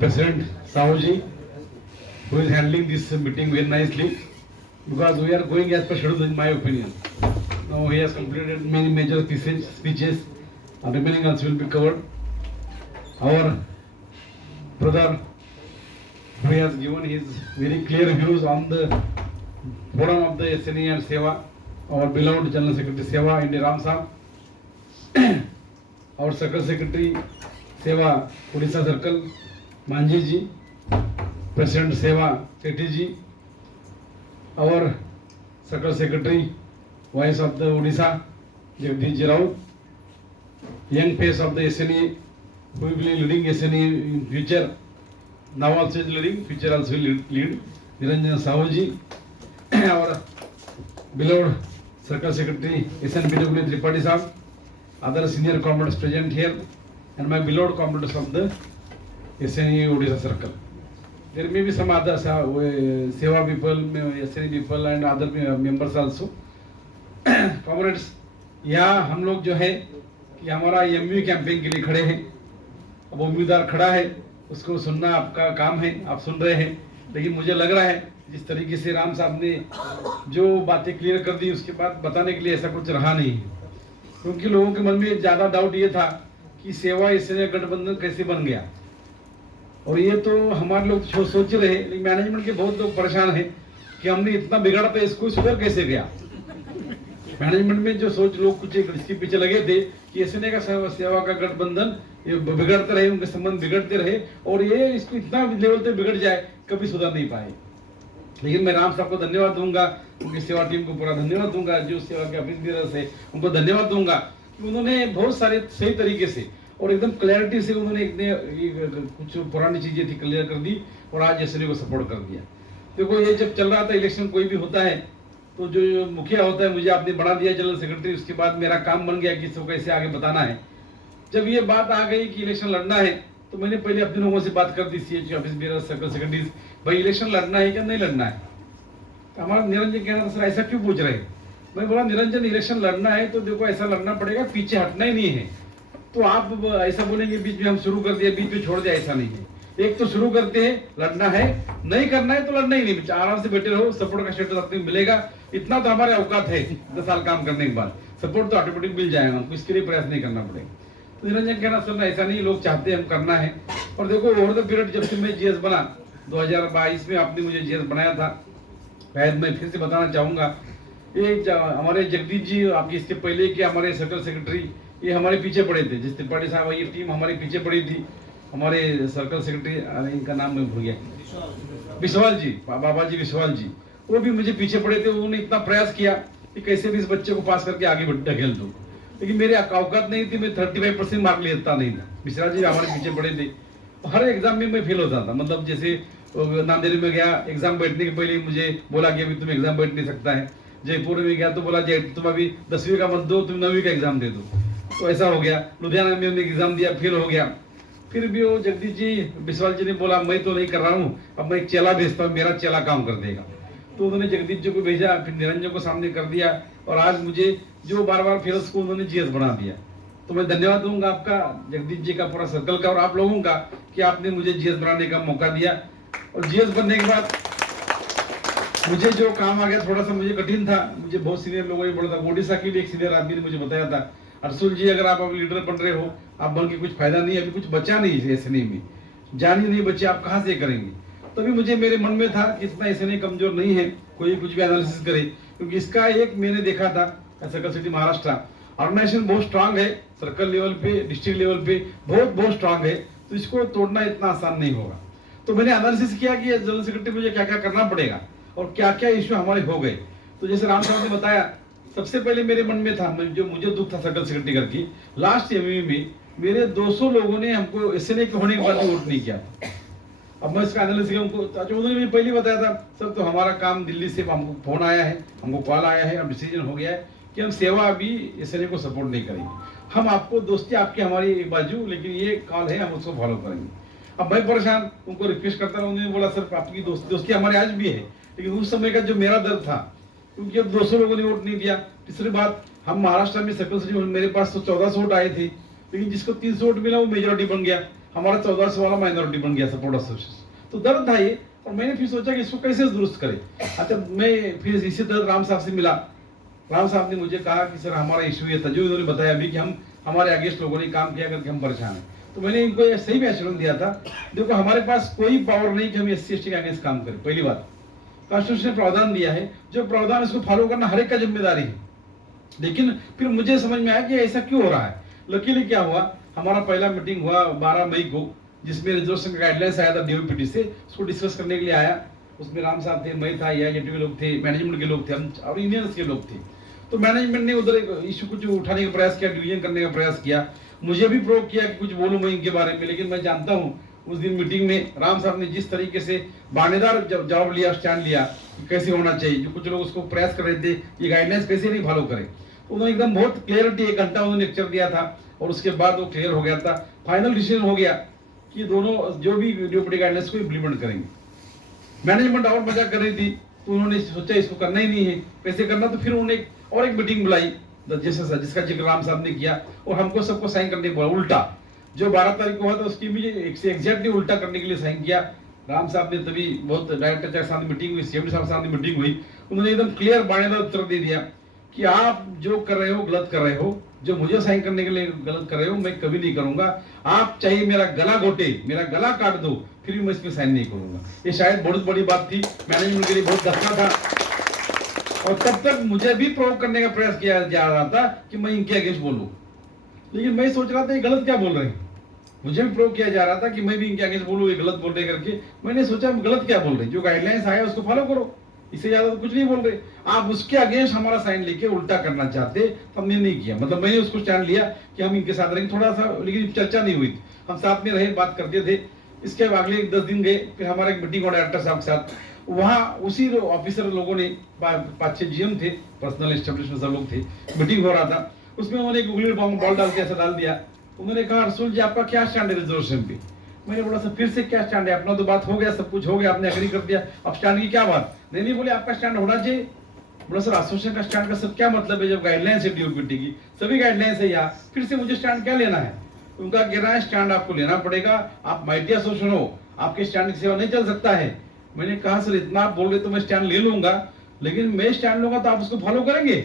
President Sahuji, who is handling this meeting very nicely, because we are going as per schedule, in my opinion. Now he has completed many major speeches, and remaining also will be covered. Our brother, who has given his very clear views on the forum of the SNE and Seva, our beloved General Secretary Seva, India Ram Sahab, our Circle Secretary Seva, Odisha Circle, Manji ji, President Seva, Sethi ji, our Circle Secretary, Vice of the Odisha, Jagdish ji Rao, young face of the SNE, who will be leading SNE in future, now also is leading, future also will lead, Niranjan Sahu ji, our beloved Circle Secretary, SNBW Tripathi Sahab, other senior comrades present here, and my beloved comrades from the SNE Odisha Circle. There may be some other Seva people, SNE people and other members also. Comrades, यहाँ हम लोग जो है कि हमारा MU campaign के लिए खड़े हैं. अब उम्मीदवार खड़ा है, उसको सुनना आपका काम है, आप सुन रहे हैं. लेकिन मुझे लग रहा है जिस तरीके से राम साहब ने जो बातें क्लियर कर दी, उसके बाद बताने के लिए ऐसा कुछ रहा नहीं है. क्योंकि लोगों के मन में ज्यादा डाउट ये था कि सेवा इसने गठबंधन कैसे बन गया. और ये तो हमारे लोग सोच रहे हैं, लेकिन मैनेजमेंट के बहुत लोग परेशान हैं कि हमने इतना बिगाड़ा था, इसको सुधर कैसे गया. मैनेजमेंट में जो सोच लोग कुछ इसके पीछे लगे थे कि एसएनए का सेवा का गठबंधन ये बिगड़ते रहे, उनके संबंध बिगड़ते रहे और ये इसको इतना लेवल पे बिगड़ जाए कभी सुधर नहीं पाए. लेकिन मैं राम साहब को धन्यवाद दूंगा, उनकी सेवा टीम को पूरा धन्यवाद दूंगा, जो सेवा के ऑफिस बेरर्स है उनको धन्यवाद दूंगा कि उन्होंने बहुत सारे सही तरीके से और एकदम क्लैरिटी से उन्होंने कुछ पुरानी चीजें थी क्लियर कर दी और आज एसएनए को सपोर्ट कर दिया. देखो ये जब चल रहा था इलेक्शन कोई भी होता है तो जो मुखिया होता है, मुझे आपने बना दिया जनरल सेक्रेटरी, उसके बाद मेरा काम बन गया कि इसको कैसे आगे बताना है. जब ये बात आ गई कि इलेक्शन लड़ना है तो मैंने पहले अपने लोगों से बात कर दी, CH office bearers, circle secretaries, भाई इलेक्शन लड़ना है क्या नहीं लड़ना है. तो हमारा निरंजन कहना था सर ऐसा क्यों पूछ रहे हैं. मैं बोला निरंजन इलेक्शन लड़ना है तो देखो ऐसा लड़ना पड़ेगा, पीछे हटना ही नहीं है. तो आप ऐसा बोलेंगे बीच में हम शुरू कर दिया, बीच में छोड़ दिया, ऐसा नहीं है. एक तो शुरू करते हैं, लड़ना है, नहीं करना है तो लड़ना ही नहीं, आराम से बैठे रहो, सपोर्ट का स्टेटस आपको मिलेगा. इतना तो हमारे औकात है, 10 साल काम करने के बाद सपोर्ट तो ऑटोमेटिक मिल जाएगा, हमको इसके लिए प्रयास नहीं करना पड़ेगा. तो निरंजन कहना सर ऐसा नहीं, लोग चाहते हैं हम करना है. और देखो ओवर द पीरियड जब से मैं जीएस बना 2022 में आपने मुझे जीएस बनाया था, शायद मैं फिर से बताना चाहूंगा, ये हमारे जगदीश जी आपकी इसके पहले के हमारे सर्कल सेक्रेटरी ये हमारे पीछे पड़े थे. जिस त्रिपाठी साहब ये टीम हमारे पीछे पड़ी थी, हमारे सर्कल सेक्रेटरी, अरे इनका नाम मैं भूल गया, विश्वाल जी, बाबा जी विश्वाल जी, वो भी मुझे पीछे पड़े थे. उन्होंने इतना प्रयास किया कि कैसे भी इस बच्चे को पास करके आगे ढकेल दूं, लेकिन मेरे औकात नहीं थी, मैं 35% मार्क लेता नहीं था. मिश्रा जी हमारे पीछे पड़े थे. हर एग्जाम में मैं फेल होता था. मतलब जैसे नांदेड़ में गया, एग्जाम बैठने के पहले मुझे बोला कि अभी तुम एग्जाम बैठ नहीं सकता है. जयपुर में गया तो बोला तुम अभी 10वीं का मत दो, तुम 9वीं का एग्जाम दे दो. तो ऐसा हो गया. लुधियाना में हमने एग्जाम दिया, फेल हो गया. फिर भी वो जगदीश जी विश्वाल जी ने बोला मैं तो नहीं कर रहा हूँ, अब मैं एक चेला भेजता हूँ, मेरा चेला काम कर देगा. तो उन्होंने जगदीश जी को भेजा, फिर निरंजन को सामने कर दिया और आज मुझे जो बार बार फेल उसको उन्होंने जीएस बना दिया. तो मैं धन्यवाद दूंगा आपका, जगदीश जी का, पूरा सर्कल का और आप लोगों का कि आपने मुझे जीएस बनाने का मौका दिया. और जीएस बनने के बाद मुझे जो काम आ गया थोड़ा सा मुझे कठिन था. मुझे बहुत सीनियर लोगों ने बोला था, ओडिशा की भी एक सीनियर आदमी ने मुझे बताया था, अर्सुल जी अगर आप लीडर बन रहे हो, आप बन के कुछ फायदा नहीं, अभी कुछ बचा नहीं एसएनए में, जान ही नहीं बचे, आप कहाँ से करेंगे. तभी मुझे मेरे मन में था कि इतना एसएनए कमजोर नहीं है, कोई कुछ भी एनालिसिस करे. क्योंकि इसका एक मैंने देखा था सर्कल सिटी महाराष्ट्र ऑर्गेनाइजेशन बहुत स्ट्रांग है, सर्कल लेवल पे, डिस्ट्रिक्ट लेवल पे बहुत स्ट्रांग है. तो इसको तोड़ना इतना आसान नहीं होगा. तो मैंने एनालिसिस किया कि जनरल सेक्रेटरी मुझे क्या क्या करना पड़ेगा और क्या क्या इश्यू हमारे हो गए. तो जैसे राम साहब ने बताया, सबसे पहले मेरे मन में था, जो मुझे दुख था सर्कल सेक्रेटरी करके, लास्ट एमयू में मेरे 200 लोगों ने हमको एसएनए के होने के बाद वोट नहीं किया. अब मैं इसका एनालिसिस उनको, उन्होंने मुझे पहले बताया था सर तो हमारा काम दिल्ली से हमको फोन आया है, हमको कॉल आया है, अब डिसीजन हो गया है कि हम सेवा अभी एसएनए को सपोर्ट नहीं करेंगे. हम आपको दोस्ती आपकी हमारी एक बाजू, लेकिन ये कॉल है हम उसको फॉलो करेंगे. अब मैं परेशान उनको रिक्वेस्ट करता रहा. उन्होंने बोला सर आपकी दोस्ती हमारे आज भी है, लेकिन उस समय का जो मेरा दर्द था, क्योंकि अब 200 लोगों ने वोट नहीं दिया. तीसरी बात, हम महाराष्ट्र में सर्कल से मेरे पास तो 1400 वोट आए थे, लेकिन जिसको 300 वोट मिला वो मेजोरिटी बन गया. हमारा 1400 वाला माइनॉरिटी बन गया सपोर्ट एसोसिएशन। तो दर्द था ये, और मैंने फिर सोचा कि इसको कैसे दुरुस्त करें। अच्छा, मैं फिर इसी तरह राम साहब से मिला। राम साहब ने मुझे कहा कि सर हमारा इशू ये था जो इन्होंने बताया अभी कि हम हमारे अगेंस्ट लोगों ने काम किया करके हम परेशान हैं। तो मैंने इनको सही में एश्योरेंस दिया था, देखो हमारे पास कोई पावर नहीं कि हम SC/ST के अगेंस्ट काम करें। पहली बात, कॉन्स्टिट्यूशन ने प्रावधान दिया है, जो प्रावधान इसको फॉलो करना हर एक का जिम्मेदारी है। लेकिन फिर मुझे समझ में आया कि ऐसा क्यों हो रहा है। लकीली क्या हुआ, हमारा पहला मीटिंग हुआ 12 मई को, जिसमें रिजर्वेशन का गाइडलाइंस आया था DOPT से, उसको डिस्कस करने के लिए आया। उसमें राम साहब थे, मैं था, AIJT के लोग थे, मैनेजमेंट के लोग थे, हम और यूनियंस के लोग थे। तो मैनेजमेंट ने उधर एक इशू कुछ उठाने का प्रयास किया, डिवीजन करने का प्रयास किया, मुझे भी प्रोवोक किया कि कुछ बोलूं मैं इनके बारे में। लेकिन मैं जानता हूं उस दिन मीटिंग में राम साहब ने जिस तरीके से बानेदार जवाब लिया, स्टैंड लिया कि कैसे होना चाहिए, जो कुछ लोग उसको प्रयास कर रहे थे ये गाइडलाइंस कैसे नहीं फॉलो करें, उन्होंने एकदम बहुत क्लियरिटी 1 घंटा उन्होंने लेक्चर दिया था, और उसके बाद वो क्लियर हो गया था। फाइनल डिसीजन हो गया कि दोनों जो भी DOPT गाइडलाइंस को इम्प्लीमेंट करेंगे। मैनेजमेंट और मजाक कर रही थी, तो उन्होंने सोचा इसको करना ही नहीं है, कैसे करना। तो फिर उन्होंने और एक मीटिंग बुलाई जिसका जिक्र राम साहब ने किया, और हमको सबको साइन करने को बोला। उल्टा जो 12 तारीख को हुआ था उसकी भी एग्जैक्टली उल्टा करने के लिए साइन किया। राम साहब ने तभी बहुत डायरेक्टर के साथ मीटिंग हुई, CMD साहब के साथ मीटिंग हुई, उन्होंने एकदम क्लियर बाणेदार उत्तर दे दिया कि आप जो कर रहे हो गलत कर रहे हो, जो मुझे साइन करने के लिए गलत कर रहे हो मैं कभी नहीं करूंगा। आप चाहे मेरा गला घोटे, मेरा गला काट दो, फिर भी मैं इसमें साइन नहीं करूंगा। ये शायद बहुत बड़ी बात थी, मैनेजमेंट के लिए बहुत धक्का था। और तब तक मुझे भी प्रोवोक करने का प्रयास किया जा रहा था कि मैं इनके अगेंस्ट बोलूं, लेकिन मैं सोच रहा था ये गलत क्या बोल रहे हैं। मुझे भी प्रोवोक किया जा रहा था कि मैं भी इनके अगेंस्ट बोलूं, ये गलत बोल रहे करके। मैंने सोचा गलत क्या बोल रहे, जो गाइडलाइंस आया उसको फॉलो करो, इससे ज्यादा तो कुछ नहीं बोल रहे। आप उसके अगेंस्ट हमारा साइन लेके उल्टा करना चाहते, तो हमने नहीं किया। मतलब मैंने उसको स्टैंड लिया कि हम इनके साथ रहेंगे थोड़ा सा, लेकिन चर्चा नहीं हुई थी, हम साथ में रहे, बात करते थे। इसके अगले 10 दिन गए, फिर हमारा एक मीटिंग हुआ डायरेक्टर साहब के साथ। वहाँ उसी ऑफिसर लोगों ने 5-6 GM थे, पर्सनल एस्टेब्लिशमेंट सब लोग थे, मीटिंग हो रहा था। उसमें उन्होंने एक उंगली बॉल डाल के ऐसा डाल दिया। उन्होंने कहा रसूल जी आपका क्या स्टैंड है रिजर्वेशन पे। मैंने बोला सर फिर से क्या स्टैंड है, अपना तो बात हो गया, सब कुछ हो गया, आपने एग्री कर दिया, अब स्टैंड की क्या बात। नहीं बोले आपका स्टैंड होना चाहिए। बोला सर एसोसिएशन का स्टैंड का सब क्या मतलब है, जब गाइडलाइंस है DOPT की, सभी गाइडलाइंस है यहाँ, फिर से मुझे स्टैंड क्या लेना है। उनका कहना है स्टैंड आपको लेना पड़ेगा, आप माइटी एसोसिएशन हो, आपके स्टैंड की सेवा नहीं चल सकता है। मैंने कहा सर इतना आप बोल रहे तो मैं स्टैंड ले लूंगा, लेकिन मैं स्टैंड लूंगा तो आप उसको फॉलो करेंगे।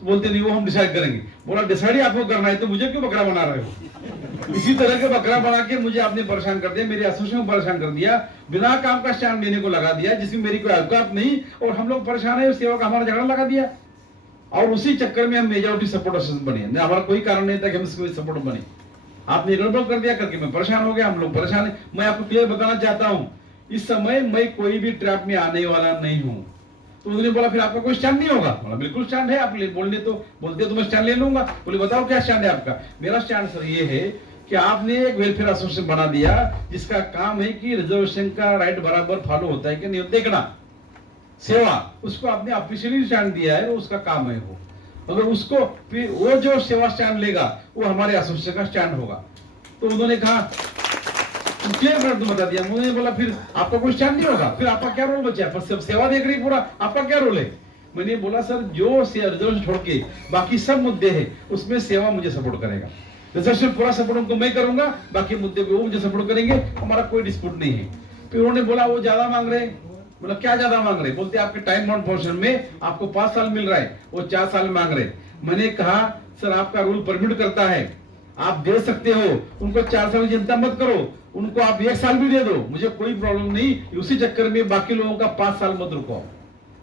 तो बोलते नहीं वो हम डिसाइड करेंगे। बोला डिसाइड ही आपको करना है तो मुझे क्यों बकरा बना रहे हो। इसी तरह के बकरा बना के मुझे आपने परेशान कर दिया, मेरे एसोसिएशन को परेशान कर दिया, बिना काम का स्टैंड लेने को लगा दिया जिसमें मेरी कोई औकात नहीं, और हम लोग परेशान है, सेवा का हमारा झगड़ा लगा दिया। और उसी चक्कर में हम मेजोरिटी सपोर्ट एसोसिएशन बने, हमारा कोई कारण नहीं था कि हम इसको सपोर्ट बने। आपने गड़बड़ कर दिया करके मैं परेशान हो गया, हम लोग परेशान है। मैं आपको क्लियर बताना चाहता हूं, इस समय मैं कोई भी ट्रैप में आने वाला नहीं हूं। तो उन्होंने बोला फिर आपका कोई स्टैंड नहीं होगा। बोला बिल्कुल स्टैंड है, आप बोलने तो बोलते तो मैं स्टैंड ले लूंगा। बोले बताओ क्या स्टैंड है आपका। मेरा स्टैंड सर ये है कि आपने एक वेलफेयर एसोसिएशन बना दिया जिसका काम है कि रिजर्वेशन का राइट बराबर फॉलो होता है कि नहीं देखना, सेवा, उसको आपने ऑफिशियली स्टैंड दिया है, उसका काम है वो। अगर उसको फिर वो जो सेवा स्टैंड लेगा वो हमारे एसोसिएशन का स्टैंड होगा। तो उन्होंने कहा क्लियर कर बता दिया। उन्होंने बोला फिर आपका कोई स्टैंड नहीं होगा, फिर आपका क्या रोल बचा, पर सेवा देख रही पूरा, आपका क्या रोल है। मैंने बोला सर जो रिजर्वेशन छोड़ के बाकी सब मुद्दे हैं उसमें सेवा मुझे सपोर्ट करेगा, रिजर्वेशन पूरा सपोर्ट उनको मैं करूंगा, बाकी मुद्दे पे वो मुझे सपोर्ट करेंगे, हमारा कोई डिस्प्यूट नहीं है। फिर उन्होंने बोला वो ज्यादा मांग रहे। बोला क्या ज्यादा मांग रहे, बोलते आपके टाइम बाउंड पोर्शन में आपको 5 साल मिल रहा है, वो 4 साल मांग रहे। मैंने कहा सर आपका रूल परमिट करता है, आप दे सकते हो, उनको 4 साल की चिंता मत करो, उनको आप 1 साल भी दे दो, मुझे कोई प्रॉब्लम नहीं। उसी चक्कर में बाकी लोगों का 5 साल मत रुको,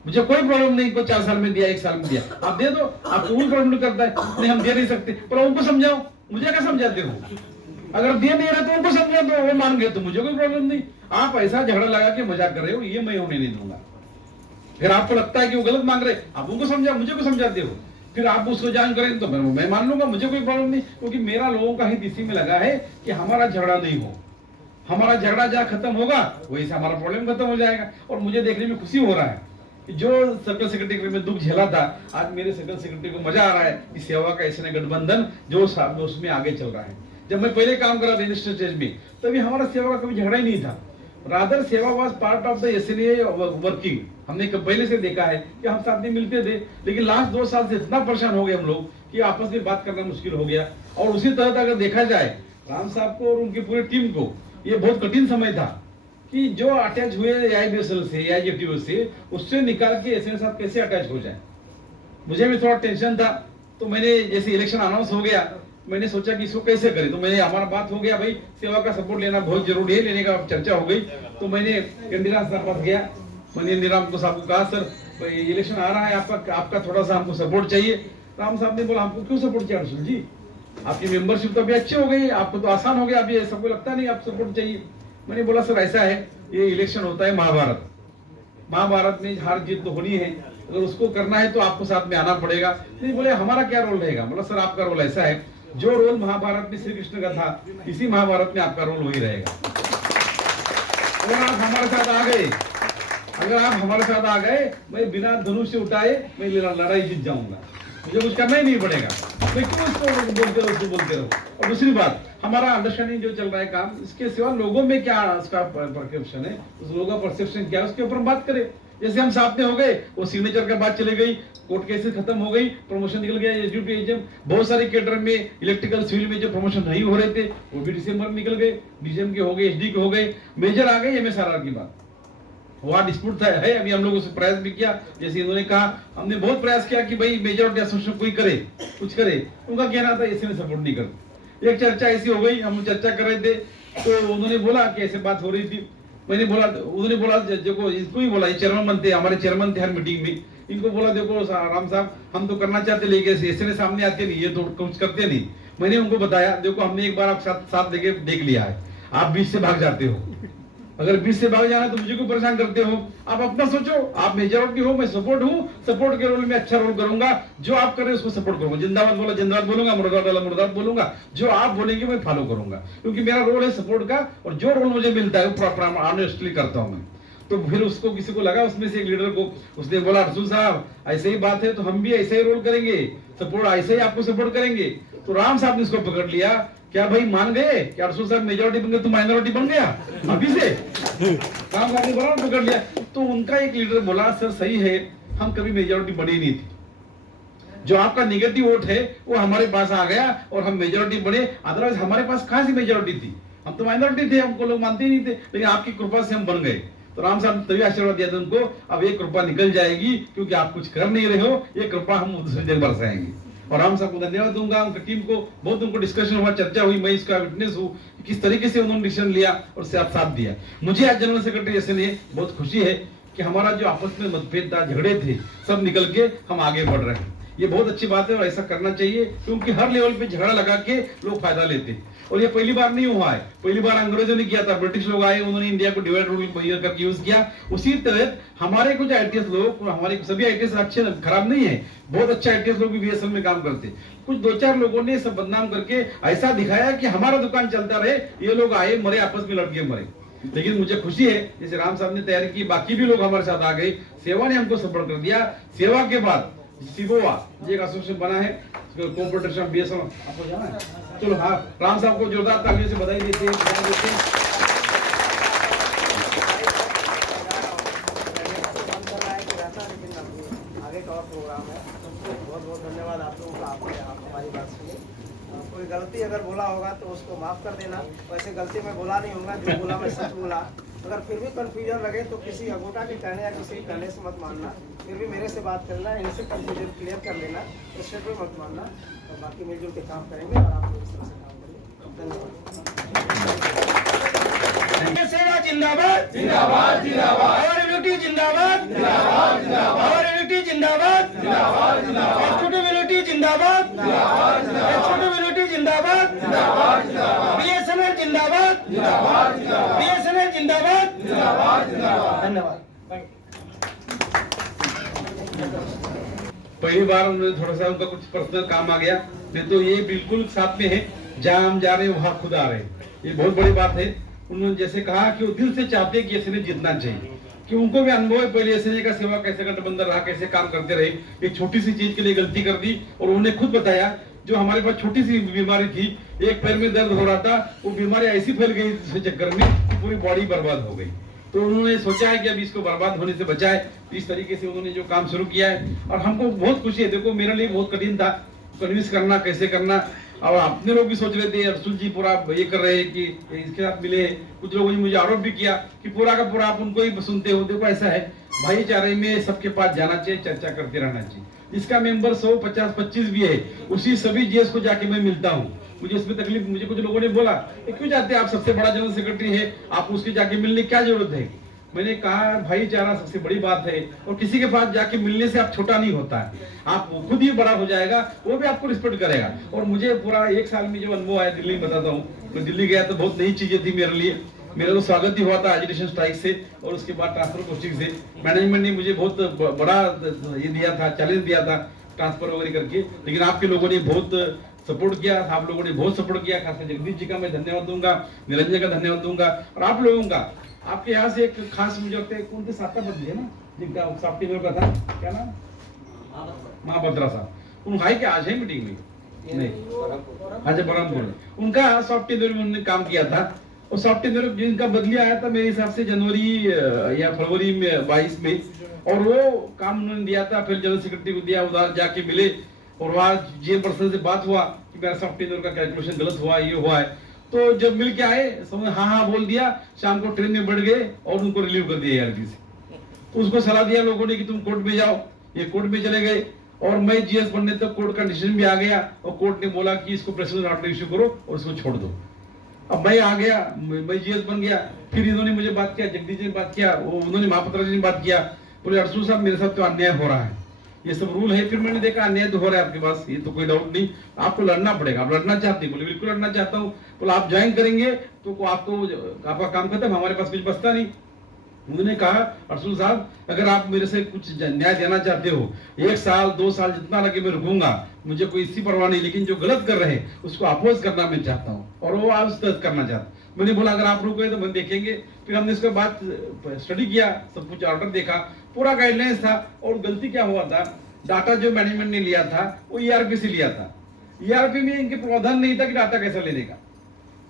मुझे कोई प्रॉब्लम नहीं। इनको 4 साल में दिया, 1 साल में दिया, आप दे दो, आपको रूल परमिट करता है। नहीं हम दे नहीं सकते, पर उनको समझाओ, मुझे क्या समझाते हो। अगर दे नहीं रहे तो उनको समझा दो, वो मान गए तो मुझे कोई प्रॉब्लम नहीं। आप ऐसा झगड़ा लगा के मजाक कर रहे हो, ये मैं होने नहीं दूंगा। फिर आपको लगता है कि वो गलत मांग रहे, आप उनको समझा, मुझे को समझाते हो, फिर आप उसको जान करेंगे तो मैं मान लूंगा, मुझे कोई प्रॉब्लम नहीं। क्योंकि मेरा लोगों का हित इसी में लगा है कि हमारा झगड़ा नहीं हो, हमारा झगड़ा जहाँ खत्म होगा वही से हमारा प्रॉब्लम खत्म हो जाएगा। और मुझे देखने में खुशी हो रहा है कि जो सर्कल सेक्रेटरी में दुख झेला था, आज मेरे सर्कल सेक्रेटरी को मजा आ रहा है कि सेवा का ऐसे गठबंधन जो उसमें आगे चल रहा है। जब मैं पहले काम कर रहा था इंडस्ट्रियल स्टेज में, तभी हमारा सेवा का कभी झगड़ा ही नहीं था। रादर सेवा was part of the SNA working. हमने पहले से देखा है कि हम साथ में मिलते थे, लेकिन लास्ट 2 साल से इतना परेशान हो गए हम लोग कि आपस में बात करना मुश्किल हो गया। और उसी तरह अगर देखा जाए राम साहब को और उनकी पूरी टीम को ये बहुत कठिन समय था कि जो अटैच हुए AIBSL से AIGTO से उससे निकाल के एसएन साहब कैसे अटैच हो जाए। मुझे भी थोड़ा टेंशन था, तो मैंने जैसे इलेक्शन अनाउंस हो गया मैंने सोचा कि इसको कैसे करें, तो मैंने हमारा बात हो गया भाई सेवा का सपोर्ट लेना बहुत जरूरी है, लेने का चर्चा हो गई। तो मैंने इंदिरा साहब पास गया, मैंने इंदिरा को साहब को कहा सर इलेक्शन आ रहा है, आपका थोड़ा सा हमको सपोर्ट चाहिए। राम साहब ने बोला हमको क्यों सपोर्ट चाहिए अर्जुन जी, आपकी मेंबरशिप तो अभी अच्छी हो गई, आपको तो आसान हो गया, अभी सबको लगता नहीं आप सपोर्ट चाहिए। मैंने बोला सर ऐसा है, ये इलेक्शन होता है महाभारत में हार जीत तो होनी है, अगर उसको करना है तो आपको साथ में आना पड़ेगा। नहीं बोले हमारा क्या रोल रहेगा, बोला सर आपका रोल ऐसा है जो रोल महाभारत में श्री कृष्ण का था इसी महाभारत में आपका रोल वही रहेगा। अगर आप हमारे साथ आ गए मैं बिना धनुष से उठाए मैं लड़ाई जीत जाऊंगा, मुझे कुछ करना ही नहीं पड़ेगा, मैं क्यों उसको बोलते रहो। और दूसरी बात हमारा अंडरस्टैंडिंग जो चल रहा है काम, इसके सिवा लोगों में क्या उसका परसेप्शन है, उस लोगों का परसेप्शन क्या है उसके ऊपर हम बात करें। जैसे हम साथ में हो गए, वो सिग्नेचर का बात चली गई, कोर्ट केसेस खत्म हो गई, प्रमोशन निकल गया एसडीओ बहुत सारे कैडर में इलेक्ट्रिकल सिविल में जो प्रमोशन नहीं हो रहे थे वो भी दिसंबर में निकल गए, डीसीएम के हो गए, एसडी के हो गए, मेजर आ गए एमएसआरआर की बात। वहाँ डिस्प्यूट था है, अभी हम लोग उसे प्रयास भी किया, जैसे इन्होंने कहा हमने बहुत प्रयास किया कि भाई मेजॉरिटी एसोसिएशन कोई करे कुछ करे, उनका कहना था ऐसे में सपोर्ट नहीं करते। एक चर्चा ऐसी हो गई, हम चर्चा कर रहे थे तो उन्होंने बोला कि ऐसे बात हो रही थी, मैंने बोला उन्होंने बोला देखो इसको ही बोला, ये चेयरमैन बनते हमारे चेयरमैन थे हर मीटिंग में, इनको बोला देखो राम साहब हम तो करना चाहते लेकिन ऐसे सामने आते नहीं, ये तो कुछ करते नहीं। मैंने उनको बताया देखो हमने एक बार आप साथ देके देख लिया है, आप बीच से भाग जाते हो, अगर बीच से भाग जाना तो मुझे क्यों परेशान करते हो, आप अपना सोचो, आप मेजॉरिटी हो, मैं सपोर्ट हूँ, सपोर्ट के रोल में अच्छा रोल करूंगा, जो आप कर रहे हैं उसको सपोर्ट करूंगा, जिंदाबाद बोला जिंदाबाद बोलूंगा, मुर्दाबाद बोला मुर्दाबाद बोलूंगा, जो आप बोलेंगे मैं फॉलो करूंगा, क्योंकि मेरा रोल है सपोर्ट का, और जो रोल मुझे मिलता है वो ऑनेस्टली करता हूं मैं। तो फिर उसको किसी को लगा उसमें से एक लीडर को, उसने बोला अर्जुन साहब ऐसे ही बात है तो हम भी ऐसे ही रोल करेंगे, सपोर्ट ऐसे ही आपको सपोर्ट करेंगे। तो राम साहब ने इसको पकड़ लिया, क्या भाई मान गए कि अर्जुन साहब मेजॉरिटी बन गए तो माइनॉरिटी बन गया अभी से, राम साहब ने बराबर पकड़ लिया। तो उनका एक लीडर बोला सर सही है, हम कभी मेजॉरिटी बनी नहीं थी, जो आपका नेगेटिव वोट है वो हमारे पास आ गया और हम मेजॉरिटी बने, अदरवाइज हमारे पास कहां से मेजॉरिटी थी, हम तो माइनॉरिटी थे, हमको लोग मानते ही नहीं थे, लेकिन आपकी कृपा से हम बन गए। तो राम साहब ने तभी आशीर्वाद दिया था उनको, अब ये कृपा निकल जाएगी क्योंकि आप कुछ कर नहीं रहे हो, ये कृपा हम दूसरी जगह बरसाएंगे। और राम साहब को धन्यवाद दूंगा, उनकी टीम को बहुत, उनको डिस्कशन हुआ, चर्चा हुई, मैं इसका विटनेस हूँ किस तरीके से उन्होंने डिसीजन लिया और साथ दिया। मुझे आज जनरल सेक्रेटरी ऐसे लिए बहुत खुशी है कि हमारा जो आपस में मतभेद था, झगड़े थे, सब निकल के हम आगे बढ़ रहे हैं, ये बहुत अच्छी बात है और ऐसा करना चाहिए, क्योंकि हर लेवल पे झगड़ा लगा के लोग फायदा लेते हैं। और ये पहली बार नहीं हुआ है, पहली बार अंग्रेजों ने किया था, ब्रिटिश लोग आए, उन्होंने इंडिया को डिवाइड रूल करके यूज किया। उसी तरह हमारे कुछ आईटीएस लोग, हमारे सभी आईटीएस अच्छे खराब नहीं है, बहुत अच्छा आईटीएस लोग भी बीएसएफ में काम करते, कुछ दो चार लोगों ने सब बदनाम करके ऐसा दिखाया कि हमारा दुकान चलता रहे, ये लोग आए मरे, आपस में लड़के मरे। लेकिन मुझे खुशी है जैसे राम साहब ने तैयारी की, बाकी भी लोग हमारे साथ आ गए, सेवा ने हमको सपोर्ट कर दिया। सेवा के बाद सिबोवा ये एक एसोसिएशन बना है, कोऑपरेटिव बीएसएफ, आपको जाना है, चलो हाँ राम साहब को जोरदार तालियों से बधाई देते हैं। आगे का और प्रोग्राम है, बहुत बहुत धन्यवाद आप लोगों का, आपने हमारी बात सुनी। कोई गलती अगर बोला होगा तो उसको माफ कर देना, वैसे गलती में बोला नहीं होगा, जो बोला मैं सच बोला। अगर फिर भी कंफ्यूजन लगे तो किसी अगोटा के कहने या किसी के कहने से मत मानना, फिर भी मेरे से बात करना, इनसे कंफ्यूजन क्लियर कर लेना, तो स्टेट में मत मानना, और बाकी मिलजुल के काम करेंगे और आप लोग इस तरह से काम करेंगे। धन्यवाद। सेवा जिंदाबाद जिंदाबाद जिंदाबाद, और यूनिटी जिंदाबाद जिंदाबाद जिंदाबाद, और यूनिटी जिंदाबाद जिंदाबाद जिंदाबाद, एक्सक्यूटिविटी जिंदाबाद जिंदाबाद जिंदाबाद, एक्सक्यूटिविटी जिंदाबाद जिंदाबाद जिंदाबाद, बीएसएनएल जिंदाबाद जिंदाबाद जिंदाबाद, बीएसएनएल जिंदाबाद जिंदाबाद जिंदाबाद। धन्यवाद। पहली बार उन्होंने थोड़ा सा उनका कुछ पर्सनल काम आ गया, नहीं तो ये बिल्कुल साथ में है, जहां हम जा रहे हैं वहां खुद आ रहे हैं, ये बहुत बड़ी बात है। उन्होंने जैसे कहा कि वो दिल से चाहते हैं कि एसएनए जीतना चाहिए, कि उनको भी अनुभव है पहले एसएनए का सेवा कैसे गठबंधन रहा, कैसे काम करते रहे, एक छोटी सी चीज के लिए गलती कर दी। और उन्होंने खुद बताया जो हमारे पास छोटी सी बीमारी थी, एक पैर में दर्द हो रहा था, वो बीमारी ऐसी फैल गई इस चक्कर में कि पूरी बॉडी बर्बाद हो गई। तो उन्होंने सोचा है कि अभी इसको बर्बाद होने से बचाए, इस तरीके से उन्होंने जो काम शुरू किया है, और हमको बहुत खुशी है। देखो मेरे लिए बहुत कठिन था कन्विंस करना कैसे करना, और अपने लोग भी सोच रहे थे अर्जुन जी पूरा ये कर रहे हैं कि इसके साथ मिले। कुछ लोगों ने मुझे आरोप भी किया कि पूरा का पूरा आप उनको ही सुनते हो। देखो ऐसा है, भाईचारे में सबके पास जाना चाहिए, चर्चा करते रहना चाहिए। इसका मेंबर 100, 50, 25 भी है, उसी सभी जीएस को जाके मैं मिलता हूँ। मुझे इसमें तकलीफ, मुझे कुछ लोगों ने बोला क्यों जाते हैं आप, सबसे बड़ा जनरल सेक्रेटरी है, आप उसके जाके मिलने की क्या जरूरत है। मैंने कहा भाईचारा सबसे बड़ी बात है, और किसी के पास जाके मिलने से आप छोटा नहीं होता है, आप खुद ही बड़ा हो जाएगा, वो भी आपको रिस्पेक्ट करेगा। और मुझे पूरा 1 साल में जो अनुभव आया दिल्ली में बताता हूँ। मैं दिल्ली गया तो बहुत नई चीजें थी मेरे लिए। मेरा तो स्वागत ही हुआ था एजुकेशन स्ट्राइक से, और उसके बाद ट्रांसफर पोस्टिंग से। मैनेजमेंट ने मुझे बहुत बड़ा ये दिया था, चैलेंज दिया था ट्रांसफर वगैरह करके, लेकिन आपके लोगों ने बहुत सपोर्ट किया, आप लोगों ने बहुत सपोर्ट किया। खासकर जगदीश जी का मैं धन्यवाद दूंगा, निरंजन का धन्यवाद दूंगा, और आप लोगों का। आपके यहाँ से एक खास मुझे लगता है कौन थे साता बदली है ना, जिनका सॉफ्टवेयर का था, क्या नाम, महाभद्रा साहब। उन भाई के आज है मीटिंग में नहीं, अच्छा बरहमपुर, उनका सॉफ्टवेयर में उन्होंने काम किया था। और सॉफ्टवेयर जिनका बदली आया था मेरे हिसाब से जनवरी या फरवरी में 22 में, और वो काम उन्होंने दिया था। फिर जनरल सेक्रेटरी को दिया, उधर जाके मिले, और वहाँ जीएम पर्सन से बात हुआ कि मेरा सॉफ्टवेयर का कैलकुलेशन गलत हुआ, ये हुआ है। तो जब मिल के आए, समझ हाँ हाँ बोल दिया, शाम को ट्रेन में बढ़ गए और उनको रिलीव कर दिया ARP से। तो उसको सलाह दिया लोगों ने कि तुम कोर्ट में जाओ, ये कोर्ट में चले गए, और मैं जीएस बनने तक कोर्ट का डिसीजन भी आ गया, और कोर्ट ने बोला कि इसको प्रेसिडेंट ऑर्डर इश्यू करो और इसको छोड़ दो। अब मैं आ गया, मैं जीएस बन गया। फिर इन्होंने मुझे बात किया, जगदीश जी ने बात किया, उन्होंने महापत्रा जी ने बात किया, बोले अर्जुन साहब मेरे साथ तो अन्याय हो रहा है, ये सब रूल है। फिर मैंने देखा अन्याय तो हो रहा है आपके पास, ये तो कोई डाउट नहीं, आपको लड़ना पड़ेगा। आप लड़ना चाहते हैं? बोले बिल्कुल लड़ना चाहता हूँ। बोला आप ज्वाइन करेंगे तो आपको, आपका काम खत्म, हमारे पास कुछ बचता नहीं। उन्होंने कहा अर्जुन साहब अगर आप मेरे से कुछ न्याय देना चाहते हो, 1 साल 2 साल जितना लगे मैं रुकूंगा, मुझे कोई इसी परवाह नहीं, लेकिन जो गलत कर रहे हैं उसको अपोज करना मैं चाहता हूँ, और वो आप करना चाहता। मैंने बोला अगर आप रुक गए तो हम देखेंगे। फिर हमने इसके बाद स्टडी किया, सब कुछ ऑर्डर देखा, पूरा गाइडलाइंस था। और गलती क्या हुआ था, डाटा जो मैनेजमेंट ने लिया था वो ERP से लिया था। ERP में इनके प्रावधान नहीं था कि डाटा कैसा लेने का,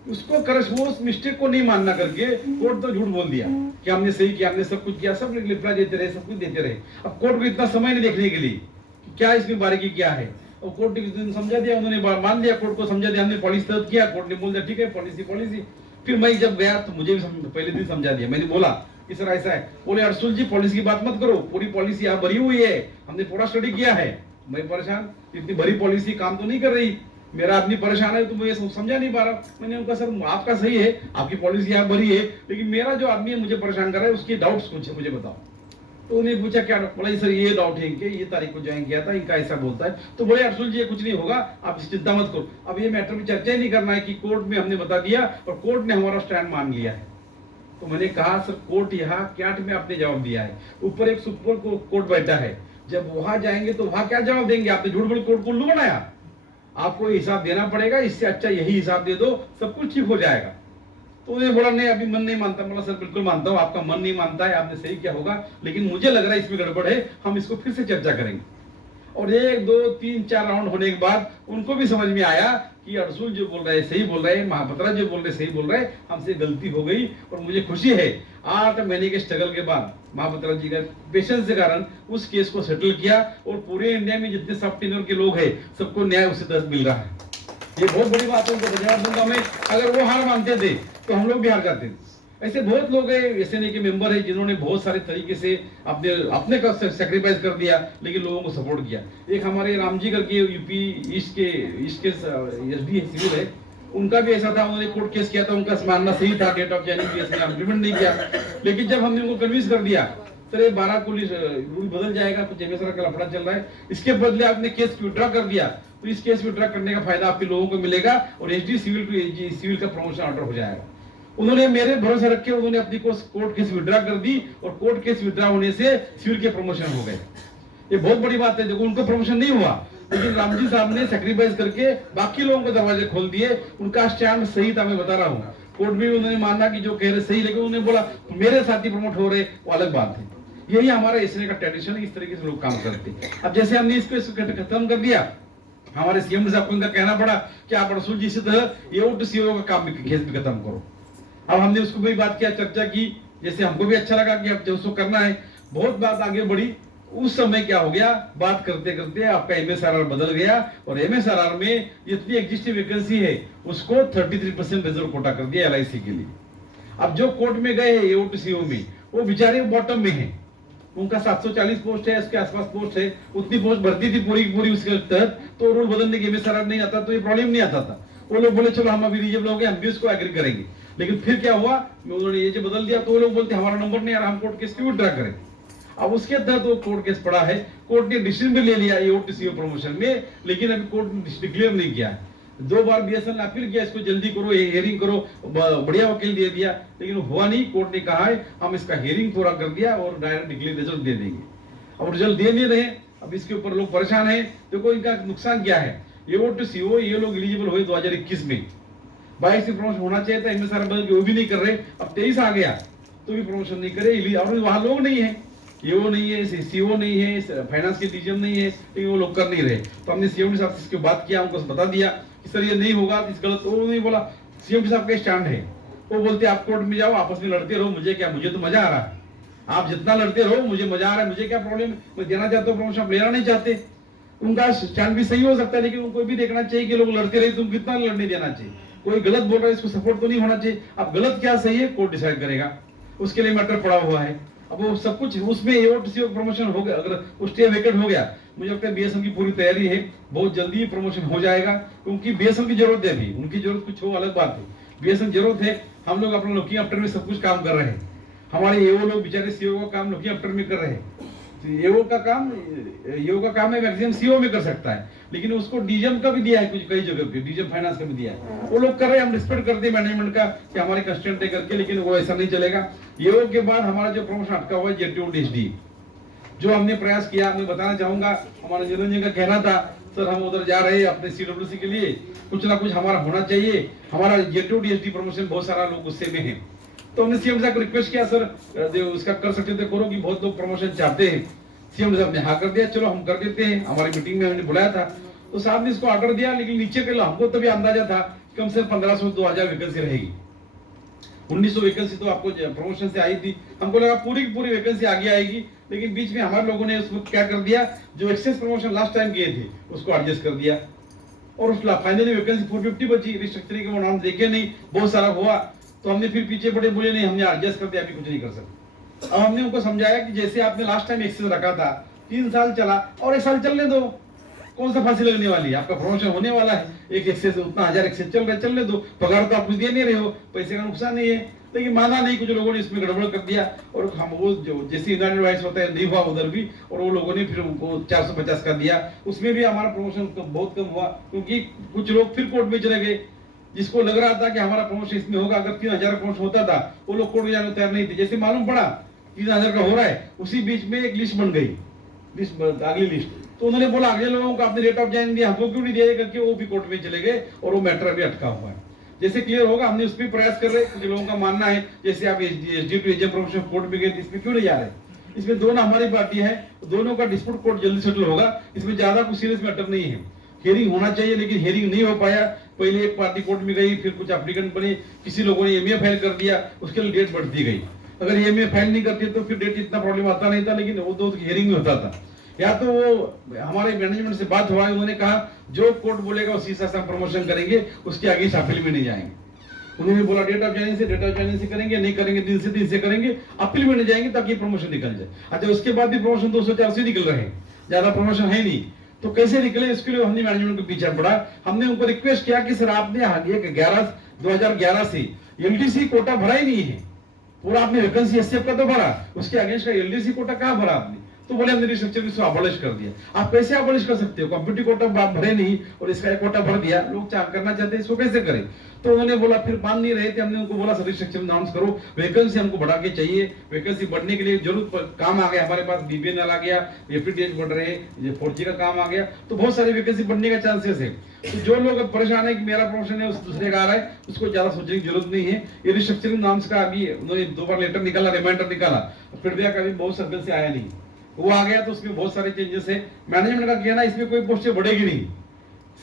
उसको वो उस मिस्टेक को नहीं मानना करके कोर्ट तो झूठ बोल दिया कि हमने सही किया, हमने सब कुछ किया, सब रिप्लाई देते रहे, सब कुछ देते रहे। अब कोर्ट को इतना समय नहीं देखने के लिए कि क्या इसमें बारीकी क्या है, और कोर्ट ने समझा दिया, उन्होंने मान दिया, कोर्ट को समझा दिया, हमने पॉलिसी तय किया, कोर्ट ने बोल दिया ठीक है पॉलिसी पॉलिसी। फिर मैं जब गया तो मुझे भी पहले दिन समझा दिया, मैंने बोला कि सर ऐसा है। बोले अर्जुन जी पॉलिसी की बात मत करो, पूरी पॉलिसी यहाँ भरी हुई है, हमने पूरा स्टडी किया है। मैं परेशान, इतनी बड़ी पॉलिसी काम तो नहीं कर रही, मेरा आदमी परेशान है, तो मुझे समझा नहीं पा रहा। मैंने उनका सर आपका सही है, आपकी पॉलिसी यहाँ भरी है, लेकिन मेरा जो आदमी है मुझे परेशान कर रहा है, उसके डाउट्स कुछ है मुझे बताओ। तो उन्हें पूछा क्या, बोला सर ये डाउट है कि ये तारीख को ज्वाइन किया था, इनका ऐसा बोलता है। तो बोले अर्जुन जी ये कुछ नहीं होगा, आप चिंता मत करो। अब ये मैटर में चर्चा ही नहीं करना है कि कोर्ट में हमने बता दिया और कोर्ट ने हमारा स्टैंड मान लिया है। तो मैंने कहा सर कोर्ट यहाँ क्याट में आपने जवाब दिया है, ऊपर एक सुपर कोर्ट बैठा है, जब वहां जाएंगे तो वहां क्या जवाब देंगे? आपने झूठ बोल कोर्ट को उल्लू बनाया, आपको हिसाब देना पड़ेगा, इससे अच्छा यही हिसाब दे दो, सब कुछ ठीक हो जाएगा। तो उन्हें बोला नहीं अभी मन नहीं मानता। बोला सर बिल्कुल मानता हूँ, आपका मन नहीं मानता है, आपने सही किया होगा, लेकिन मुझे लग रहा है इसमें गड़बड़ है, हम इसको फिर से चर्चा करेंगे। और 1 2 3 4 राउंड होने के बाद उनको भी समझ में आया कि अर्जुन जो बोल रहे हैं सही बोल रहे हैं, महापत्रा जो बोल रहे सही बोल रहे हैं, हमसे गलती हो गई। और मुझे खुशी है 8 महीने के स्ट्रगल के बाद महापत्रा जी का पेशेंस के कारण उस केस को सेटल किया, और पूरे इंडिया में जितने सॉफ्टवेयर के लोग हैं सबको न्याय उसी तरह मिल रहा है। ये बहुत बड़ी बात है, उनको धन्यवाद दूंगा मैं। अगर वो हार मानते थे तो हम लोग भी हार जाते थे। ऐसे बहुत लोग हैं एसएनए के मेंबर हैं जिन्होंने बहुत सारे तरीके से अपने का सैक्रिफाइस कर दिया, लेकिन लोगों को सपोर्ट किया। एक हमारे राम जी करके यूपी ईस्ट के एसडी सिविल है, उनका भी ऐसा था, उन्होंने कोर्ट केस किया था, उनका मानना सही था, डेट ऑफ ज्वाइनिंग इम्प्लीमेंट नहीं किया। लेकिन जब हमने उनको कन्विंस कर दिया सर ये 12 को रूल बदल जाएगा, कुछ एमएसआर का लफड़ा चल रहा है, इसके बदले आपने केस विड्रॉ कर दिया, तो इस केस विड्रॉ करने का फायदा आपके लोगों को मिलेगा और SD civil to SD civil का प्रमोशन ऑर्डर हो जाएगा। उन्होंने मेरे भरोसे रख के उन्होंने अपनी कोर्ट केस विड्रॉ कर दी, और कोर्ट केस विड्रॉ होने से सिविल के प्रमोशन हो गए। ये बहुत बड़ी बात है। देखो उनको प्रमोशन नहीं हुआ, लेकिन रामजी साहब ने सैक्रिफाइस करके बाकी लोगों को दरवाजे खोल दिए। उनका स्टैंड सही था, मैं बता रहा हूँ। कोर्ट में भी उन्होंने माना कि जो कह रहे सही, लेकिन उन्होंने बोला मेरे साथी प्रमोट हो रहे, वो अलग बात है। यही हमारा एसएनए का ट्रेडिशन है, इस तरीके से लोग काम करते हैं। अब जैसे हमने इसको खत्म कर दिया, हमारे सीएम साहब को इनका कहना पड़ा कि आप रसूल जी से सीओ का काम केस भी खत्म करो। अब हमने उसको भी बात किया, चर्चा की, जैसे हमको भी अच्छा लगा कि अब जो उसको करना है। बहुत बात आगे बढ़ी, उस समय क्या हो गया, बात करते करते आपका एमएसआरआर बदल गया और एमएसआरआर में जितनी एग्जिस्टिंग वैकेंसी है उसको 33% रिजर्व कोटा कर दिया एलआईसी के लिए। अब जो कोर्ट में गए हैं एओटीसीओ में, वो बेचारे बॉटम में है, उनका 740 पोस्ट है, इसके आसपास पोस्ट है, उतनी पोस्ट भरती थी पूरी पूरी उसके तहत, तो रूल बदलने के एमएसआरआर नहीं आता तो ये प्रॉब्लम नहीं आता था। वो लोग बोले चलो हम अभी रिजेबल हो गए, हम भी उसको एग्री करेंगे, लेकिन फिर क्या हुआ, उन्होंने ये जो बदल दिया तो वो लोग बोलते हमारा नंबर नहीं आ रहा, हम कोर्ट केस क्यों विड्रॉ करें। अब उसके तहत वो कोर्ट केस पड़ा है, कोर्ट ने डिसीजन भी ले लिया एओटीसीओ प्रमोशन में, लेकिन अभी कोर्ट ने डिक्लेयर नहीं किया है। 2 बार बीएसएन ने अपील किया इसको जल्दी करो, हियरिंग करो, बढ़िया वकील दे दिया, लेकिन हुआ नहीं। कोर्ट ने कहा है हम इसका हियरिंग पूरा कर दिया और डायरेक्ट डिक्लेयर रिजल्ट दे देंगे। अब रिजल्ट दे नहीं रहे, अब इसके ऊपर लोग परेशान है। देखो इनका नुकसान क्या है, एओटीसीओ ये लोग एलिजिबल हुए 2021 में, 22 से प्रमोशन होना चाहिए था, एमएसआर बदल के वो भी नहीं कर रहे, अब 23 आ गया तो भी प्रमोशन नहीं करे, और वहां लोग नहीं है, ईओ नहीं है, सीओ नहीं है, फाइनेंस के डीजीएम नहीं है, लेकिन वो लोग कर नहीं रहे। तो हमने सीएम साहब से इसकी बात किया, उनको बता दिया कि सर ये नहीं होगा, इस गलत, वो नहीं बोला। सीएम साहब का स्टैंड है, वो बोलते आप कोर्ट में जाओ, आपस में लड़ते रहो, मुझे क्या, मुझे तो मजा आ रहा है, आप जितना लड़ते रहो मुझे मजा आ रहा है, मुझे क्या प्रॉब्लम, मैं देना चाहता हूँ प्रमोशन, आप लेना नहीं चाहते। उनका स्टैंड भी सही हो सकता है, लेकिन उनको भी देखना चाहिए कि लोग लड़ते रहे, तुम कितना लड़ने देना चाहिए, कोई गलत बोल रहा है इसको सपोर्ट तो नहीं होना चाहिए। अब गलत क्या सही है कोर्ट डिसाइड करेगा, उसके लिए मैटर पड़ा हुआ है। अब वो सब कुछ उसमें एओटीसीओ प्रमोशन हो गया, अगर वो स्टे वेकेट हो गया, मुझे लगता है बीएसएम की पूरी तैयारी है, बहुत जल्दी प्रमोशन हो जाएगा, क्योंकि बीएसएम की जरूरत है अभी, उनकी जरूरत कुछ हो अलग बात है, बीएसएम जरूरत है। हम लोग अपना लुकिंग आफ्टर में सब कुछ काम कर रहे हैं, हमारे एओ लोग बेचारे सीओ का काम लुकिंग आफ्टर में कर रहे हैं। एओ का काम है मैक्सिमम सीओ में कर सकता है, लेकिन उसको डीजीएम का भी दिया है, कुछ कई जगह पे डीजीएम फाइनेंस का भी दिया है, वो लोग कर रहे हैं, हम रिस्पेक्ट करते हैं मैनेजमेंट का कि हमारे कंस्टेंट है करके, लेकिन वो ऐसा नहीं चलेगा। एओ के बाद हमारा जो प्रमोशन अटका हुआ है जेटीओ डीएसडी, जो हमने प्रयास किया, मैं बताना चाहूंगा, हमारा निरंजन का कहना था सर हम उधर जा रहे हैं अपने सीडब्ल्यूसी के लिए, कुछ ना कुछ हमारा होना चाहिए, हमारा जेटीओ डीएसडी प्रमोशन बहुत सारा लोग गुस्से में है। तो हमने सीएम साहब को रिक्वेस्ट किया सर उसका कर सकते थे करो, कि बहुत लोग प्रमोशन चाहते हैं। सीएम साहब ने हाँ कर दिया, चलो हम कर देते हैं, हमारी मीटिंग में हमने बुलाया था तो साहब ने इसको ऑर्डर दिया, लेकिन नीचे के हमको तभी अंदाजा था कम से कम 1500-2000 वैकेंसी रहेगी, 1900 वैकेंसी तो आपको प्रमोशन से आई थी, हमको लगा पूरी की पूरी वैकेंसी आगे आएगी, लेकिन बीच में हमारे लोगों ने उसको क्या कर दिया, जो एक्सेस प्रमोशन लास्ट टाइम किए थे उसको एडजस्ट कर दिया, और उस फाइनली वैकेंसी 450 बची, रिस्ट्रक्चरिंग के नाम देखे नहीं, बहुत सारा हुआ, तो हमने फिर पीछे बड़े बोले नहीं हमने एडजस्ट कर दिया, अभी कुछ नहीं कर सकते। अब हमने उनको समझाया कि जैसे आपने लास्ट टाइम एक्सेस रखा था, 3 साल चला और 1 साल चलने दो, कौन सा फांसी लगने वाली है, आपका प्रमोशन होने वाला है, एक एक्सेस उतना 1000 एक्सेस चल रहा है, चलने दो, पगार तो आप कुछ दे नहीं रहे हो, पैसे का नुकसान नहीं है, लेकिन माना नहीं, कुछ लोगों ने इसमें गड़बड़ कर दिया, और हम वो जो जैसे यूनाइटेड वाइस होता है नहीं हुआ उधर भी, और वो लोगों ने फिर उनको 450 कर दिया, उसमें भी हमारा प्रमोशन बहुत कम हुआ, क्योंकि कुछ लोग फिर कोर्ट में चले गए, जिसको लग रहा था कि हमारा प्रमोशन इसमें होगा, अगर 3000 प्रमोशन होता था वो लोग कोर्ट में जाने तैयार नहीं थे, जैसे मालूम पड़ा 3000 का हो रहा है, उसी बीच में एक लिस्ट बन गई, अगली लिस्ट, तो उन्होंने बोला अगले लोगों को आपने रेट ऑफ ज्वाइनिंग दिया, हमको क्यों नहीं दिया, करके वो भी कोर्ट में चले गए, और वो मैटर अभी अटका हुआ है। जैसे क्लियर होगा हमने उस पर प्रयास कर रहे, कुछ लोगों का मानना है जैसे आप SD to agent promotion court में गए, इसमें क्यों नहीं जा रहे, इसमें दोनों हमारी पार्टी है, दोनों का डिस्प्यूट कोर्ट जल्दी सेटल होगा, इसमें ज्यादा कुछ सीरियस मैटर नहीं है, हियरिंग होना चाहिए, लेकिन हियरिंग नहीं हो पाया, पहले एक पार्टी कोर्ट में गई, फिर कुछ एप्लीकेंट बने, किसी लोगों ने एमए फाइल कर दिया, उसके लिए डेट बढ़ दी गई, अगर एमए फाइल नहीं करती तो फिर डेट इतना प्रॉब्लम आता नहीं था, लेकिन वो 2 हियरिंग में होता था। या तो वो हमारे मैनेजमेंट से बात हुआ है, उन्होंने कहा जो कोर्ट बोलेगा उसी हिसाब से हम प्रमोशन करेंगे, उसके आगे अपील में नहीं जाएंगे, उन्होंने बोला डेट ऑफ ज्वाइनिंग से करेंगे, नहीं करेंगे दिन से करेंगे, अपील में नहीं जाएंगे ताकि प्रमोशन निकल जाए। अच्छा उसके बाद भी प्रमोशन 200-400 निकल रहे हैं, ज्यादा प्रमोशन है नहीं, तो कैसे निकले, इसके लिए हमने मैनेजमेंट को पीछे पड़ा, हमने उनको रिक्वेस्ट किया कि सर आपने 2011 से एलडीसी कोटा भरा ही नहीं है, पूरा आपने वैकेंसी एससीएफ का तो भरा, उसके अगेंस्ट का एलडीसी कोटा कहां भरा आपने, तो बोले हमने रिस्ट्रक्चर इसको अबॉलिश कर दिया। आप कैसे अबॉलिश कर सकते हो, कॉम्पिटिटिव कोटा आप भरे नहीं और इसका एक कोटा भर दिया, लोग करना चाहते हैं इसको कैसे करें, तो उन्होंने बोला फिर मान नहीं रहे थे, हमने उनको बोला सर रिस्ट्रक्चर अनाउंस करो, वैकेंसी हमको बढ़ा के चाहिए, वैकेंसी बढ़ने के लिए जरूर काम आ गया हमारे पास, बीबीएनएल आ गया, एफटीटीएच बढ़ रहे हैं, 4G का काम आ गया, तो बहुत सारी वैकेंसी बढ़ने का चांसेस है। तो जो लोग परेशान है कि मेरा प्रमोशन है उस दूसरे का आ रहा है, उसको ज्यादा सोचने की जरूरत नहीं है। ये रिस्ट्रक्चरिंग नाम का अभी उन्होंने 2 बार लेटर निकाला, रिमाइंडर निकाला, फीडबैक अभी बहुत सर्कल से आया नहीं, वो आ गया तो उसमें बहुत सारे चेंजेस है। मैनेजमेंट का कहना इसमें कोई पोस्टें बढ़ेगी नहीं,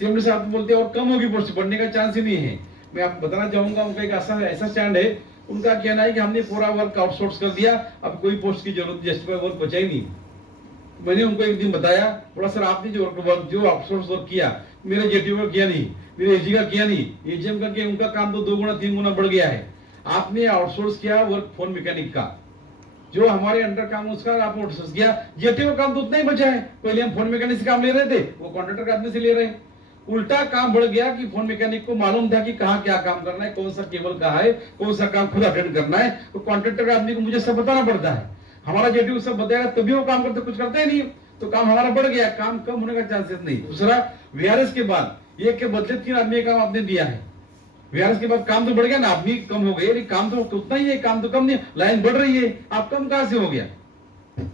सीएम साहब बोलते हैं और कम होगी, पोस्ट बढ़ने का चांस ही नहीं है। मैं आपको बताना चाहूंगा उनका एक ऐसा स्टैंड है, उनका कहना है कि हमने पूरा वर्क आउटसोर्स कर दिया, अब कोई पोस्ट की जरूरत जस्टिफाई वर्क बचा ही नहीं, मैंने उनको एक दिन बताया, बोला सर आपने जो आउटसोर्स वर्क किया, मेरे जेटीओ का किया नहीं, मेरे एजी का किया नहीं, एजीएम का किया, उनका काम तो 2 गुना 3 गुना बढ़ गया है। आपने आउटसोर्स किया वर्क फोन मैकेनिक का, जो हमारे अंडर काम उसका आप आउटसोर्स किया, जेटीओ काम तो उतना ही बचा है। पहले हम फोन मैकेनिक से काम ले रहे थे, वो कॉन्ट्रैक्टर के आदमी से ले रहे हैं। उल्टा काम बढ़ गया कि फोन मैकेनिक को मालूम था कि कहाँ क्या काम करना है, कौन सा केबल कहाँ है, कौन सा काम खुद अटेंड करना है, तो कॉन्ट्रैक्टर के आदमी को मुझे सब बताना पड़ता है। हमारा जेटीओ सब बताएगा तभी वो काम करते, कुछ करते ही नहीं, तो काम हमारा बढ़ गया, काम कम होने का चांसेस नहीं। दूसरा, वीआरएस के बाद एक के बदले 3 आदमी का काम आपने दिया है, वीआरएस के बाद काम तो बढ़ गया ना, आदमी कम हो गए, काम तो उतना ही है, काम तो कम नहीं, लाइन बढ़ रही है, आप कम कहां से हो गया?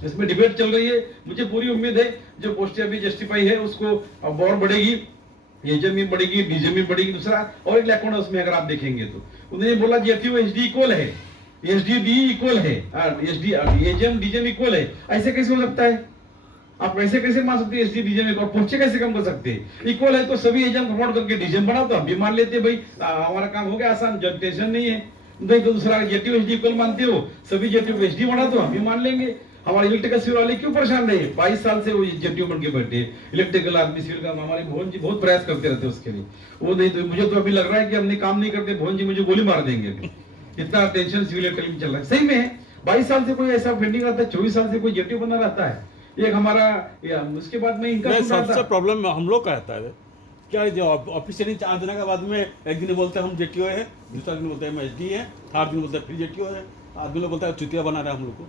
इसमें डिबेट चल रही है। मुझे पूरी उम्मीद है जो पोस्ट अभी जस्टिफाई है उसको अब और बढ़ेगी, एजीएम भी बढ़ेगी, डीजीएम भी बढ़ेगी। दूसरा और एक लैकुना उसमें अगर आप देखेंगे तो उन्होंने बोला जेटीओ एचडी इक्वल है, एचडी इक्वल है, एचडी एजीएम डीजीएम इक्वल है। ऐसे कैसे हो सकता है? आप ऐसे कैसे मान सकते हैं एसडी डीजीएम और पोस्टे कैसे कम कर सकते हैं? इक्वल है तो सभी एजीएम प्रमोट करके डीजीएम बनाओ, तो हम भी मान लेते हैं भाई हमारा काम हो गया आसान, टेंशन नहीं है। नहीं तो दूसरा जेटीओ एचडी इक्वल मानते हो, सभी जेटीओ एचडी बना दो, हम भी मान लेंगे। हमारे इलेक्ट्रिकल सिविल वाले क्यों परेशान रहे? 22 साल से वो जेटीओ बन के बैठे, इलेक्ट्रिकल आदमी सिविल का हमारे भवन जी बहुत प्रयास करते रहते उसके लिए। वो नहीं तो मुझे तो अभी लग रहा है कि हमने काम नहीं करते, भवन जी मुझे गोली मार देंगे अभी, इतना टेंशन सिविल इलेक्ट्रिकल में चल रहा है। सही में है, 22 साल से कोई ऐसा पेंडिंग रहता है, 24 साल से कोई जेटीओ बना रहता है। एक हमारा उसके बाद में इनका सबसे प्रॉब्लम हम लोग का रहता है क्या, जो ऑफिशियली 4 दिन के बाद में एक दिन बोलते हैं हम जेटीओ है, दूसरा दिन बोलते हैं हम एसडी है, थर्ड दिन बोलते हैं फिर जेटीओ है, आदमी लोग बोलता है चुतिया बना रहे हैं हम लोग को।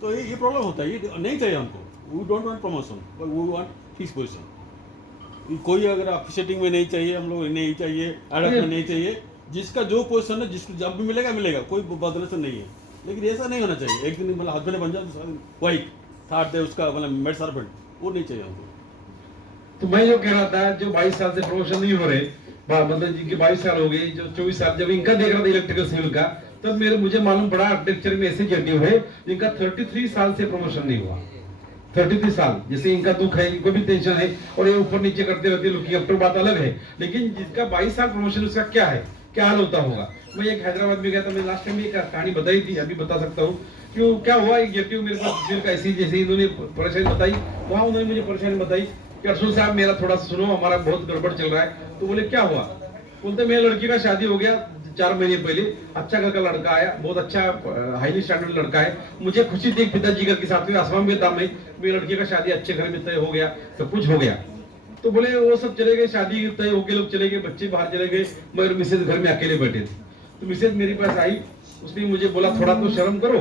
तो ये प्रॉब्लम होता है, ये नहीं चाहिए हमको। We don't want promotion but we want fix position. कोई अगर ऑफिशिएटिंग में नहीं चाहिए, हम लोग नहीं चाहिए, एडअप में नहीं चाहिए, जिसका जो पोजीशन है जिसको जब भी मिलेगा मिलेगा, कोई बदलाव नहीं है। लेकिन ऐसा नहीं होना चाहिए एक दिन मतलब हस्बैंड बन जाए, दूसरा दिन वाइफ, थर्ड डे उसका मतलब मेड सर्वेंट, वो नहीं चाहिए हमको। तो मैं जो कह रहा था, जो 22 साल से प्रमोशन नहीं हो रहे, मतलब जिनके 22 साल हो गए, जो 24 साल, जब इनका देख रहा था इलेक्ट्रिकल सिविल का, तब मुझे मालूम पड़ा आर्किटेक्चर में ऐसे जेटीओ है जिनका 33 साल से प्रमोशन नहीं हुआ। 33 साल, जैसे इनका दुख है, इनको भी टेंशन है और ये ऊपर नीचे करते रहते, लुकिंग आफ्टर बात अलग है। लेकिन जिसका 22 साल प्रमोशन, उसका क्या है, क्या हाल होता होगा? मैं एक हैदराबाद में गया था, मैं लास्ट टाइम एक कहानी बताई थी, अभी बता सकता हूँ। क्यों क्या हुआ, एक जेटीओ मेरे पास सिविल का ऐसी जैसे इन्होंने परेशानी बताई, वहां उन्होंने मुझे परेशानी बताई कि अर्जुन साहब मेरा थोड़ा सा सुनो, हमारा बहुत गड़बड़ चल रहा है। तो बोले क्या हुआ? बोलते मेरे लड़की का शादी हो गया 4 महीने पहले, अच्छा घर का लड़का आया, बहुत अच्छा हाईली स्टैंडर्ड लड़का है, मुझे खुशी थी पिताजी घर के साथ में, आसमान में था, मैं मेरी लड़की का शादी अच्छे घर में तय हो गया, सब कुछ हो गया। तो बोले वो सब चले गए, शादी तय होके लोग चले गए, बच्चे बाहर चले गए, मगर मिसेज घर में अकेले बैठे थे। तो मिसेज मेरे पास आई, उसने मुझे बोला थोड़ा तो शर्म करो।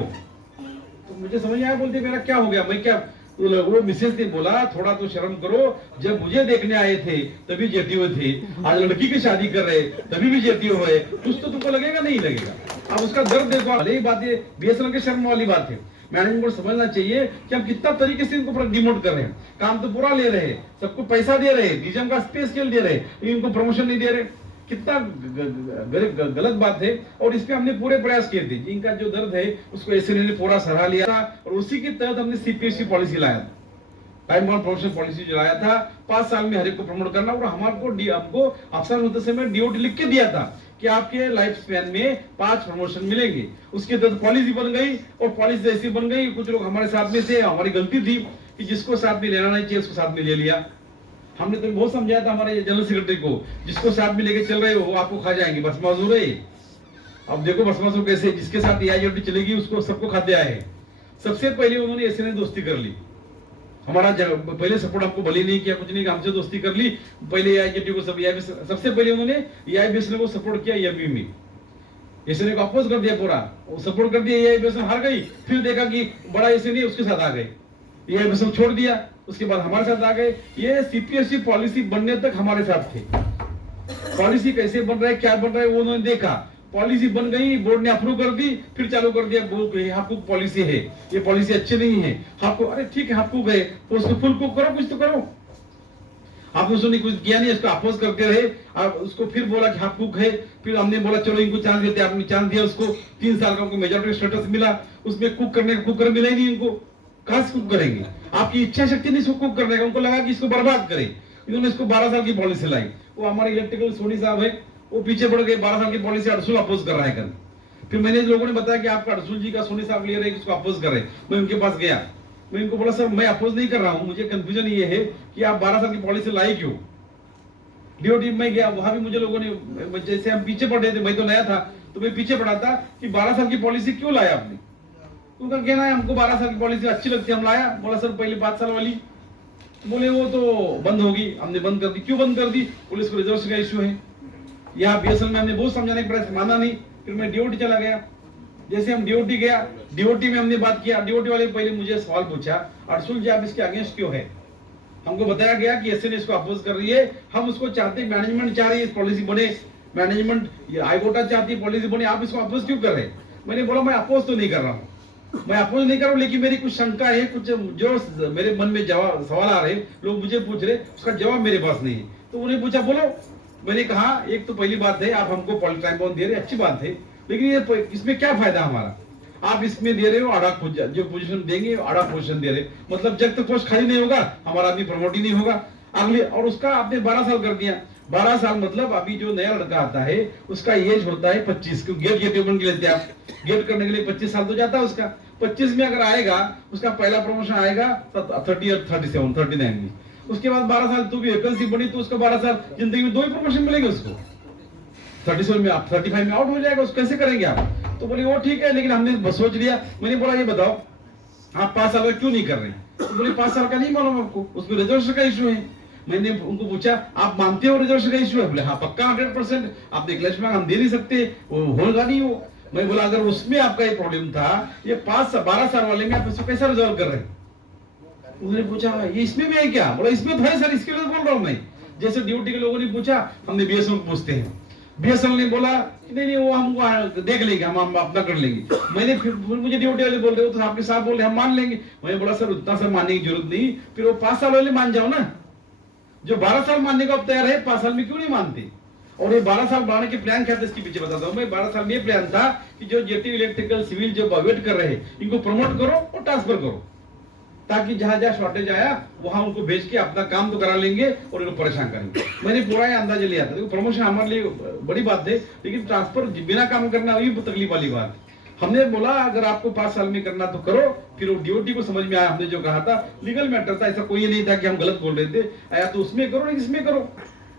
तो मुझे समझ आया, बोलते मेरा क्या हो गया, मैं क्या, वो मिसेज ने बोला थोड़ा तो शर्म करो, जब मुझे देखने आए थे तभी जेटीओ थे, आज लड़की की शादी कर रहे तभी भी जेटीओ है, कुछ तो तुमको लगेगा नहीं लगेगा। अब उसका दर्द देखो, यही बात है, बीएसएनएल के शर्म वाली बात है। मैनेजमेंट को समझना चाहिए कि हम कितना तरीके से इनको डिमोट कर रहे हैं, काम तो पूरा ले रहे हैं, सबको पैसा दे रहे हैं, डीजीएम का स्पेस स्केल दे रहे हैं, इनको प्रमोशन नहीं दे रहे, कितना गलत बात है। और इस पे हमने पूरे प्रयास किए थे, इनका जो दर्द है उसको एसएनए ने पूरा सराहा लिया था, और उसी के तहत हमने सीपीएससी पॉलिसी लाया था, टाइम बाउंड प्रमोशन पॉलिसी जो लाया था, 5 साल में हर एक को प्रमोट करना। और हमको अफसर होते समय डीओटी लिख के दिया था कि आपके लाइफ स्पैन में 5 प्रमोशन मिलेंगे। उसके तहत पॉलिसी बन गई, और पॉलिसी ऐसी बन गई, कुछ लोग हमारे साथ में थे, हमारी गलती थी कि जिसको साथ में लेना नहीं चाहिए उसको साथ में ले लिया। हमने तो बहुत समझाया था हमारे जनरल सेक्रेटरी को, जिसको साथ में लेके चल रहे हो वो आपको खा जाएंगे, बस मजदूर है। अब देखो बस मजदूर कैसे, जिसके साथ एआईओटी चलेगी उसको सबको खाते आए हैं। सबसे पहले उन्होंने ऐसे दोस्ती कर ली, हमारा पहले सपोर्ट हमको भले नहीं किया, कुछ नहीं, हमसे दोस्ती कर ली। पहले एआईओटी को सबसे पहले उन्होंने एआईबीएसएनएल को सपोर्ट किया, एमपी में एसएनए को अपोज कर दिया, पूरा वो सपोर्ट कर दिया, एआईबीएसएनएल हार गई। फिर देखा कि बड़ा एसएनए उसके साथ आ गए, एआईबीएसएनएल छोड़ दिया, उसके बाद हमारे साथ आ गए। ये सीपीएससी पॉलिसी बनने तक हमारे साथ थे। पॉलिसी कैसे बन रहा है, क्या बन रहा है, वो उन्होंने देखा, पॉलिसी बन गई, बोर्ड ने अप्रूव कर दी, फिर चालू कर दिया हाफ पॉलिसी है, ये पॉलिसी अच्छी नहीं है, आपको अरे ठीक है हाफ है तो उसको फुल कुक करो, कुछ तो करो। आपने उसने कुछ किया नहीं, इसको अपोज करते रहे, आप उसको फिर बोला कि हाफ कुक है, फिर हमने बोला चलो इनको चांस देते, आपने चांस दिया उसको, 3 साल का उनको मेजॉरिटी स्टेटस मिला, उसमें कुक करने का कुकर मिला ही नहीं इनको, कहां से कुक करेंगे? आपकी इच्छा शक्ति नहीं इसको कुक करने का, उनको लगा कि इसको बर्बाद करें, इन्होंने इसको 12 साल की पॉलिसी लाई। वो हमारे इलेक्ट्रिकल सोनी साहब है, वो पीछे पड़ गए, 12 साल की पॉलिसी 800 अपोज कर रहा है। फिर मैंने लोगों ने बताया कि आपका अर्जुन जी का सोनी साहब ले रहे हैं, उसको अपोज कर रहे हैं। मैं उनके पास गया, मैं इनको बोला सर मैं अपोज नहीं कर रहा हूं, मुझे कंफ्यूजन ये है कि आप 12 साल की पॉलिसी लाई क्यों। डीओटी में गया, वहां भी मुझे लोगों ने, जैसे हम पीछे पड़ रहे थे, मैं तो नया था तो मैं पीछे पड़ा था कि 12 साल की पॉलिसी क्यों लाया आपने। उनका कहना है हमको 12 साल की पॉलिसी अच्छी लगती है, हम लाया। बोला सर पहले 5 साल वाली, बोले वो तो बंद होगी, हमने बंद कर दी। क्यों बंद कर दी? पुलिस को रिजर्वेशन का इश्यू है। यहाँ बीएसएल में हमने बहुत समझाने के प्रयास, माना नहीं। फिर मैं डीओटी चला गया। जैसे हम डीओटी गया, डीओटी में हमने बात किया, डीओटी वाले पहले मुझे सवाल पूछा, अर्जुन जी आप इसके अगेंस्ट क्यों है। हमको बताया गया कि एसएन इसको अपोज कर रही है, हम उसको चाहते, मैनेजमेंट चाह रही है इस पॉलिसी बने, मैनेजमेंट हाईकोर्ट चाहती है पॉलिसी बने, आप इसको अपोज क्यों कर रहे हैं। मैंने बोला मैं अपोज तो नहीं कर रहा हूँ, मैं अपोज नहीं कर रहा हूँ, लेकिन मेरी कुछ शंका है, कुछ जो मेरे मन में जवाब सवाल आ रहे, लोग मुझे पूछ रहे, उसका जवाब मेरे पास नहीं है। तो उन्हें पूछा बोलो। मैंने कहा एक तो पहली बात है आप हमको टाइम बाउंड दे रहे, अच्छी बात है, लेकिन ये इसमें क्या फायदा हमारा। आप इसमें दे रहे हो आड़ा, जो पोजीशन देंगे आड़ा पोजीशन दे रहे, मतलब जब तक पोस्ट खाली नहीं होगा हमारा आदमी प्रमोट ही नहीं होगा अगले। और उसका आपने 12 साल कर दिया। 12 साल मतलब अभी जो नया लड़का आता है उसका एज होता है 25, क्योंकि गेट ओपन के लेते हैं आप, गेट करने के लिए 25 साल तो जाता है उसका। 25 में अगर आएगा उसका पहला प्रमोशन आएगा 30 और 37 39 में। उसके बाद 12 साल तो भी वैकेंसी बनी तो उसका 12 साल जिंदगी में 2 ही प्रमोशन मिलेंगे उसको। 37 में आप 35 में आउट हो जाएगा, उसको कैसे करेंगे आप। तो बोले वो ठीक है, लेकिन हमने सोच लिया। मैंने बोला ये बताओ आप 5 साल का क्यों नहीं कर रहे। तो बोले 5 साल का नहीं मालूम आपको, उसमें रिजर्वेशन का इशू है। मैंने उनको पूछा आप मानते हो रिजर्वेशन का इशू है। बोले हाँ पक्का 100%, आपने क्लच में हम दे नहीं सकते, वो होगा नहीं वो। मैं बोला अगर उसमें आपका ये प्रॉब्लम था, ये 12 साल वाले में आप इसको कैसा रिजॉल्व कर रहे हैं। उन्होंने पूछा ये इसमें भी है क्या। बोला इसमें तो है सर, इसके लिए बोल रहा हूँ मैं। जैसे ड्यूटी के लोगों ने पूछा, हमने बीएसएल को पूछते हैं, बीएसएल ने बोला नहीं वो हमको देख लेंगे, हम अपना कर लेंगे। मैंने फिर मुझे ड्यूटी वाले बोल रहे हो तो आपके साथ बोल रहे हम मान लेंगे। मैंने बोला सर उतना सर मानने की जरूरत नहीं, फिर वो 5 साल वाले मान जाओ ना। जो 12 साल मानने को अब तैयार है, 5 साल में क्यों नहीं मानते। और ये 12 साल बढ़ाने के प्लान क्या था इसके पीछे बताता हूँ मैं। 12 साल में ये प्लान था कि जो जेटी इलेक्ट्रिकल सिविल जो वेट कर रहे हैं इनको प्रमोट करो और ट्रांसफर करो, ताकि जहां जहां शॉर्टेज आया वहां उनको भेज के अपना काम तो करा लेंगे और इनको परेशान करेंगे। मैंने पूरा ये अंदाजा लिया था। देखो प्रमोशन हमारे लिए बड़ी बात है, लेकिन ट्रांसफर बिना काम करना वही तकलीफ वाली बात है। हमने बोला अगर आपको 5 साल में करना तो करो। फिर वो डीओटी को समझ में आया, हमने जो कहा था लीगल मैटर था, ऐसा कोई नहीं था कि हम गलत बोल रहे थे। आया तो उसमें करो नहीं इसमें करो।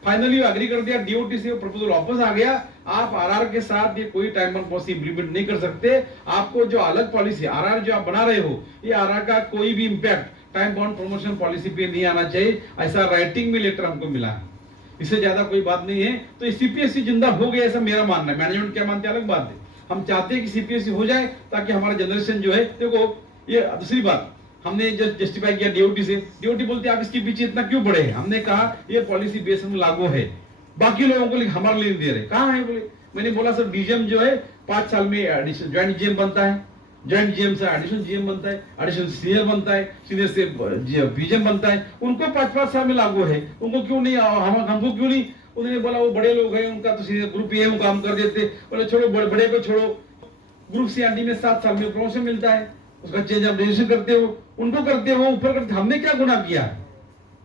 फाइनली एग्री कर दिया, डीओटी से प्रपोजल वापस आ गया। आप आरआर के साथ ये कोई टाइम बाउंड पॉलिसी इंप्लीमेंट नहीं कर सकते। आपको जो अलग पॉलिसी आरआर जो आप बना रहे हो, ये आरआर का कोई भी impact time bound promotion policy पे नहीं आना चाहिए, ऐसा राइटिंग में लेटर हमको मिला है। इससे ज्यादा कोई बात नहीं है। तो सीपीएससी जिंदा हो गया ऐसा मेरा मानना है। मैनेजमेंट क्या मानते हैं अलग बात है। हम चाहते हैं कि सीपीएससी हो जाए ताकि हमारा जनरेशन जो है, देखो ये दूसरी बात हमने जस्टिफाई किया डीओटी से। डीओटी बोलते हैं आप इसके पीछे इतना क्यों बड़े हैं। हमने कहा ये पॉलिसी बेस में लागू है, बाकी लोगों को हमारे लिए दे रहे। कहाँ है बोले। मैंने बोला सर डीजीएम जो है 5 साल में एडिशन ज्वाइंट जीएम बनता है, ज्वाइंट जीएम से एडिशनल जीएम बनता है, एडिशनल सीनियर बनता है, सीनियर से बीजीएम बनता है। उनको 5-5 साल में लागू है, उनको क्यों नहीं, हमको क्यों नहीं। उन्होंने बोला वो बड़े लोग हैं, उनका तो सीनियर ग्रुप ही है, वो काम कर देते। बोले छोड़ो बड़े को छोड़ो, ग्रुप सीआरडी में 7 साल में प्रमोशन मिलता है, उसका चेंज ऑफ रजिस्ट्रेशन करते हो, उनको करते हो, ऊपर करते, हमने क्या गुनाह किया।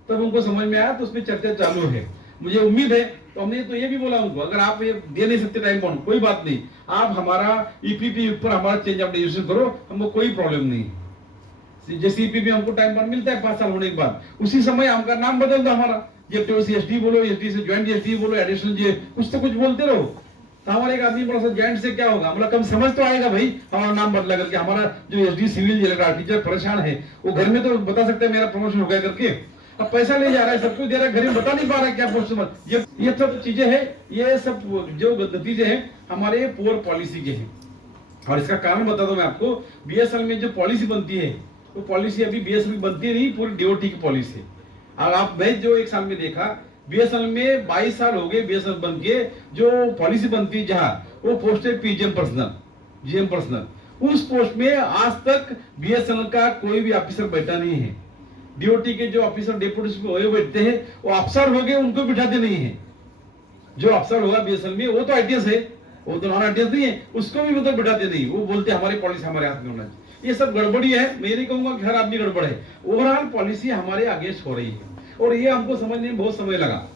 तब उनको समझ में आया, तो उसमें चर्चा चालू है। मुझे उम्मीद है, तो हमने तो ये भी बोला उनको अगर आप ये दे नहीं सकते टाइम बाउंड कोई बात नहीं, आप हमारा ईपीपी ऊपर हमारा चेंज ऑफ रजिस्ट्रेशन करो, हमको कोई प्रॉब्लम नहीं। जैसे ईपीपी हमको टाइम बाउंड मिलता है 5 साल होने के बाद, उसी समय हमका नाम बदल दो हमारा, जेपीओ से एसडी बोलो, एसडी से ज्वाइंट एसडी बोलो, एडिशनल जे कुछ तो कुछ बोलते रहो। तो हमारे एक आदमी बड़ा सा ज्वाइंट से क्या होगा, मतलब कम समझ तो आएगा भाई हमारा नाम बदला करके। हमारा जो एसडी सिविल टीचर परेशान है, वो घर में तो बता सकते हैं मेरा प्रमोशन हो गया करके, अब पैसा ले जा रहा है, सब कुछ दे रहा है, घर में बता नहीं पा रहा है क्या पोस्ट। ये सब चीजें हैं, ये सब जो नतीजे हैं हमारे पुअर पॉलिसी के हैं। और इसका कारण बता दो मैं आपको, बीएसएल में जो पॉलिसी बनती है वो पॉलिसी अभी बीएसएल में बनती नहीं, पूरी डीओटी की पॉलिसी है। और आप मैं जो 1 साल में देखा, बीएसएल में 22 साल हो गए बीएसएल बन के, जो पॉलिसी बनती है जहां वो पोस्ट है पीजीएम पर्सनल, जीएम पर्सनल, उस पोस्ट में आज तक बीएसएल का कोई भी ऑफिसर बैठा नहीं है। डीओटी के जो ऑफिसर डेप्यूटी बैठते हैं वो अफसर हो गए, उनको बिठाते नहीं है। जो अफसर होगा बीएसएल में वो तो आईटीएस है, वो तो नॉन आईटीएस नहीं है, उसको भी मतलब बिठाते नहीं। वो बोलते हमारी पॉलिसी हमारे हाथ में होना चाहिए। ये सब गड़बड़ी है, मैं नहीं कहूंगा कि हर आदमी गड़बड़ है, ओवरऑल पॉलिसी हमारे अगेंस्ट हो रही है और ये हमको समझने में बहुत समय लगा।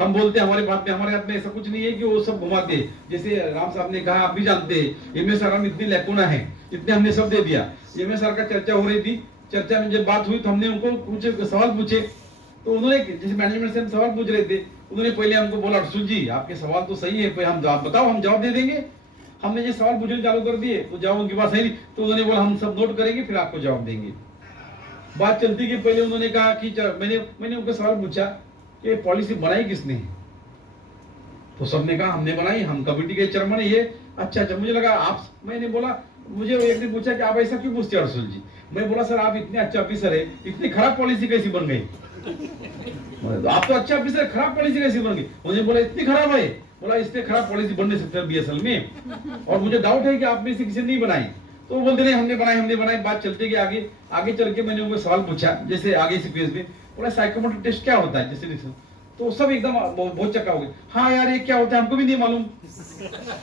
हम बोलते हैं हमारे बात में, हमारे हाथ में ऐसा कुछ नहीं है कि वो सब घुमाते। जैसे राम साहब ने कहा, आप भी जानते हैं एमएस सर में इतनी लैकुना है, इतने हमने सब दे दिया। एमएस सर का चर्चा हो रही थी, चर्चा में जब बात हुई तो हमने उनको कुछ सवाल पूछे, तो उन्होंने जैसे मैनेजमेंट से हम सवाल पूछ रहे थे, उन्होंने पहले हमको बोला, अर्जुन जी आपके सवाल तो सही है, पर हम आप बताओ, हम जवाब दे देंगे। हमने जो सवाल पूछने चालू कर दिए तो जवाब उनके पास है नहीं, तो उन्होंने बोला हम सब नोट करेंगे फिर आपको जवाब देंगे। बात चलती कि पहले उन्होंने कहा कि मैंने उनको सवाल पूछा कि पॉलिसी बनाई किसने, तो सबने कहा हमने बनाई, हम कमेटी के चेयरमैन है ये। अच्छा, मुझे लगा आप, मैंने बोला, मुझे एक दिन पूछा कि आप ऐसा क्यों पूछते हैं अर्जुन जी। मैं बोला सर आप इतने अच्छे ऑफिसर है, इतनी खराब पॉलिसी कैसी बन गई। आप तो अच्छे ऑफिसर, खराब पॉलिसी कैसी बन गई। मुझे बोला इतनी खराब है, बोला इससे खराब पॉलिसी बन नहीं सकती बीएसएल में, और मुझे डाउट है कि आप में से किसी ने नहीं बनाई। तो बोलते नहीं हमने बनाई। बात चलते गई आगे चल के मैंने उनको सवाल पूछा, जैसे आगे से पेज में, बोला साइकोमेट्रिक टेस्ट क्या होता है, जैसे तो सब एकदम बहुत चक्का हो गए। हाँ यार ये क्या होता है, हमको भी नहीं मालूम।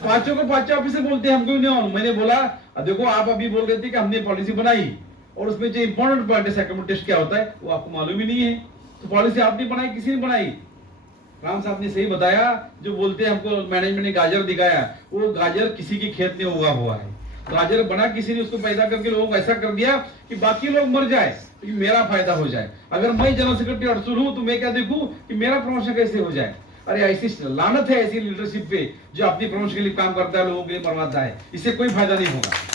पांचों को पांचों ऑफिसर बोलते हैं हमको भी नहीं मालूम। मैंने बोला देखो आप अभी बोल रहे थे कि हमने पॉलिसी बनाई, और उसमें जो इंपॉर्टेंट पार्ट है साइकोमेट्रिक टेस्ट क्या होता है वो आपको मालूम ही नहीं है। तो पॉलिसी आपने बनाई, किसी ने बनाई। राम साहब ने सही बताया, जो बोलते हैं हमको मैनेजमेंट ने गाजर दिखाया, वो गाजर किसी के खेत में उगा हुआ है। गाजर बना किसी ने, उसको पैदा करके लोगों को ऐसा कर दिया कि बाकी लोग मर जाए, कि मेरा फायदा हो जाए। अगर मैं जनरल सेक्रेटरी अर्जुन हूं तो मैं क्या देखूं कि मेरा प्रमोशन कैसे हो जाए। अरे ऐसी लानत है ऐसी लीडरशिप पे जो अपनी प्रमोशन के लिए काम करता है, लोगों के लिए मरवाता है, इससे कोई फायदा नहीं होगा।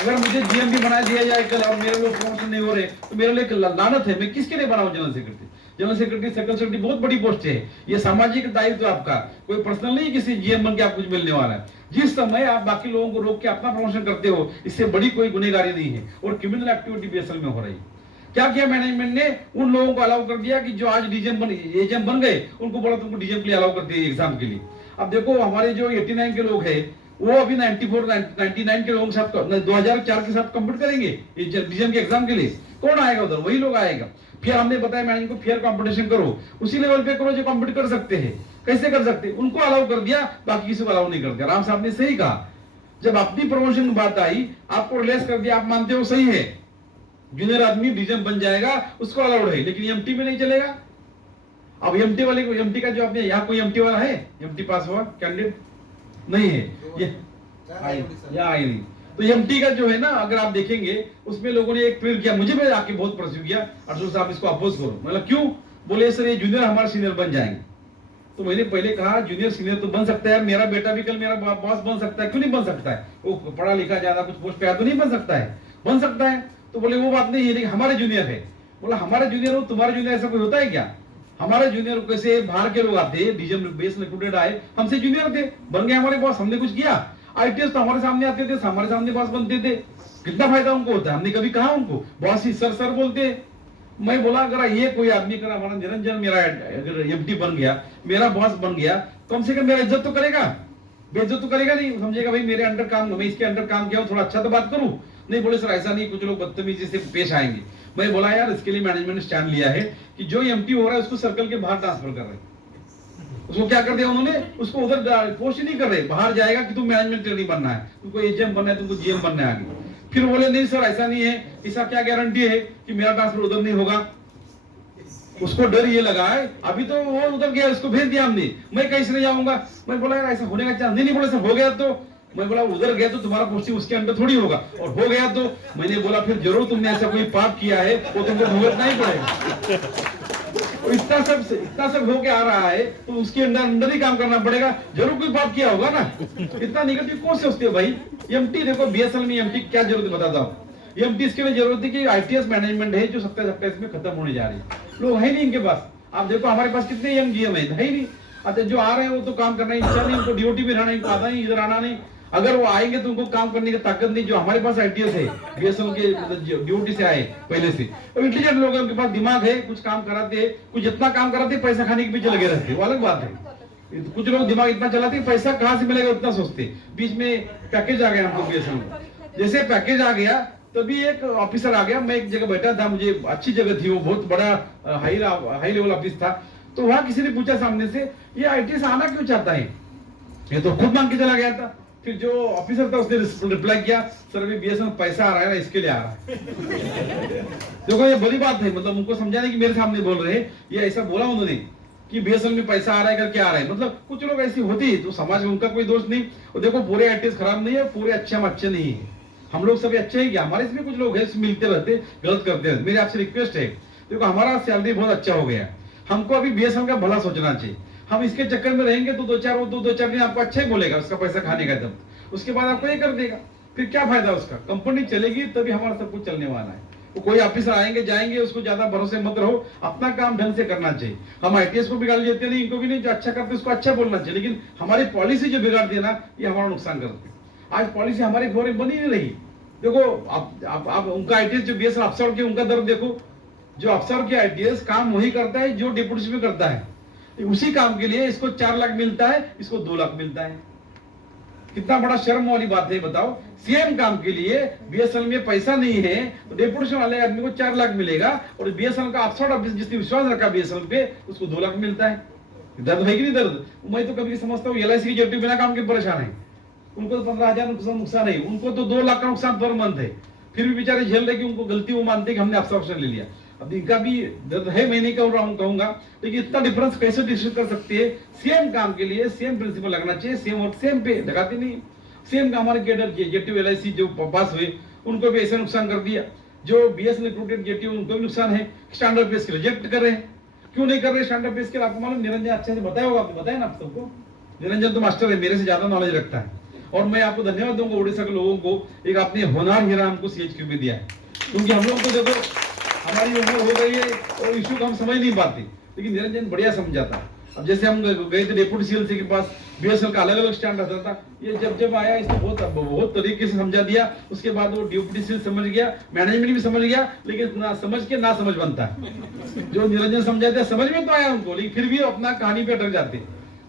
अगर मुझे जीएम भी बना दिया जाए कल और मेरे लोग प्रमोशन नहीं हो रहे तो मेरे लिए लानत है। मैं किसके लिए बनाऊं general secretary. General secretary secretary बहुत बड़ी पोस्ट है, ये सामाजिक दायित्व आपका, कोई पर्सनल नहीं किसी जीएम बन के आप कुछ मिलने वाला है। जिस समय आप बाकी लोगों को रोक के अपना प्रमोशन करते हो, इससे बड़ी कोई गुनहगारी नहीं है, और क्रिमिनल एक्टिविटी बीएसएल में हो रही है। क्या किया मैनेजमेंट ने, उन लोगों को अलाउ कर दिया कि जो आज एजीएम बन गए, उनको बोला तुमको डीजीएम के लिए अलाउ कर दिया एग्जाम के लिए। अब देखो हमारे जो 89 के लोग हैं, वो अभी 99 के लोगों के साथ 2004 के साथ कंप्लीट करेंगे डीजीएम के एग्जाम के लिए। कौन आएगा उधर, वही लोग आएगा। फिर हमने बताया मैनेजमेंट को फेयर कंपटीशन करो, उसी लेवल पे करो जो कंपीट कर सकते हैं। कैसे कर सकते, उनको अलाउ कर दिया, बाकी किसी को अलाउ नहीं कर दिया। राम साहब ने सही कहा, जब अपनी प्रमोशन की बात आई आपको रिलेक्स कर दिया, आप मानते हो सही है, जूनियर आदमी डीजीएम बन जाएगा उसको अलाउड है, लेकिन एमटी में नहीं चलेगा। अब एमटी वाले को, एमटी का जो आपने यहाँ कोई एमटी वाला है, एमटी पास हुआ कैंडिडेट नहीं है, ये आई नहीं। तो एमटी का जो है ना, अगर आप देखेंगे उसमें लोगों ने एक प्रेयर किया, मुझे भी आके बहुत परस्यू किया, अर्जुन साहब इसको अपोज करो। मतलब क्यों, बोले सर ये जूनियर हमारे सीनियर बन जाएंगे। तो मैंने पहले कहा जूनियर सीनियर तो बन सकता है, मेरा बेटा भी कल मेरा बॉस बन सकता है, क्यों नहीं बन सकता है। वो पढ़ा लिखा ज्यादा कुछ पोस्ट पे आया तो नहीं बन सकता है, बन सकता है। तो बोले वो बात नहीं है, लेकिन हमारे जूनियर है। बोला हमारे जूनियर हो, तुम्हारे जूनियर, ऐसा कोई होता है क्या। हमारे जूनियर कैसे बाहर के लोग आते, डीजीएम बेस रिक्रूटेड आए, हमसे जूनियर थे, बन गए हमारे बॉस, हमने कुछ किया। आईटीएस तो हमारे सामने आते थे, हमारे सामने बॉस बनते थे, कितना फायदा उनको होता है। हमने कभी कहा उनको, बॉस ही सर बोलते। मैं बोला अगर ये कोई आदमी कर हमारा निरंजन मेरा अगर एमटी बन गया, मेरा बॉस बन गया, कम से कम मेरा इज्जत तो करेगा, बेइज्जत तो करेगा नहीं। समझेगा भाई मेरे अंडर काम, मैं इसके अंडर काम किया हूं, थोड़ा अच्छा तो बात करूं। नहीं बोले सर ऐसा नहीं, कुछ लोग बदतमीजी से पेश आएंगे। मैं बोला यार इसके लिए मैनेजमेंट ने स्टैंड लिया है कि जो एमटी हो रहा है उसको सर्कल के बाहर ट्रांसफर कर रहे हैं। उसको क्या कर दिया उन्होंने, उसको उधर पोस्ट ही नहीं कर रहे, बाहर जाएगा कि तुम मैनेजमेंट ट्रेनिंग बनना है, तुमको एजीएम बनना है, तुमको जीएम बनना है आगे। फिर बोले नहीं सर ऐसा नहीं है, इसका क्या गारंटी है कि मेरा ट्रांसफर उधर नहीं होगा। उसको डर ये लगा है, अभी तो वो उधर गया, उसको भेज दिया हमने, मैं कैसे नहीं जाऊंगा। मैं बोला यार ऐसा होने का चांस नहीं। बोले सर हो गया तो, मैं बोला उधर गया तो तुम्हारा पोस्टिंग उसके अंदर थोड़ी होगा, और हो गया तो मैंने बोला फिर जरूर तुमने ऐसा कोई पाप किया है वो तुमको भुगतना ही पड़ेगा। इतना सब होके आ रहा है तो उसके अंदर ही काम करना पड़ेगा, जरूर कोई पाप किया होगा ना। इतना निगेटिव कौन सोचते हो भाई। एमटी देखो बीएसएल में एमटी क्या जरूरत है बताता हूँ। एमटी इसके लिए जरूरत है कि आईटीएस मैनेजमेंट है जो 27-28 में खत्म होने जा रही है, लोग है नहीं इनके पास। आप देखो हमारे पास कितने यंग जीएम है ही नहीं। अच्छा जो आ रहे हैं वो तो काम करना इच्छा नहीं, उनको ड्यूटी भी रहना, इनको आता नहीं, इधर आना नहीं। अगर वो आएंगे तो उनको काम करने की ताकत नहीं। जो हमारे पास आईटीएस है बीएसएल के ड्यूटी से आए पहले से, तो इंटेलिजेंट लोग हैं, उनके पास दिमाग है, कुछ काम कराते हैं, कुछ जितना काम कराते हैं पैसा खाने के पीछे लगे रहते हैं, वो अलग बात है। कुछ लोग दिमाग इतना चलाते हैं पैसा कहाँ से मिलेगा उतना सोचते। बीच में पैकेज आ गया हमको बीएसएल में, जैसे पैकेज आ गया तभी एक ऑफिसर आ गया। मैं एक जगह बैठा था, मुझे अच्छी जगह थी, वो बहुत बड़ा हाई लेवल ऑफिस था। तो वहां किसी ने पूछा सामने से ये आईटीएस आना क्यों चाहता है, ये तो खुद मांग के चला गया था। फिर जो ऑफिसर था उसने रिप्लाई किया सर अभी बीएसएल पैसा आ रहा है ना इसके लिए आ रहा है। देखो ये बड़ी बात है, मतलब उनको समझाने की मेरे सामने बोल रहे हैं, ये ऐसा बोला उन्होंने। कि बीएसएल में पैसा आ रहा है करके आ रहा है, मतलब कुछ लोग ऐसी होती है तो समाज में उनका कोई दोष नहीं। और देखो पूरे आईटीएस खराब नहीं है, पूरे अच्छे हम अच्छे नहीं है, हम लोग सभी अच्छे हैं क्या, हमारे इसमें कुछ लोग हैं मिलते रहते गलत करते रहते। मेरी आपसे रिक्वेस्ट है, देखो हमारा सैलरी बहुत अच्छा हो गया, हमको अभी बीएसएल का भला सोचना चाहिए। हम इसके चक्कर में रहेंगे तो दो चार दिन आपको अच्छा ही बोलेगा उसका पैसा खाने का, तब उसके बाद आपको ये कर देगा, फिर क्या फायदा उसका। कंपनी चलेगी तभी हमारा सब कुछ चलने वाला है। तो कोई ऑफिसर आएंगे जाएंगे उसको ज्यादा भरोसे मत रहो, अपना काम ढंग से करना चाहिए। हम आईटीएस को भी गाली देते नहीं, इनको भी नहीं, जो अच्छा करते उसको अच्छा बोलना चाहिए, लेकिन हमारी पॉलिसी जो बिगाड़ दी ना ये हमारा नुकसान करती है। आज पॉलिसी हमारे घोर में बनी नहीं रही। देखो आप उनका आईटीएस जो बीएसएल अफसर के उनका दर्द देखो, जो अफसर के आईटीएस काम वही करता है जो डिप्टी में करता है, उसी काम के लिए इसको 4 लाख मिलता है, इसको 2 लाख मिलता है। कितना बड़ा शर्म वाली बात है बताओ। सीएम काम के लिए बीएसएल में पैसा नहीं है तो डेपुटेशन वाले आदमी को 4 लाख मिलेगा, और बीएसएल का अफसर ऑफिस जिसने विश्वास रखा बीएसएल पे उसको 2 लाख मिलता है। दर्द है कि नहीं दर्द। मैं तो कभी समझता हूँ एलआईसी की जेटी बिना काम के परेशान है, उनको तो 15,000 नुकसान है, उनको तो 2 लाख का नुकसान पर मंथ है, फिर भी बेचारे झेल रहे कि उनको गलती वो मानते कि हमने अफसर ले लिया। अब इनका भी दर्द है, मैं नहीं कह रहा हूं, कहूंगा, लेकिन इतना डिफरेंस कैसे डिस्कस कर सकते हैं। सीएम काम के लिए सेम प्रिंसिपल लगना चाहिए, सेम और सेम पे लगाते नहीं। सेम का हमारे कैडर जेटी एलआईसी जो पास हुए उनको भी ऐसा नुकसान कर दिया, जो बीएसएल रिक्रूटेड जेटी उनको भी नुकसान है। स्टैंडर्ड पे स्केल रिजेक्ट कर रहे हैं, क्यों नहीं कर रहे स्टैंडर्ड पे स्केल? आपको मालूम, निरंजन अच्छे से बताया होगा, आपने बताया ना आप सबको। निरंजन तो मास्टर है, मेरे से ज्यादा नॉलेज रखता है, और मैं आपको धन्यवाद दूंगा उड़ीसा के लोगों को, एक आपने होनहार हीरा हमको सीएचक्यू में दिया है, क्योंकि हम लोग तो देखो हमारी उम्र हो गई है और इशू को हम समझ नहीं पाते, लेकिन निरंजन बढ़िया समझाता। अब जैसे हम गए थे डेप्यूटी सीएलसी के पास, बीएसएल का अलग अलग स्टैंड रहता था, ये जब आया इसने बहुत तरीके से समझा दिया। उसके बाद वो डेप्यूटी सीएल समझ गया, मैनेजमेंट भी समझ गया, लेकिन ना समझ के ना समझ बनता है। जो निरंजन समझाते समझ में तो आया उनको, लेकिन फिर भी अपना कहानी पे अटक जाते।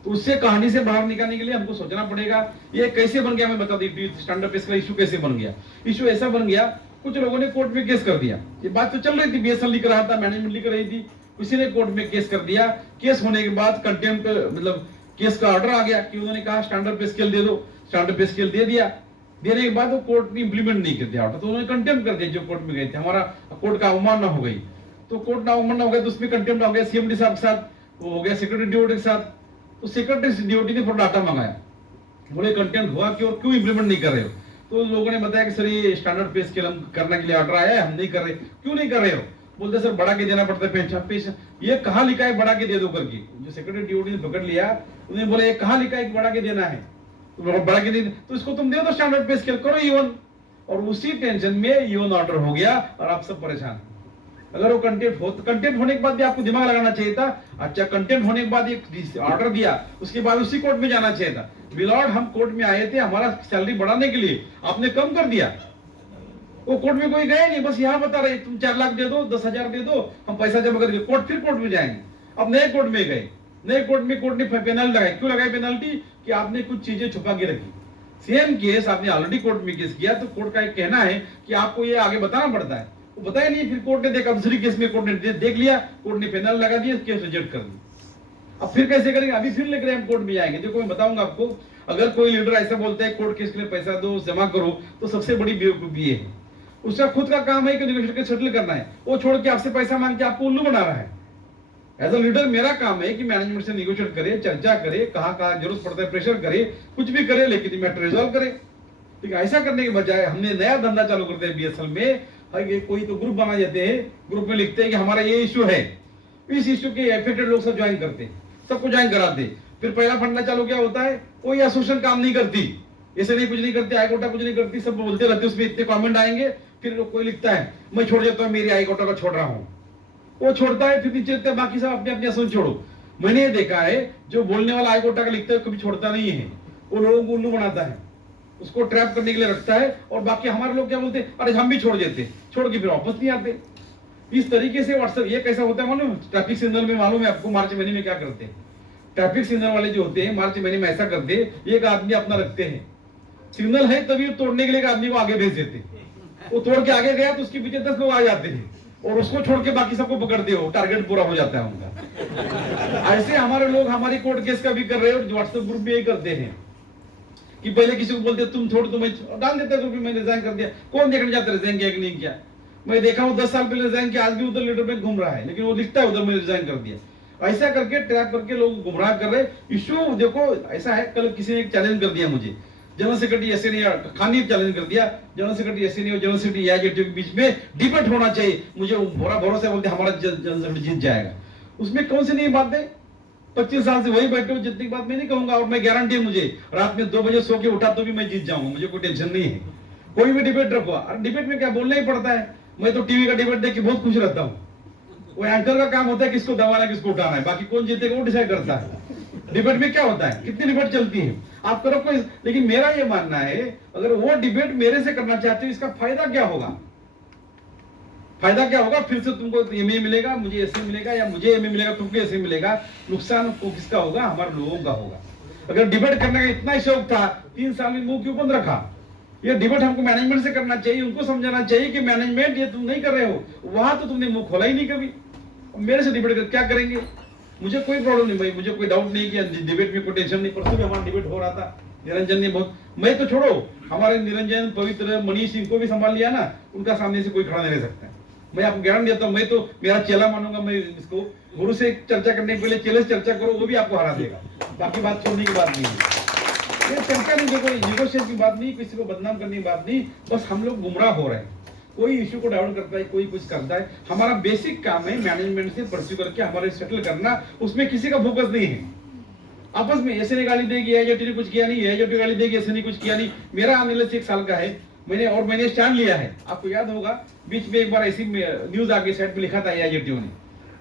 तो उससे कहानी से बाहर निकालने के लिए हमको सोचना पड़ेगा। ये कैसे बन गया मैं बता दी, स्टैंडर्ड पे इसका इशू कैसे बन गया। इशू ऐसा बन गया, कुछ लोगों ने कोर्ट में केस कर दिया। ये बात तो चल रही थी, बीएसएल लिख रहा था, मैनेजमेंट लिख रही थी, किसी ने कोर्ट में केस कर दिया। केस होने के बाद कंटेम्प्ट मतलब केस का ऑर्डर आ गया कि उन्होंने कहा स्टैंडर्ड पे स्केल दे दो, स्टैंडर्ड पे स्केल दे दिया। देने के बाद वो कोर्ट ने इंप्लीमेंट नहीं कर दिया ऑर्डर, तो उन्होंने कंटेम्प्ट कर दिया। जो कोर्ट में गए थे, हमारा कोर्ट का अवमानना हो गई, तो कोर्ट का अवमानना हो गया, तो उसमें कंटेम्प्ट हो गया सीएमडी साहब के साथ, वो हो गया सेक्रेटरी डीओटी के साथ। तो सेक्रेटरी डीओटी ने पूरा डाटा मंगाया, बोले कंटेम्प्ट हुआ कि और क्यों इंप्लीमेंट नहीं कर रहे हो। तो लोगों ने बताया कि सर ये स्टैंडर्ड पे स्केल हम करने के लिए ऑर्डर आया है, हम नहीं कर रहे। क्यों नहीं कर रहे हो? बोलते सर बढ़ा के देना पड़ता है पेंशन। ये कहाँ लिखा है बढ़ा के दे दो करके? जो सेक्रेटरी डीओटी ने पकड़ लिया, उन्होंने बोला ये कहाँ लिखा है कि बढ़ा के देना है, तो बढ़ा के देना, तो इसको तुम दे दो स्टैंडर्ड पे स्केल, करो ईवन। और उसी टेंशन में ईवन ऑर्डर हो गया और आप सब परेशान। अगर वो कंटेंट हो तो कंटेंट होने के बाद भी आपको दिमाग लगाना चाहिए था। अच्छा, कंटेंट होने के बाद एक ऑर्डर दिया, उसके बाद उसी कोर्ट में जाना चाहिए था। मिलॉर्ड हम कोर्ट में आए थे हमारा सैलरी बढ़ाने के लिए, आपने कम कर दिया। वो कोर्ट में कोई गए नहीं, बस यहाँ बता रहे तुम 4 लाख दे दो, 10,000 दे दो, हम पैसा जमा करके कोर्ट, फिर कोर्ट में जाएंगे। अब नए कोर्ट में गए, नए कोर्ट में कोर्ट ने पेनल्टी लगाई। क्यों लगाई पेनल्टी? कि आपने कुछ चीजें छुपा के रखी। सेम केस आपने ऑलरेडी कोर्ट में केस किया, तो कोर्ट का एक कहना है कि आपको ये आगे बताना पड़ता है, वो बताया नहीं। फिर कोर्ट ने देखा, दूसरी केस में कोर्ट ने देख लिया, कोर्ट ने पेनल्टी लगा दिया, केस रिजेक्ट कर दिया। अब फिर कैसे करेंगे? अभी फिर लेकर हम कोर्ट में जाएंगे। देखो मैं बताऊंगा आपको, अगर कोई लीडर ऐसा बोलता है कोर्ट केस के लिए पैसा दो, जमा करो, तो सबसे बड़ी बेवकूफी ये है। उसका खुद का काम है कि नेगोशिएट सेटल करना है, वो छोड़ के आपसे पैसा मांग के आपको उल्लू बना रहा है। एज अ लीडर मेरा काम है कि मैनेजमेंट से नेगोशिएट करे, चर्चा करे, कहाँ कहाँ जरूरत पड़ता है प्रेशर करे, कुछ भी करे, लेकिन मैटर रिजॉल्व करे। ठीक है, ऐसा करने के बजाय हमने नया धंधा चालू कर दिया बीएसएल में। कोई तो ग्रुप बना देते हैं, ग्रुप में लिखते हैं कि हमारा ये इशू है, इस इशू के एफेक्टेड लोग सब ज्वाइन करते हैं, सबको ज्वाइन कराते। फिर पहला फंडा चालू क्या होता है, कोई एसोसिएशन काम नहीं करती, ऐसे नहीं कुछ नहीं करती, हाईकोर्टा कुछ नहीं करती, सब बोलते रहते, उसमें इतने कमेंट आएंगे। फिर कोई लिखता है मैं छोड़ देता हूँ, मेरी हाईकोर्टा को छोड़ रहा हूँ, वो छोड़ता है, फिर नीचे लिखता है बाकी सब अपने अपने असोसिएशन छोड़ो। मैंने ये देखा है, जो बोलने वाला हाईकोर्टा का लिखता है कभी छोड़ता नहीं है, वो लोगों को उल्लू बनाता है, उसको ट्रैप करने के लिए रखता है। और बाकी हमारे लोग क्या बोलते हैं, अरे हम भी छोड़ देते, छोड़ के फिर वापस नहीं आते। इस तरीके से व्हाट्सएप ये कैसा होता है मालूम? ट्रैफिक सिग्नल में मालूम है आपको, मार्च महीने में क्या करते हैं? ट्रैफिक सिग्नल वाले जो होते हैं मार्च महीने में ऐसा करते हैं, एक आदमी अपना रखते हैं, सिग्नल है तभी तोड़ने के लिए एक आदमी को आगे भेज देते, वो तोड़ के आगे गया तो उसके पीछे 10 लोग आ जाते हैं, और उसको छोड़ के बाकी सबको पकड़ते हो, टारगेट पूरा हो जाता है उनका। ऐसे हमारे लोग हमारी कोर्ट केस का भी कर रहे हैं, और व्हाट्सएप ग्रुप में यही करते हैं कि पहले किसी को बोलते तुम छोड़, तुम्हें डाल देते ग्रुप में, मैंने रिजाइन कर दिया। कौन देखने जाता रिजाइन किया कि नहीं किया? मैं देखा हूँ 10 साल पहले रिजाइन किया, आज भी उधर लीडर में घूम रहा है, लेकिन वो लिखता है उधर मैंने रिजाइन कर दिया। ऐसा करके ट्रैप करके लोग गुमराह कर रहे। इशू देखो ऐसा है, कल किसी ने एक चैलेंज कर दिया मुझे, जनरल सेक्रेटरी ऐसे नहीं, खानी चैलेंज कर दिया, जनरल सेक्रेटरी ऐसे नहीं और जनरल सेक्रेटरी एआईजेटीयू के बीच में डिबेट होना चाहिए। मुझे पूरा भरोसा, बोलते हमारा जनरल सेक्रेटरी जीत जाएगा। उसमें कौन सी नहीं बातें, 25 साल से वही बैठे हो, जितनी बात मैं नहीं कहूंगा। और मैं गारंटी है मुझे रात में 2 बजे सो के उठा तो भी मैं जीत जाऊंगा, मुझे कोई टेंशन नहीं है। कोई भी डिबेट रखो, और डिबेट में क्या बोलना ही पड़ता है। मैं तो टीवी का डिबेट देख के बहुत खुश रहता हूँ। वो एंकर का काम होता है किसको दबाना किसको उठाना है, बाकी कौन जीतेगा वो डिसाइड करता है। डिबेट में क्या होता है, कितनी डिबेट चलती है, आप करो कोई। लेकिन मेरा ये मानना है, अगर वो डिबेट मेरे से करना चाहते हो, इसका फायदा क्या होगा? फायदा क्या होगा? फिर से तुमको एमए मिलेगा, मुझे ऐसे मिलेगा, या मुझे एमए मिलेगा, तुमको ऐसे मिलेगा। नुकसान को किसका होगा? हमारे लोगों का होगा। अगर डिबेट करने का इतना शौक था, 3 साल में मुंह क्यों बंद रखा? ये डिबेट हमको मैनेजमेंट से करना चाहिए, उनको समझाना चाहिए कि मैनेजमेंट ये तुम नहीं कर रहे हो, वहां तो तुमने मुंह खोला ही नहीं कभी। मेरे से डिबेट कर क्या करेंगे? मुझे कोई प्रॉब्लम नहीं भाई, मुझे कोई डाउट नहीं कि डिबेट में कोई टेंशन नहीं। परसों भी हमारा डिबेट हो रहा था, निरंजन ने बहुत, मैं तो छोड़ो, हमारे निरंजन, पवित्र, मनीष, इनको भी संभाल लिया ना, उनका सामने से कोई खड़ा नहीं रह सकता। मैं आपको गारंटी देता हूँ, मैं तो मेरा चेला मानूंगा। मैं इसको गुरु से चर्चा करने के पहले चेले से चर्चा करो, वो भी आपको हरा देगा। बाकी बात छोड़ने की बात नहीं है, ये चर्चा नहीं, कोई निगोशिएट की बात नहीं, किसी को बदनाम करने की बात नहीं। बस हम लोग गुमराह हो रहे हैं, कोई इशू को डाउन करता है, कोई कुछ करता है। हमारा बेसिक काम है मैनेजमेंट से परस्यू करके हमारे सेटल करना, उसमें किसी का फोकस नहीं है। आपस में ऐसे ने गाली देगी, एआईजेटी ने कुछ किया नहीं, एआईजेटी गाली देगी, ऐसे नहीं कुछ किया नहीं। मेरा आने से 1 साल का है, मैंने स्टैंड लिया है। आपको याद होगा बीच में एक बार ऐसी न्यूज आके साइड पे लिखा था एआईजेटी ने,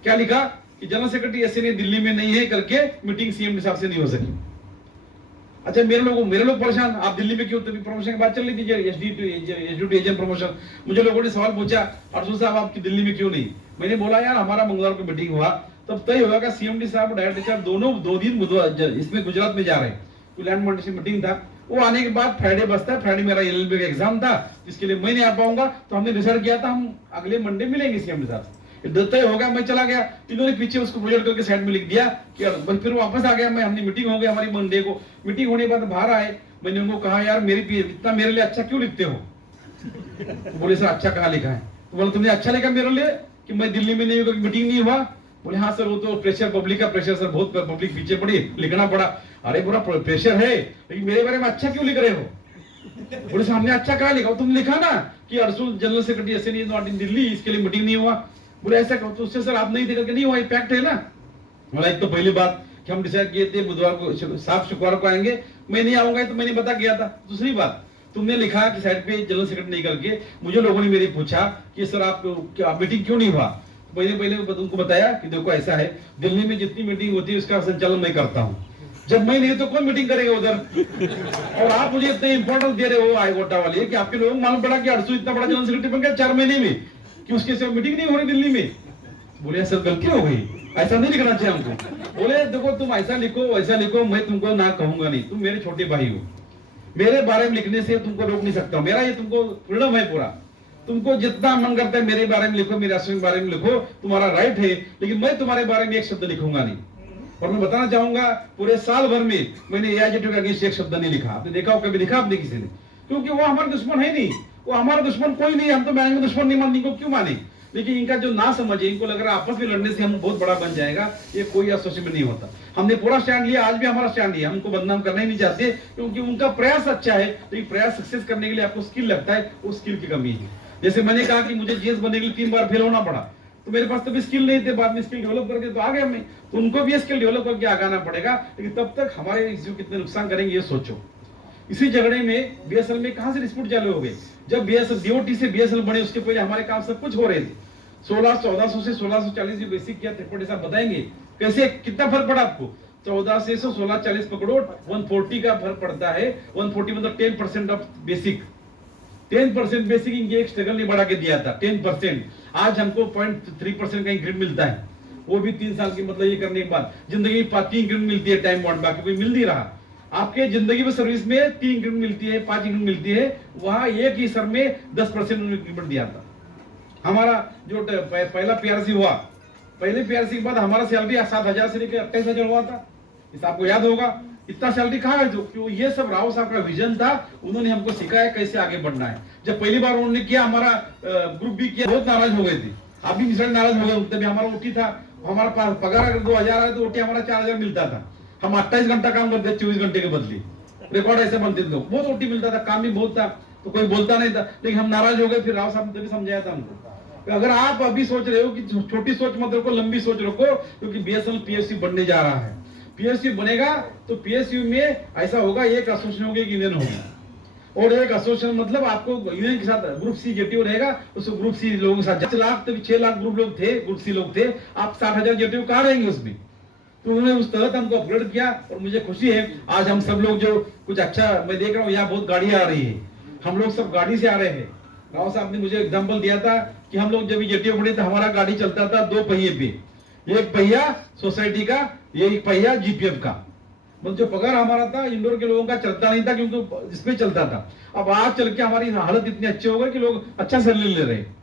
क्या लिखा कि जनरल सेक्रेटरी ऐसे नहीं दिल्ली में नहीं है करके मीटिंग सीएम साहब से नहीं हो सकी। अच्छा, मेरे लोग परेशान, आप दिल्ली में क्यों? तभी प्रमोशन की बात चल रही थी, एसडीटी एजेंट प्रमोशन। मुझे लोगों ने सवाल पूछा, अर्जुन साहब आपकी दिल्ली में क्यों नहीं? मैंने बोला यार हमारा मंगलवार को मीटिंग हुआ, तब तय होगा कि सीएमडी साहब डायरेक्टर साहब दोनों 2 दिन बुधवार इसमें गुजरात में जा रहे हैं, तो लैंड मॉनिटरिंग मीटिंग था। वो आने के बाद फ्राइडे बसता है, फ्राइडे मेरा एलएलबी का एग्जाम था, इसके लिए मैं नहीं आ पाऊंगा। तो हमने डिसाइड किया था हम अगले मंडे मिलेंगे सीएमडी साहब से। तय हो गया, मैं चला गया, इन्होंने पीछे उसको प्रोजेक्ट करके साइड में लिख दिया कि फिर वापस आ गया मैं। हमने मीटिंग हो गई हमारी मंडे को, मीटिंग होने के बाद बाहर आए, मैंने उनको कहा यार इतना मेरे लिए अच्छा क्यों लिखते हो? तो बोले सर अच्छा कहाँ लिखा है? तो बोले तुमने अच्छा लिखा मेरे लिए कि मैं दिल्ली में नहीं हुआ, मीटिंग नहीं हुआ? बोले हाँ सर वो तो प्रेशर, पब्लिक का प्रेशर सर, बहुत पब्लिक पीछे पड़ी, लिखना पड़ा। अरे पूरा प्रेशर है, लेकिन मेरे बारे में अच्छा क्यों लिख रहे हो? बोले सर हमने अच्छा कहाँ लिखा? तुम लिखा ना कि अर्जुन जनरल सेक्रेटरी ऐसे नहीं नॉट इन दिल्ली, इसके लिए मीटिंग नहीं हुआ। बोले ऐसा तो उससे सर आप नहीं देखा कि नहीं हुआ, फैक्ट है ना। बोला एक तो पहली बात कि हम डिसाइड किए थे बुधवार को, साफ शुक्रवार को आएंगे, मैं नहीं आऊंगा तो मैंने बता गया था। दूसरी बात, तुमने लिखा कि साइड पे जनरल सेक्रेटरी नहीं करके, मुझे लोगों ने मेरी पूछा कि सर आप मीटिंग क्यों नहीं हुआ? मैंने पहले उनको बताया कि देखो ऐसा है, दिल्ली में जितनी मीटिंग होती है उसका संचालन मैं करता हूँ, जब मैं नहीं तो कौन मीटिंग करेगा उधर? और आप मुझे इतने इंपॉर्टेंस दे रहे हो हाईकोर्टा वाले कि आपके लोगों को मालूम पड़ा कि अर्जुन इतना बड़ा जनरल सेक्रेटरी बन गया 4 महीने में, कि उसके सिर्फ मीटिंग नहीं हो रही दिल्ली में। बोले सर गलती हो गई, ऐसा नहीं लिखना चाहिए हमको। बोले देखो तुम ऐसा लिखो वैसा लिखो, मैं तुमको ना कहूंगा नहीं, तुम मेरे छोटे भाई हो, मेरे बारे में लिखने से तुमको रोक नहीं सकता, मेरा ये तुमको फ्रीडम है पूरा, तुमको जितना मन करता है मेरे बारे में लिखो, मेरे राष्ट्र के बारे में लिखो, तुम्हारा राइट है, लेकिन मैं तुम्हारे बारे में एक शब्द लिखूंगा नहीं। और मैं बताना चाहूंगा पूरे साल भर में मैंने एआईजेटी के अगेंस्ट एक शब्द नहीं लिखा। आपने देखा हो कभी लिखा आपने किसी ने? क्योंकि वो हमारे दुश्मन है नहीं, वो हमारा दुश्मन कोई नहीं, हम तो मैनेजमेंट दुश्मन नहीं मानने को क्यों माने? लेकिन इनका जो ना समझे, इनको लग रहा है आपस में लड़ने से हम बहुत बड़ा बन जाएगा, ये कोई एसोसिएशन में नहीं होता। हमने पूरा स्टैंड लिया, आज भी हमारा स्टैंड लिया, हमको बदनाम करना ही नहीं चाहते, क्योंकि उनका प्रयास अच्छा है, लेकिन प्रयास सक्सेस करने के लिए आपको स्किल लगता है, वो स्किल की कमी है। जैसे मैंने कहा कि मुझे जीएस बनने के लिए 3 बार फेल होना पड़ा, तो मेरे पास तभी स्किल नहीं थे, बाद में स्किल डेवलप करके तो आ गया मैं, तो उनको भी स्किल डेवलप करके आगाना पड़ेगा, लेकिन तब तक हमारे कितने नुकसान करेंगे ये सोचो। इसी झगड़े में बीएसएल में कहां से डिस्प्यूट चालू हो गए? जब बीएसएल डीओटी से बीएसएल बने उसके पहले हमारे काम सब कुछ हो रहे थे। 1400 से 1640 बेसिक किया, त्रिपुटी साहब बताएंगे कैसे, कितना फर्क पड़ा आपको? 1400 से 1640 पकड़ो, 140 का फर्क पड़ता है। 140 मतलब 10% ऑफ बेसिक, 10% बेसिक इनकी एक स्ट्रगल ने बढ़ा के दिया था 10%। आज हमको 0.3% का इंक्रीमेंट मिलता है, वो भी 3 साल की, मतलब ये करने के बाद जिंदगी में 5 इंक्रीमेंट मिलती है टाइम बॉन्ड, बाकी कोई मिल नहीं रहा। आपके जिंदगी में सर्विस में 3 इंक्रीमेंट मिलती है, 5 इंक्रीमेंट मिलती है, वहां एक ही सर में 10% इंक्रीमेंट दिया था। हमारा जो पहला पीआरसी हुआ, पहले पीआरसी के बाद हमारा सैलरी 7,000 से लेकर 28,000 हुआ था, इस आपको याद होगा। इतना सैलरी कहाँ है? जो ये सब राव साहब का विजन था, उन्होंने हमको सिखाया कैसे आगे बढ़ना है। जब पहली बार उन्होंने किया, हमारा ग्रुप भी किया, बहुत नाराज हो गए थे, आप भी मिसाल नाराज हो गए, तभी हमारा ओटी था, हमारा पगार अगर 2000 है तो ओटी हमारा 4000 मिलता था। हम 28 घंटा काम करते 24 घंटे के बदले, रिकॉर्ड ऐसे बनते थे लोग, बहुत ओटी मिलता था, काम भी बहुत था, तो कोई बोलता नहीं था। लेकिन हम नाराज हो गए, फिर राव साहब ने तभी समझाया था हमको, अगर आप अभी सोच रहे हो कि छोटी सोच मत रखो, लंबी सोच रखो, क्योंकि बीएसएनएल पीएसयू बनने जा रहा है। पीएसयू बनेगा तो पीएसयू में ऐसा होगा, एक एसोसिएशन होगी, एक यूनियन होगी, और एक एसोसिएशन मतलब आपको यूनियन के साथ ग्रुप सी जेटीओ रहेगा, उस ग्रुप सी लोगों के साथ 10 लाख तभी 6 लाख ग्रुप लोग थे, ग्रुप सी लोग थे, आप 60,000 जेटीओ कहाँ रहेंगे उसमें। तो उन्होंने उस तरह हमको अपग्रेड किया, और मुझे खुशी है आज हम सब लोग जो कुछ अच्छा, मैं देख रहा हूँ यहाँ बहुत गाड़ी आ रही है, हम लोग सब गाड़ी से आ रहे हैं। राव साहब ने मुझे एग्जाम्पल दिया था कि हम लोग जब जेटीओ बने तो हमारा गाड़ी चलता था 2 पहिए पे, एक पहिया सोसाइटी का, एक पहिया जीपीएफ का, मतलब जो पगार हमारा था इंदौर के लोगों का चलता नहीं था, क्योंकि इसमें चलता था। अब आज चल के हमारी हालत इतनी अच्छी हो गई कि लोग अच्छा सैलरी ले रहे हैं।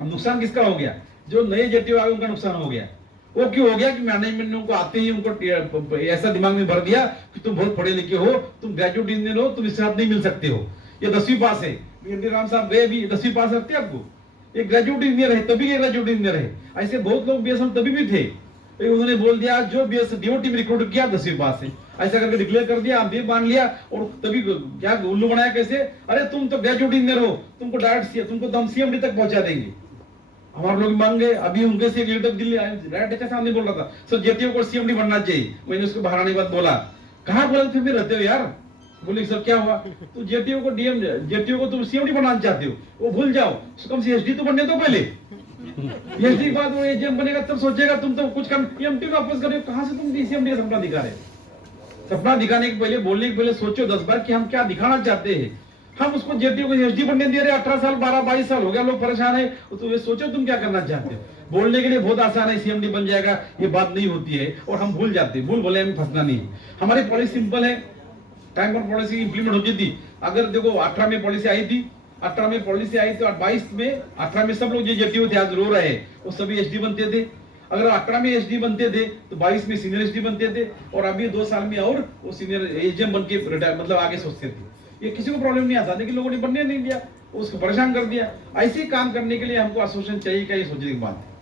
अब नुकसान किसका हो गया, जो नए जेटीओ आए उनका नुकसान हो गया। वो क्यों हो गया कि मैनेजमेंट ने उनको आते ही उनको ऐसा दिमाग में भर दिया कि तुम बहुत पढ़े लिखे हो, तुम ग्रेजुएट इंजीनियर हो, तुम इसके साथ नहीं मिल सकते हो, ये 10वीं पास है। राम साहब वे भी 10वीं पास रखते आपको, एक ग्रेजुएट इंजीनियर है, तभी ये ग्रेजुएट इंजीनियर है। ऐसे बहुत लोग बीएसएनएल तभी भी थे, उन्होंने बोल दिया जो डीओटी में रिक्रूट किया 10वीं पास है, ऐसा करके डिक्लेयर कर दिया, हम भी मान लिया, और तभी क्या उल्लू बनाया कैसे, अरे तुम तो ग्रेजुएट इंजीनियर हो, तुमको डायरेक्ट तुमको तो हम सीएमडी तक पहुंचा देंगे। हमारे लोग मांग गए, अभी उनके से लीडर दिल्ली डायरेक्ट के सामने बोल रहा था सर जेटीओ को सीएमडी बनना चाहिए, मैंने उसको बाहर आने के बाद बोला, कहाँ बोला फिर भी रहते हो यार, बोले सर क्या हुआ, तो जेटीओ को डीएम, जेटीओ को तुम सीएमडी बनाना चाहते हो, वो भूल जाओ, कम से एसडी तो बनने दो पहले, एसडी के बाद वो एजीएम बनेगा तब सोचेगा, तुम तो कुछ काम एमटी को वापस करो, कहां से तुम सीएमडी का सपना दिखा रहे। सपना दिखाने के पहले, बोलने के पहले सोचो 10 बार कि हम क्या दिखाना चाहते हैं। हम उसको जेटीओ को एसडी बनने दे रहे, 18 साल 12-22 साल हो गया, लोग परेशान है, तो वे सोचो तुम क्या करना चाहते हो। बोलने के लिए बहुत आसान है, सीएमडी बन जाएगा, ये बात नहीं होती है, और हम भूल जाते हैं, भूल भले में फंसना नहीं है। हमारी पॉलिसी सिंपल है, टाइम पर पॉलिसी इंप्लीमेंट होती थी। अगर देखो 18 में पॉलिसी आई थी, 18 में पॉलिसी आई तो 22 में, 18 में सब लोग जो जेटीओ थे आज रो रहे हैं, वो सभी एसडी बनते थे। अगर 18 में एसडी बनते थे तो 22 में सीनियर एसडी बनते थे, और अभी 2 साल में और वो सीनियर एजीएम बन के मतलब आगे सोचते थे। ये किसी को प्रॉब्लम नहीं आता, लेकिन लोगों ने बनने नहीं दिया, उसको परेशान कर दिया। ऐसे ही काम करने के लिए हमको एसोसिएशन चाहिए, क्या ये सोचने की बात है।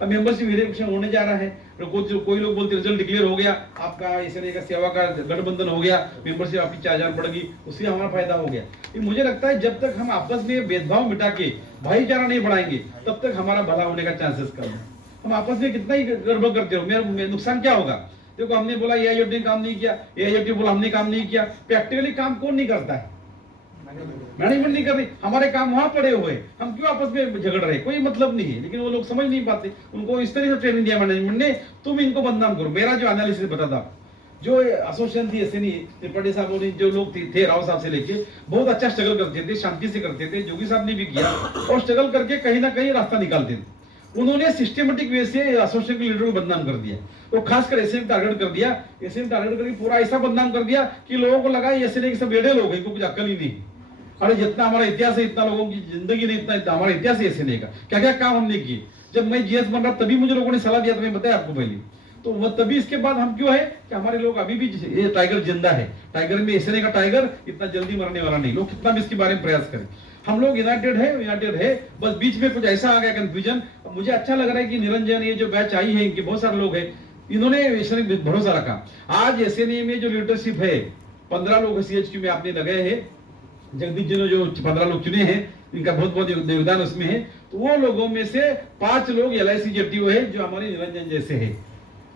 अब मेंबरशिप वेरिफिकेशन होने जा रहा है, कोई लोग बोलते रिजल्ट डिक्लेयर हो गया, आपका ऐसे का सेवा का गठबंधन हो गया, मेंबरशिप आपकी 4000 बढ़ गई, उससे हमारा फायदा हो गया। ये मुझे लगता है जब तक हम आपस में भेदभाव मिटा के भाईचारा नहीं बढ़ाएंगे, तब तक हमारा भला होने का चांसेस कम है। हम आपस में कितना ही गड़बड़ करते हो, मेरा नुकसान क्या होगा। देखो हमने बोला एआईओटी ने काम नहीं किया, एआईओटी बोला हमने काम नहीं किया, प्रैक्टिकली काम कौन नहीं करता है, मैनेजमेंट नहीं कर रही, हमारे काम वहां पड़े हुए, हम क्यों आपस में झगड़ रहे, कोई मतलब नहीं है। लेकिन वो लोग समझ नहीं पाते, उनको इस तरह से ट्रेनिंग दिया मैनेजमेंट ने, तुम इनको बदनाम करो। मेरा जो एनालिसिस बता था, जो एसोसिएशन थी, ऐसे नहीं त्रिपाठी साहब और जो लोग थे राव साहब से लेके, बहुत अच्छा स्ट्रगल करते थे, शांति से करते थे, जोगी साहब ने भी किया, और स्ट्रगल करके कहीं ना कहीं रास्ता निकालते थे। उन्होंने सिस्टमेटिक वे से एसोसिएशन के लीडर को बदनाम कर दिया, वो खासकर एसएम टारगेट कर दिया, एसएम टारगेट करके पूरा ऐसा बदनाम कर दिया कि लोगों को लगा ऐसे नहीं सब एडे लोग हैं, कुछ अक्ल ही नहीं। अरे जितना हमारा इतिहास है, इतना लोगों की जिंदगी नहीं, इतना हमारा इतिहास है ऐसे नहीं का, क्या क्या काम हमने किए। जब मैं जीएस बन रहा तभी मुझे लोगों ने सलाह दिया था, मैं बताया आपको पहले, तो वो तभी इसके बाद हम क्यों है कि हमारे लोग अभी भी ये टाइगर जिंदा है, टाइगर में ऐसे का टाइगर इतना जल्दी मरने वाला नहीं, लोग कितना भी इसके बारे में प्रयास करें। हम लोग यूनाइटेड है, बस बीच में कुछ ऐसा आ गया कंफ्यूजन। मुझे अच्छा लग रहा है कि निरंजन, ये जो बैच आई है, इनके बहुत सारे लोग हैं, इन्होंने एसएनए भरोसा रखा। आज एसएनए में जो लीडरशिप है, 15 लोग सीएचक्यू में आपने लगाए हैं, जगदीश जी ने जो 15 लोग चुने हैं, इनका बहुत बहुत योगदान उसमें है। तो वो लोगों में से 5 लोग एलआईसी जेटीओ है, जो हमारे निरंजन जैसे है,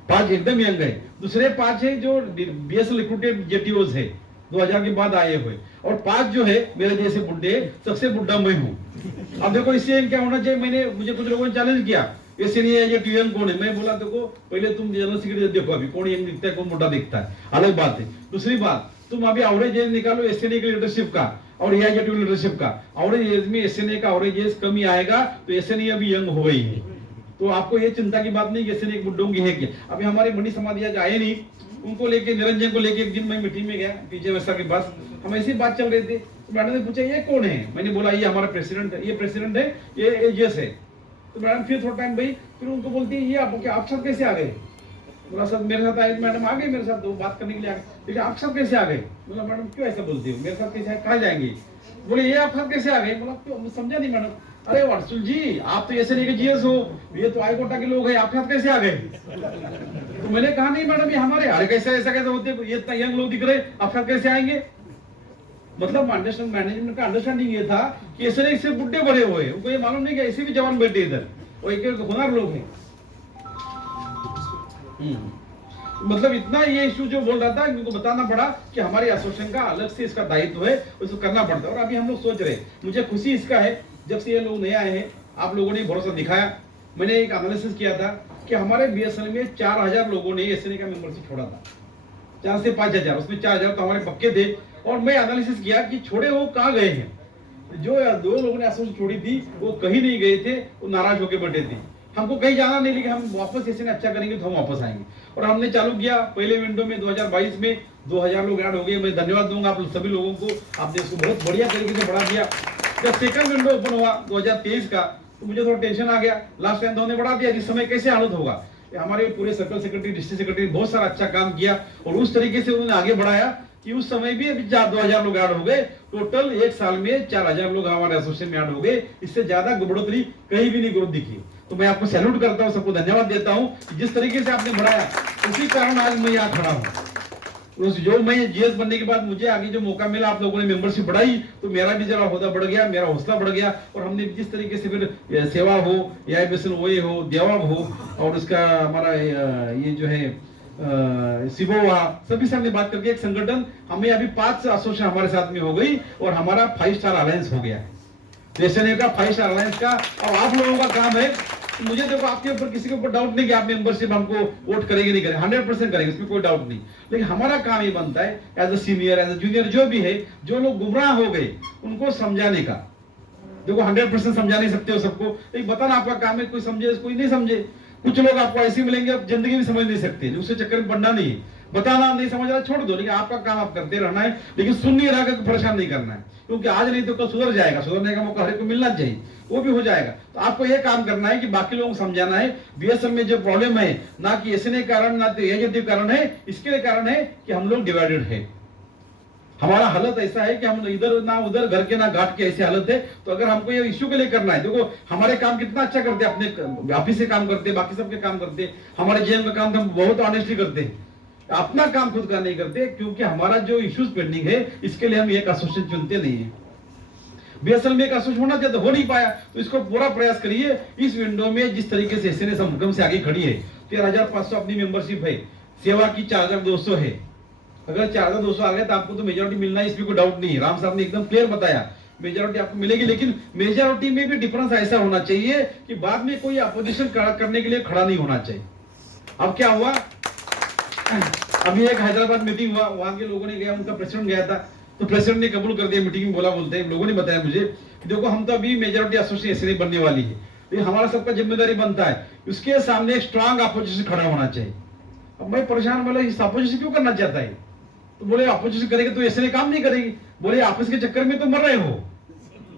5 एकदम यंग है। दूसरे 5 है जो बीएसएल रिक्रूटेड जेटीओज है, 2000 के बाद आए हुए, और 5 जो है मेरे जैसे बुड्ढे, सबसे बुड्ढा मैं हूँ। अब देखो इससे क्या होना चाहिए, मुझे कुछ लोगों ने चैलेंज किया, ऐसे नहीं है ये यंग कौन है। मैं बोला देखो पहले तुम जनरल सेक्रेटरी देखो, अभी कौन यंग दिखता है, कौन मोटा दिखता है, अलग बात है। दूसरी बात, तुम अभी एवरेज एज निकालो एसएनए के लीडरशिप का और एआईजेटी लीडरशिप का, एवरेज एज में एसएनए का एवरेज एज कम ही आएगा, तो एसएनए अभी यंग हो गई है। तो आपको ये चिंता की बात नहीं कि एसएनए एक बुड्ढों की है क्या। अभी हमारे मंडी समाधि आज आए नहीं, उनको लेके निरंजन को लेके एक दिन मैं मीटिंग में गया पीजे वैसा के पास, हम ऐसी बात चल रही थी, तो मैडम ने पूछा ये कौन है, मैंने बोला ये हमारा प्रेसिडेंट है, ये प्रेसिडेंट है, ये एजेस है। तो मैडम फिर थोड़ा टाइम भाई, फिर उनको बोलती है ये आप सब कैसे आ गए। बोला सर मेरे साथ आए, मैडम आ गए मेरे साथ, तो बात करने के लिए आ गए, लेकिन आप सब कैसे आ गए। बोला मैडम क्यों ऐसा बोलती हो, मेरे साथ कैसे कहाँ जाएंगे। बोले ये आप साथ कैसे आ गए। बोला क्यों, समझा नहीं मैडम। अरे वाटसुल जी, आप तो ऐसे नहीं कि जीएस हो, ये तो आई कोटा के लोग हैं, आपके साथ कैसे आ गए? तो मैंने कहा नहीं मैडम ये हमारे, अरे कैसे ऐसा कैसे होते, ये इतना यंग लोग दिख रहे, आपके साथ कैसे आएंगे? मतलब मैनेजमेंट का अंडरस्टैंडिंग ये था कि ऐसे नहीं, सिर्फ बुड्ढे बड़े हुए, उनको ये मालूम नहीं कि ऐसे भी जवान बैठे इधर, और एक एक हुनर लोग हैं। मतलब इतना ये इशू जो बोल रहा था, इनको बताना पड़ा कि हमारे एसोसिएशन का अलग से इसका दायित्व है, उसको करना पड़ता है। और अभी हम लोग सोच रहे, मुझे खुशी इसका है, जब से ये लोग नए आए हैं, आप लोगों ने भरोसा दिखाया। मैंने एक एनालिसिस किया था कि हमारे बीएसएल में 4000 लोगों ने एसएनए का मेंबरशिप छोड़ा था, 4 से 5000, उसमें 4000 तो हमारे पक्के थे। और मैं एनालिसिस किया कि छोड़े वो कहाँ गए हैं। जो 2 लोगों ने एसोसिएशन छोड़ी थी वो कहीं नहीं गए थे, वो नाराज होकर बैठे थे। हमको कहीं जाना नहीं, लेकिन हम वापस एसएनए अच्छा करेंगे तो हम वापस आएंगे। और हमने चालू किया पहले विंडो में 2022 में 2000 लोग ऐड हो गए। मैं धन्यवाद दूंगा आप सभी लोगों को, आपने इसको बहुत बढ़िया तरीके से बढ़ा दिया। जब सेकंड विंडो ओपन हुआ 2023 का, तो मुझे थोड़ा टेंशन आ गया, लास्ट टाइम तो हमने बढ़ा दिया, इस समय कैसे हालत होगा। हमारे पूरे सर्कल सेक्रेटरी, डिस्ट्रिक्ट सेक्रेटरी बहुत सारा अच्छा काम किया, और उस तरीके से उन्होंने आगे बढ़ाया कि उस समय भी अभी 2000 लोग ऐड हो गए। टोटल एक साल में 4000 लोग हमारे एसोसिएशन में ऐड हो गए। इससे ज्यादा बढ़ोतरी कहीं भी नहीं ग्रोथ दिखी। तो मैं आपको सैल्यूट करता हूँ, सबको धन्यवाद देता हूँ जिस तरीके से आपने बढ़ाया, उसी कारण आज मैं यहाँ खड़ा हूँ। उस जो मैं जीएस बनने के बाद मुझे आगे जो मौका मिला, आप लोगों ने मेंबरशिप बढ़ाई, तो मेरा भी जरा होदा बढ़ गया, मेरा हौसला बढ़ गया। और हमने जिस तरीके से फिर सेवा हो या ओए हो, देवाब हो, और उसका हमारा ये जो है सिबोवा, सभी से हमने बात करके एक संगठन, हमें अभी 5 एसोसिएशन हमारे साथ में हो गई, और हमारा 5 स्टार अलायंस हो गया। एसएनए का 5 स्टार अलायंस का, और आप लोगों का काम है। मुझे देखो आपके ऊपर किसी के ऊपर डाउट नहीं कि आप मेंबरशिप हमको वोट करेंगे नहीं करेंगे, 100% करेंगे, इसमें कोई डाउट नहीं। लेकिन हमारा काम ये बनता है as a senior, as a junior, जो भी है, जो लोग गुमराह हो गए उनको समझाने का। देखो 100% समझा नहीं सकते हो सबको, लेकिन बताना आपका काम है। कोई समझे, कोई नहीं समझे। कुछ लोग आपको ऐसे मिलेंगे आप जिंदगी में समझ नहीं सकते, उससे चक्कर में पड़ना नहीं है। बताना नहीं समझ रहा छोड़ दो, लेकिन आपका काम आप करते रहना है, लेकिन सुन नहीं रहा कर परेशान नहीं करना है, क्योंकि आज नहीं तो कल सुधर जाएगा। सुधरने का मौका हर एक को मिलना चाहिए, वो भी हो जाएगा। तो आपको ये काम करना है कि बाकी लोगों को समझाना है बीएसएल में जो प्रॉब्लम है, ना कि एसएनए कारण, ना तो एजेंटिव कारण है, इसके कारण है कि हम लोग डिवाइडेड है। हमारा हालत ऐसा है कि हम इधर ना उधर, घर के ना घाट के, ऐसी हालत है। तो अगर हमको ये इश्यू के लिए करना है, देखो हमारे काम कितना अच्छा करते हैं, अपने ऑफिस से काम करते, बाकी सबके काम करते, हमारे जेल में काम हम बहुत ऑनेस्टली करते हैं। अपना काम खुद का नहीं करते, क्योंकि हमारा जो इश्यूज पेंडिंग है, इसके लिए हम एक एसोसिएशन चुनते नहीं है। बीएसएल में एक एसोसिएशन होना चाहिए, तो हो नहीं पाया, तो इसको पूरा प्रयास करिए। इस विंडो में जिस तरीके से एसएनए मुकम से आगे खड़ी है, 13,500 अपनी मेंबरशिप है, सेवा की 4,200 है। अगर 4,200 आ गया तो आपको तो मेजोरिटी मिलना है, इसमें कोई डाउट नहीं है। राम साहब ने एकदम क्लियर बताया, मेजोरिटी आपको मिलेगी, लेकिन मेजोरिटी में भी डिफरेंस ऐसा होना चाहिए कि बाद में कोई अपोजिशन करने के लिए खड़ा नहीं होना चाहिए। अब क्या हुआ, अभी एक हैदराबाद मीटिंग हुआ, वहां के लोगों ने गया, उनका प्रेसिडेंट गया था, तो प्रेसिडेंट ने कबूल कर दिया, मीटिंग में बोला, बोलते हैं लोगों ने बताया मुझे, देखो हम तो अभी मेजोरिटी एसोसिएशन बनने वाली है, लेकिन हमारा सबका जिम्मेदारी बनता है उसके सामने एक स्ट्रांग अपोजिशन खड़ा होना चाहिए। अब मैं परेशान, बोला इस अपोजिशन क्यों करना चाहता है? तो बोले अपोजिशन करेंगे तो एसएनए काम नहीं करेगी। बोले आपस के चक्कर में तो मर रहे हो,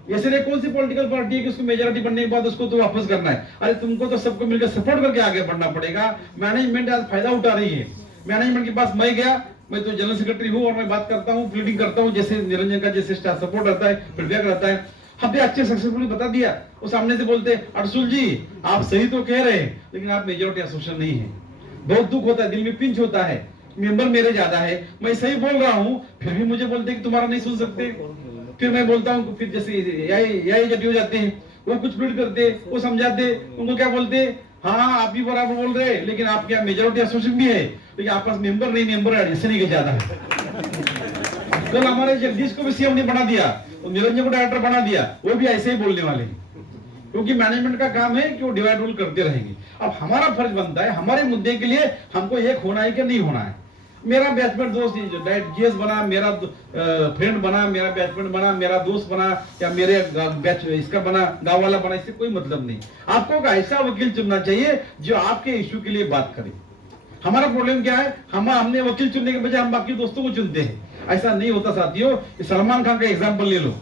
एसएनए कौन सी पॉलिटिकल पार्टी है कि उसको मेजोरिटी बनने के बाद उसको तो वापस करना है? अरे तुमको तो सबको मिलकर सपोर्ट करके आगे बढ़ना पड़ेगा। मैनेजमेंट आज फायदा उठा रही है। मैनेजमेंट के पास मैं गया, मैं तो जनरल सेक्रेटरी हूँ, और मैं बात करता हूँ, प्लीडिंग करता हूँ, जैसे निरंजन का जैसे स्टाफ सपोर्ट रहता है, फीडबैक रहता है, हमने अच्छे सक्सेसफुली बता दिया। वो सामने से बोलते अरसुल जी आप सही तो कह रहे हैं, लेकिन आप मेजोरिटी एसोसिएशन नहीं है। बहुत दुख होता है, दिल में पिंच होता है, मेंबर मेरे ज्यादा है, मैं सही बोल रहा हूँ, फिर भी मुझे बोलते कि तुम्हारा नहीं सुन सकते। फिर मैं बोलता हूँ, फिर जैसे यही जटी हो जाते हैं, वो कुछ प्लीड करते, वो समझाते, उनको क्या बोलते, हाँ आप भी बराबर बोल रहे हैं, लेकिन आप क्या मेजोरिटी एसोसिएशन भी है, लेकिन आप पास मेंबर नहीं, मेंबर एडिशन नहीं ज्यादा है। कल हमारे जगदीश को भी सीएम ने बना दिया, और निरंजन को डायरेक्टर बना दिया, वो भी ऐसे ही बोलने वाले हैं, क्योंकि मैनेजमेंट का काम है कि वो डिवाइड रूल करते रहेंगे। अब हमारा फर्ज बनता है, हमारे मुद्दे के लिए हमको एक होना है कि नहीं होना है। मेरा बैचमेट दोस्त जीएस बना, मेरा फ्रेंड बना, मेरा बैचमेट बना, मेरा दोस्त बना, या मेरे बैच इसका बना, गांव वाला बना, इससे कोई मतलब नहीं। आपको एक ऐसा वकील चुनना चाहिए जो आपके इश्यू के लिए बात करे। हमारा प्रॉब्लम क्या है, हमने वकील चुनने के बजाय हम बाकी दोस्तों को चुनते हैं। ऐसा नहीं होता साथियों। सलमान खान का एग्जाम्पल ले लो,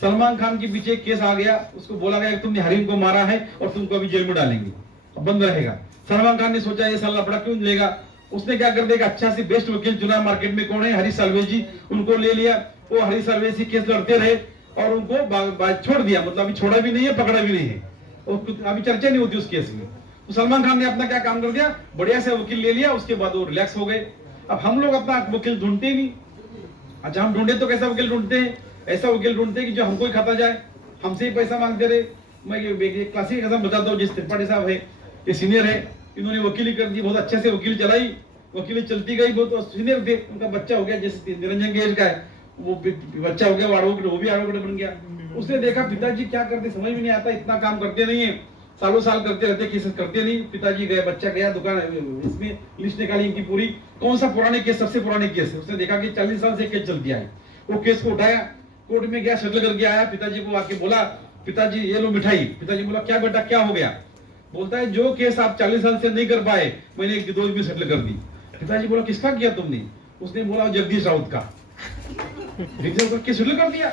सलमान खान के पीछे केस आ गया, उसको बोला गया कि तुमने हरीम को मारा है और तुमको अभी जेल में डालेंगे, बंद रहेगा। सलमान खान ने सोचा ये साला बड़ा क्यों लेगा, उसने क्या कर दिया, अच्छा से बेस्ट वकील चुना मार्केट में, कौन है, हरीश साल्वे जी, उनको ले लिया। वो हरीश साल्वे से केस लड़ते रहे, और उनको छोड़ दिया, मतलब अभी छोड़ा भी नहीं है, पकड़ा भी नहीं है, और अभी चर्चा नहीं होती उस केस में। तो सलमान खान ने अपना क्या काम कर दिया, बढ़िया से वकील ले लिया, उसके बाद वो रिलैक्स हो गए। अब हम लोग अपना वकील ढूंढते ही नहीं। अच्छा हम ढूंढे तो कैसा वकील ढूंढते हैं, ऐसा वकील ढूंढते हैं कि जो हमको ही खाता जाए, हमसे ही पैसा मांगते रहे। मैं ये क्लासिक एग्जाम बताता हूँ, जिस त्रिपाठी साहब है, ये सीनियर है, इन्होंने वकीली कर दी, बहुत अच्छे से वकील चलाई, वकीली चलती गई, बहुत सीनियर थे, उनका बच्चा हो गया, जैसे निरंजन के एज का है, वो बच्चा हो गया, वो भी एडवोकेट बन गया। उसने देखा पिताजी क्या करते समझ में नहीं आता, इतना काम करते नहीं है, सालों साल करते रहते, केसेस करते नहीं। पिताजी गए, बच्चा गया, दुकान इसमें लिस्ट निकाली इनकी पूरी, कौन सा पुराने केस, सबसे पुराने केस है। उसने देखा कि 40 साल से केस चलती है, वो केस को उठाया, कोर्ट में गया, सेटल करके आया, पिताजी को आके बोला, पिताजी ये लो मिठाई। पिताजी बोला क्या बेटा क्या हो गया? बोलता है जो केस आप 40 साल से नहीं कर पाए, मैंने 1-2 दिन में सेटल कर दी। पिताजी बोला किसका किया तुमने? उसने बोला जगदीश राउत का। केस सेटल कर दिया।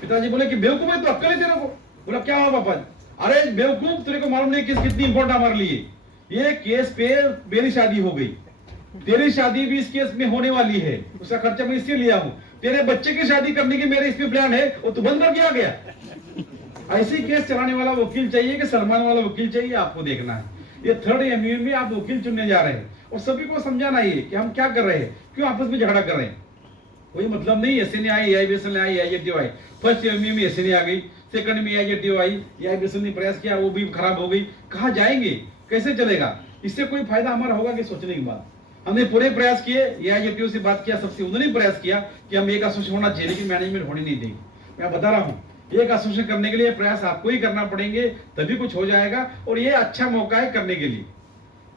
पिताजी बोले कि बेवकूफ है तो अक्कल है तेरे को? बोला क्या हुआ पापा? अरे बेवकूफ, तेरे को मालूम नहीं केस कितनी इंपॉर्टेंट हमारे लिए। ये केस पे मेरी शादी हो गई, तेरी शादी भी इस केस में होने वाली है, उसका खर्चा मैं इससे लिया हूँ, तेरे बच्चे की शादी करने की मेरे इसमें प्लान है, और तू बंद कर दिया गया। ऐसी केस चलाने वाला वकील चाहिए कि सलमान वाला वकील चाहिए, आपको देखना है। ये 3rd MUA में आप वकील चुनने जा रहे हैं, और सभी को समझाना है कि हम क्या कर रहे हैं, क्यों आपस में झगड़ा कर रहे हैं। कोई मतलब नहीं, SNA आई, AIBSL आई, AIJTO आई, 1st MUA में SNA आ गई, 2nd में AIJTO आई, AIBSL ने प्रयास किया, वो भी खराब हो गई। कहाँ जाएंगे, कैसे चलेगा? इससे कोई फायदा हमारा होगा कि सोचने की बात। हमने पूरे प्रयास किए, AIJTO से बात किया, सबसे उन्होंने प्रयास किया कि हम एक एसोसिएशन होना चाहिए, लेकिन मैनेजमेंट होने नहीं देगी। मैं बता रहा हूँ, एक एसोसिएशन करने के लिए प्रयास आपको ही करना पड़ेंगे, तभी कुछ हो जाएगा, और ये अच्छा मौका है करने के लिए,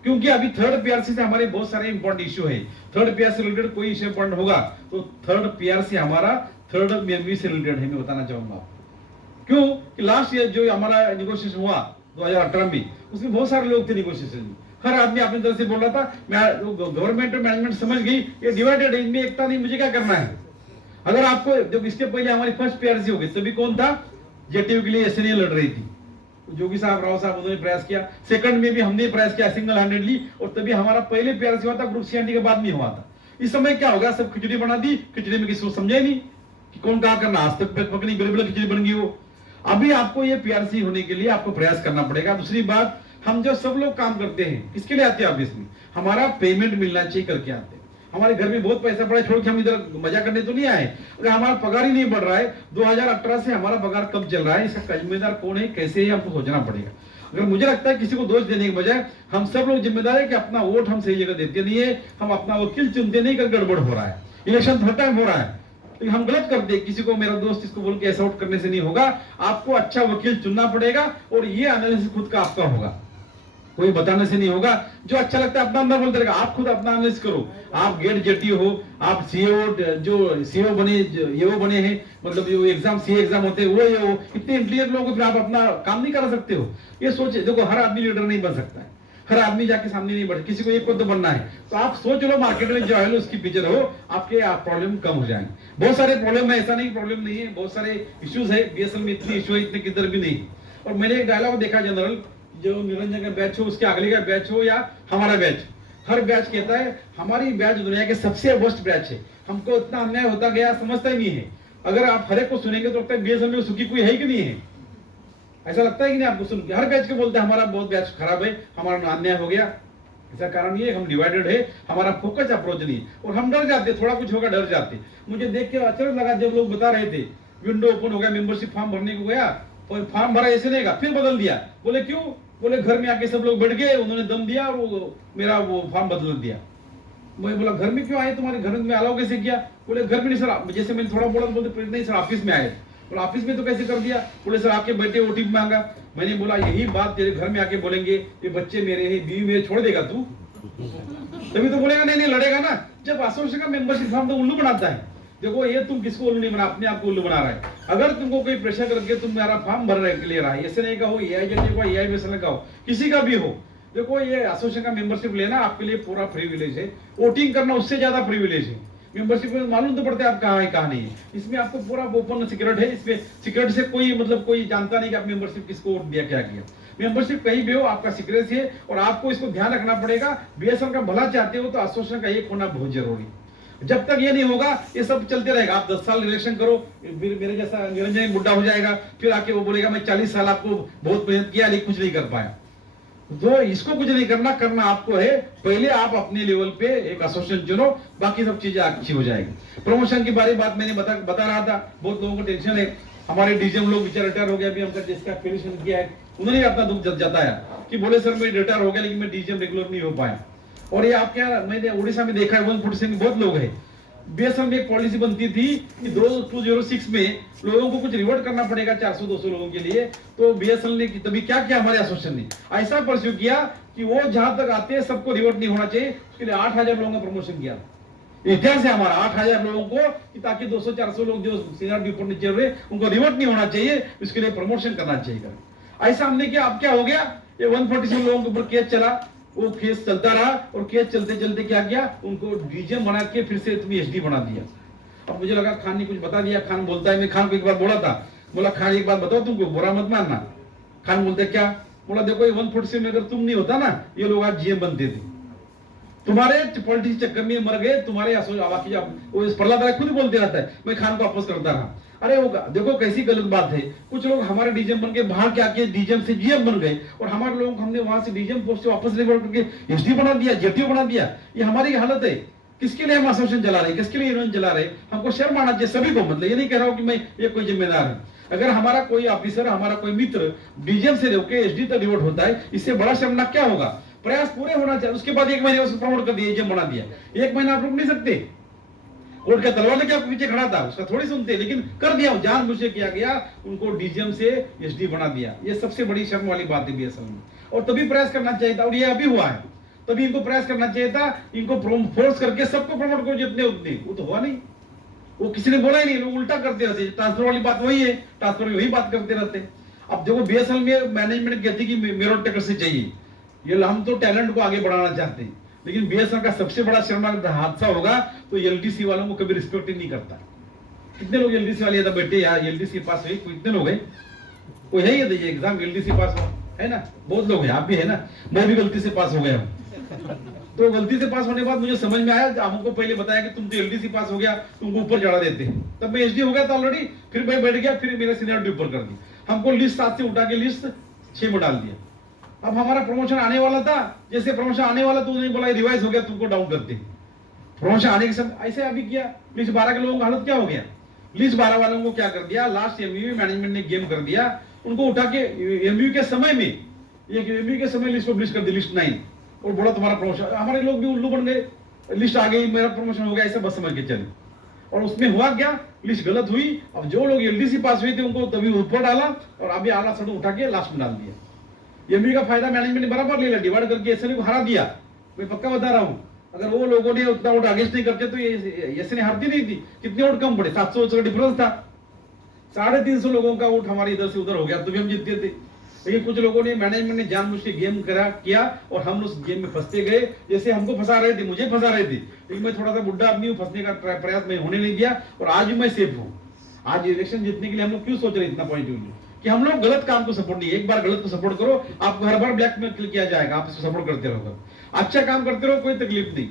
क्योंकि अभी 3rd PRC से हमारे बहुत सारे इंपॉर्टेंट इश्यू है। 3rd PRC से रिलेटेड कोई इश्यू इंपॉर्टेंट होगा तो 3rd PRC हमारा 3rd MUA से रिलेटेड है, मैं बताना चाहूंगा। क्यों कि लास्ट ईयर जो हमारा नेगोशिएशन हुआ 2018 में, उसमें बहुत सारे लोग थे नेगोशिएशन में, हर आदमी अपनी तरफ से बोल रहा था। गवर्नमेंट और मैनेजमेंट समझ गई ये डिवाइडेड है, इनमें एकता नहीं, मुझे क्या करना है। अगर आपको जब इसके पहले हमारी 1st PRC हो गई, तभी कौन था? JTU के लिए SNA लड़ रही थी, जोगी साहब, राव साहब, उन्होंने प्रयास किया। 2nd में भी हमने प्रयास किया सिंगल हैंडेडली, और तभी हमारा पहले PRC हुआ था, ग्रुप C के बाद नहीं हुआ था। इस समय क्या होगा, सब खिचड़ी बना दी, खिचड़ी में किसी को समझे नहीं कि कौन क्या करना, आज तक पकनी बिल्कुल खिचड़ी बन गई वो। अभी आपको ये PRC होने के लिए आपको प्रयास करना पड़ेगा। दूसरी बात, हम जो सब लोग काम करते हैं, किसके लिए आते हैं ऑफिस में? हमारा पेमेंट मिलना चाहिए करके आते हैं। हमारे घर में बहुत पैसा पड़ा है, छोड़ के हम इधर मजा करने तो नहीं आए। अगर हमारा पगार ही नहीं बढ़ रहा है, 2018 से हमारा पगार कब चल रहा है, इसका जिम्मेदार कौन है, कैसे है, हमको सोचना पड़ेगा। अगर मुझे लगता है किसी को दोष देने के बजाय हम सब लोग जिम्मेदार है कि अपना वोट हम सही जगह देते नहीं है, हम अपना वकील चुनते नहीं कर गड़बड़ हो रहा है। इलेक्शन थर्ड टाइम हो रहा है, तो हम गलत करते हैं। किसी को मेरा दोस्त इसको बोल के ऐसा आउट करने से नहीं होगा, आपको अच्छा वकील चुनना पड़ेगा, और ये एनालिसिस खुद का आपका होगा, कोई बताने से नहीं होगा। जो अच्छा लगता है अपना अंदर बोलते रहेगा, आप खुद अपना एनालिसिस करो। आप गेट जेटी हो, आप CEO जो CEO बने, ये बने हैं, मतलब जो एग्जाम CA एग्जाम होते हैं वो ये हो, इतने इंटेलिजेंट लोग हो, फिर आप अपना काम नहीं कर सकते हो। ये सोचे, देखो हर आदमी लीडर नहीं बन सकता है, हर आदमी जाके सामने नहीं बढ़े, किसी को एक को तो बनना है। तो आप सोच लो, मार्केट में जो है उसकी पीछे रहो, आपके प्रॉब्लम कम हो जाएंगे। बहुत सारे प्रॉब्लम है, ऐसा नहीं प्रॉब्लम नहीं है, बहुत सारे इश्यूज है। BSNL में इतनी इश्यू है, इतने किधर भी नहीं। और मैंने एक डायलॉग देखा जनरल, जो निरंजन का बैच हो, उसके अगले का बैच हो, या हमारा बैच, हर बैच कहता है हमारी बैच दुनिया के सबसे वर्स्ट बैच है। हमको इतना अन्याय होता गया, समझता ही नहीं है। अगर आप हर एक को सुनेंगे तो लगता है BSNL में सुखी कोई है कि नहीं है, ऐसा लगता है कि नहीं आपको सुन के? हर बैच के बोलते हैं हमारा बहुत बैच खराब है, हमारा अन्याय हो गया। इसका कारण ये हम डिवाइडेड है, हमारा फोकस अप्रोच नहीं, और हम डर जाते, थोड़ा कुछ होगा डर जाते। मुझे देख के अचरज लगा जब लोग बता रहे थे विंडो ओपन हो गया, मेंबरशिप फॉर्म भरने को गया, और फॉर्म भरा ऐसे नहीं, फिर बदल दिया। बोले क्यों? बोले घर में आके सब लोग बैठ गए, उन्होंने दम दिया और वो मेरा वो फॉर्म बदल दिया। मैं बोला घर में क्यों आए, तुम्हारे घर में अलाउ कैसे किया? बोले घर में नहीं सर, जैसे मैंने थोड़ा बोला तो बोलते नहीं सर ऑफिस में आए। बोला ऑफिस में तो कैसे कर दिया? बोले सर आपके बेटे OTP मांगा। मैंने बोला यही बात तेरे घर में आके बोलेंगे, ये बच्चे मेरे हैं, बीवी मेरे, छोड़ देगा तू? तभी तो बोलेगा नहीं लड़ेगा ना। जब एसोसिएशन का मेंबरशिप फॉर्म तो उल्लू बनाता है। देखो ये तुम किसको उल्लू नहीं बना, अपने आप को उल्लू बना रहा है। अगर तुमको कोई प्रेशर करके तुम मेरा फॉर्म भर रहे ले रहा है, ऐसे नहीं का हो, AIJTO का, AIBSL का हो, किसी का भी हो, देखो ये एसोसिएशन का मेंबरशिप लेना आपके लिए पूरा प्रिविलेज है। वोटिंग करना उससे ज्यादा प्रिविलेज है। मेंबरशिप में मालूम तो पड़ता है आप कहाँ है कहाँ नहीं है। इसमें आपको पूरा ओपन सीक्रेट है, इसमें सीक्रेट से कोई मतलब कोई जानता नहीं कि आप मेंबरशिप किसको वोट दिया, क्या किया। मेंबरशिप कहीं भी हो, आपका सीक्रेट है, और आपको इसको ध्यान रखना पड़ेगा। BSNL का भला चाहते हो तो एसोसिएशन का एक होना बहुत जरूरी। जब तक ये नहीं होगा ये सब चलते रहेगा। आप 10 साल इलेक्शन करो, फिर मेरे जैसा निरंजन बुढ़ा हो जाएगा, फिर आके वो बोलेगा मैं 40 साल आपको बहुत मेहनत किया लेकिन कुछ नहीं कर पाया। तो इसको कुछ नहीं करना आपको है, पहले आप अपने लेवल पे एक एसोसिएशन चुनो, बाकी सब चीजें अच्छी हो जाएगी। प्रमोशन की बात मैंने बता रहा था, बहुत लोगों को टेंशन है। हमारे डीजीएम लोग बेचारे रिटायर हो गया, अभी हमका जिसका एप्लीकेशन किया है उन्होंने अपना दुख जताया कि बोले सर मैं रिटायर हो गया लेकिन मैं डीजीएम रेगुलर नहीं हो पाया। और ये आप क्या, मैंने उड़ीसा में देखा है 140 में बहुत लोग हैं। बीएसएल में एक पॉलिसी बनती थी कि 2006 में लोगों को कुछ रिवॉर्ड करना पड़ेगा 400-200 लोगों के लिए, तो बीएसएल ने तभी क्या किया, हमारे एसोसिएशन ने ऐसा परस्यू किया कि वो जहां तक आते हैं सबको रिवॉर्ड नहीं होना चाहिए, उसके लिए 8000 लोगों का प्रमोशन किया। इतिहास है हमारा 8000 लोगों को कि ताकि 200-400 लोग जो सीनियर ऊपर नीचे रहे उनको रिवॉर्ड नहीं होना चाहिए, उसके लिए प्रमोशन करना चाहिए। ऐसा हमने किया। अब क्या हो गया, ये 147 लोगों के ऊपर केस चला, वो केस चलता रहा और केस चलते चलते क्या किया, उनको डीजीएम बना के फिर से तुम्हें एसडी बना दिया। अब मुझे लगा खान ने कुछ बता दिया। खान बोलता है, मैं खान को एक बार बोला था, बोला खान एक बात बताओ तुमको बुरा मत मानना। खान बोलते क्या, बोला देखो ये 147 में अगर तुम नहीं होता ना ये लोग आज जीएम बनते थे, तुम्हारे पॉलिटिक्स चक्कर में मर गए तुम्हारे। प्रहलाद राय खुद बोलते रहता है, मैं खान को वापस करता रहा। अरे वो देखो कैसी गलत बात है, कुछ लोग हमारे डीजीएम बन के बाहर के आके डीजीएम से जीएम बन गए और हमारे लोग हमने वहां से डीजीएम पोस्ट से वापस रिवॉर्ड करके एसडी बना दिया, जेटीओ बना दिया। ये हमारी हालत है। किसके लिए हम एसोसिएशन चला रहे, किसके लिए यूनियन चला रहे, हमको शर्म आना चाहिए सभी को। मतलब ये नहीं कह रहा हूं कि मैं ये कोई जिम्मेदार है। अगर हमारा कोई ऑफिसर, हमारा कोई मित्र डीजीएम से होकर एसडी तक रिवॉर्ड होता है, इससे बड़ा शर्मनाक क्या होगा। प्रयास पूरे होना चाहिए। उसके बाद 1 महीने उसको प्रमोट कर दिया, एजीएम बना दिया। 1 महीना आप रुक नहीं सकते। कोर्ट का तलवार लेके आपके पीछे खड़ा था, उसका थोड़ी सुनते, लेकिन कर दिया, जानबूझ के किया गया, उनको डीजीएम से एसडी बना दिया। ये सबसे बड़ी शर्म वाली बात है बीएसएल में। और तभी प्रयास करना चाहिए था, और ये अभी हुआ है। तभी इनको प्रयास करना चाहिए था, इनको फोर्स करके सबको प्रमोट करो जितने उतने। वो तो हुआ नहीं, वो किसी ने बोला ही नहीं, लोग उल्टा करते रहते। ट्रांसफर वाली बात वही है, ट्रांसफर में वही बात करते रहते। अब देखो बीएसएल में मैनेजमेंट कहती कि मेरिट टिकट से चाहिए, ये हम तो टैलेंट को आगे बढ़ाना चाहते हैं, लेकिन बीएसएल का सबसे बड़ा शर्मनाक हादसा होगा तो एलडीसी वालों को कभी रिस्पेक्ट ही नहीं करता। कितने लोग एलडीसी वाले बैठे यार, एलडीसी के पास है, कितने लोग हैं, कोई है ये देखिए एग्जाम एलडीसी पास हो है ना, बहुत लोग हैं, आप भी है ना, मैं भी गलती से पास हो गया हूँ। तो गलती से पास होने के बाद मुझे समझ में आया, हमको पहले बताया कि तुम तो एलडीसी पास हो गया, तुमको ऊपर चढ़ा देते हैं। तब मैं एसडी हो गया था ऑलरेडी, फिर मैं बैठ गया, फिर मेरा सीनियरिटी ऊपर कर दी, हमको लिस्ट 7 से उठा के लिस्ट 6 में डाल दिया। अब हमारा प्रमोशन आने वाला था, जैसे प्रमोशन आने वाला तो उन्होंने बोला रिवाइज हो गया, तुमको डाउन करते। प्रमोशन आने के समय ऐसे अभी किया। लिस्ट 12 के लोगों का हालत क्या हो गया, लिस्ट 12 वालों को क्या कर दिया, लास्ट एमयू मैनेजमेंट ने गेम कर दिया, उनको उठा के एमयू के समय में, एमयू के समय लिस्ट पब्लिश कर दी, लिस्ट 9, और बोला तुम्हारा प्रमोशन। हमारे लोग भी उल्लू बन गए, लिस्ट आ गई, मेरा प्रमोशन हो गया, ऐसा बस समझ के चले। और उसमें हुआ क्या, लिस्ट गलत हुई। अब जो लोग एलडीसी पास हुए थे उनको तभी ऊपर डाला, और अभी आला सड़क उठा के लास्ट में डाल दिया। एमयू का फायदा मैनेजमेंट ने बराबर ले लिया, डिवाइड करके एसएनयू को हरा दिया। मैं पक्का बता रहा हूं, अगर वो लोगों ने उतना वोट अगेंस्ट नहीं करते तो ये एसएनयू हारती नहीं थी। कितने वोट कम पड़े, 700 का डिफरेंस था, 350 लोगों का वोट हमारे इधर से उधर हो गया, तो भी हम जीतते थे। लेकिन कुछ लोगों ने, मैनेजमेंट ने जानबूझ के गेम किया और हम उस गेम में फंसते गए। जैसे हमको फंसा रहे थे, मुझे फंसा रहे थे, लेकिन मैं थोड़ा सा बुढ़ा आदमी हूं, फंसने का प्रयास मैं होने नहीं दिया, और आज भी मैं सेफ हूं। आज इलेक्शन जीतने के लिए हम लोग क्यों सोच रहे इतना पॉइंटिवली कि हम लोग गलत काम को सपोर्ट नहीं। एक बार गलत को सपोर्ट करो, आपको हर बार ब्लैकमेल किया जाएगा, आप इसको सपोर्ट करते रहोगे। अच्छा काम करते रहो, कोई तकलीफ नहीं।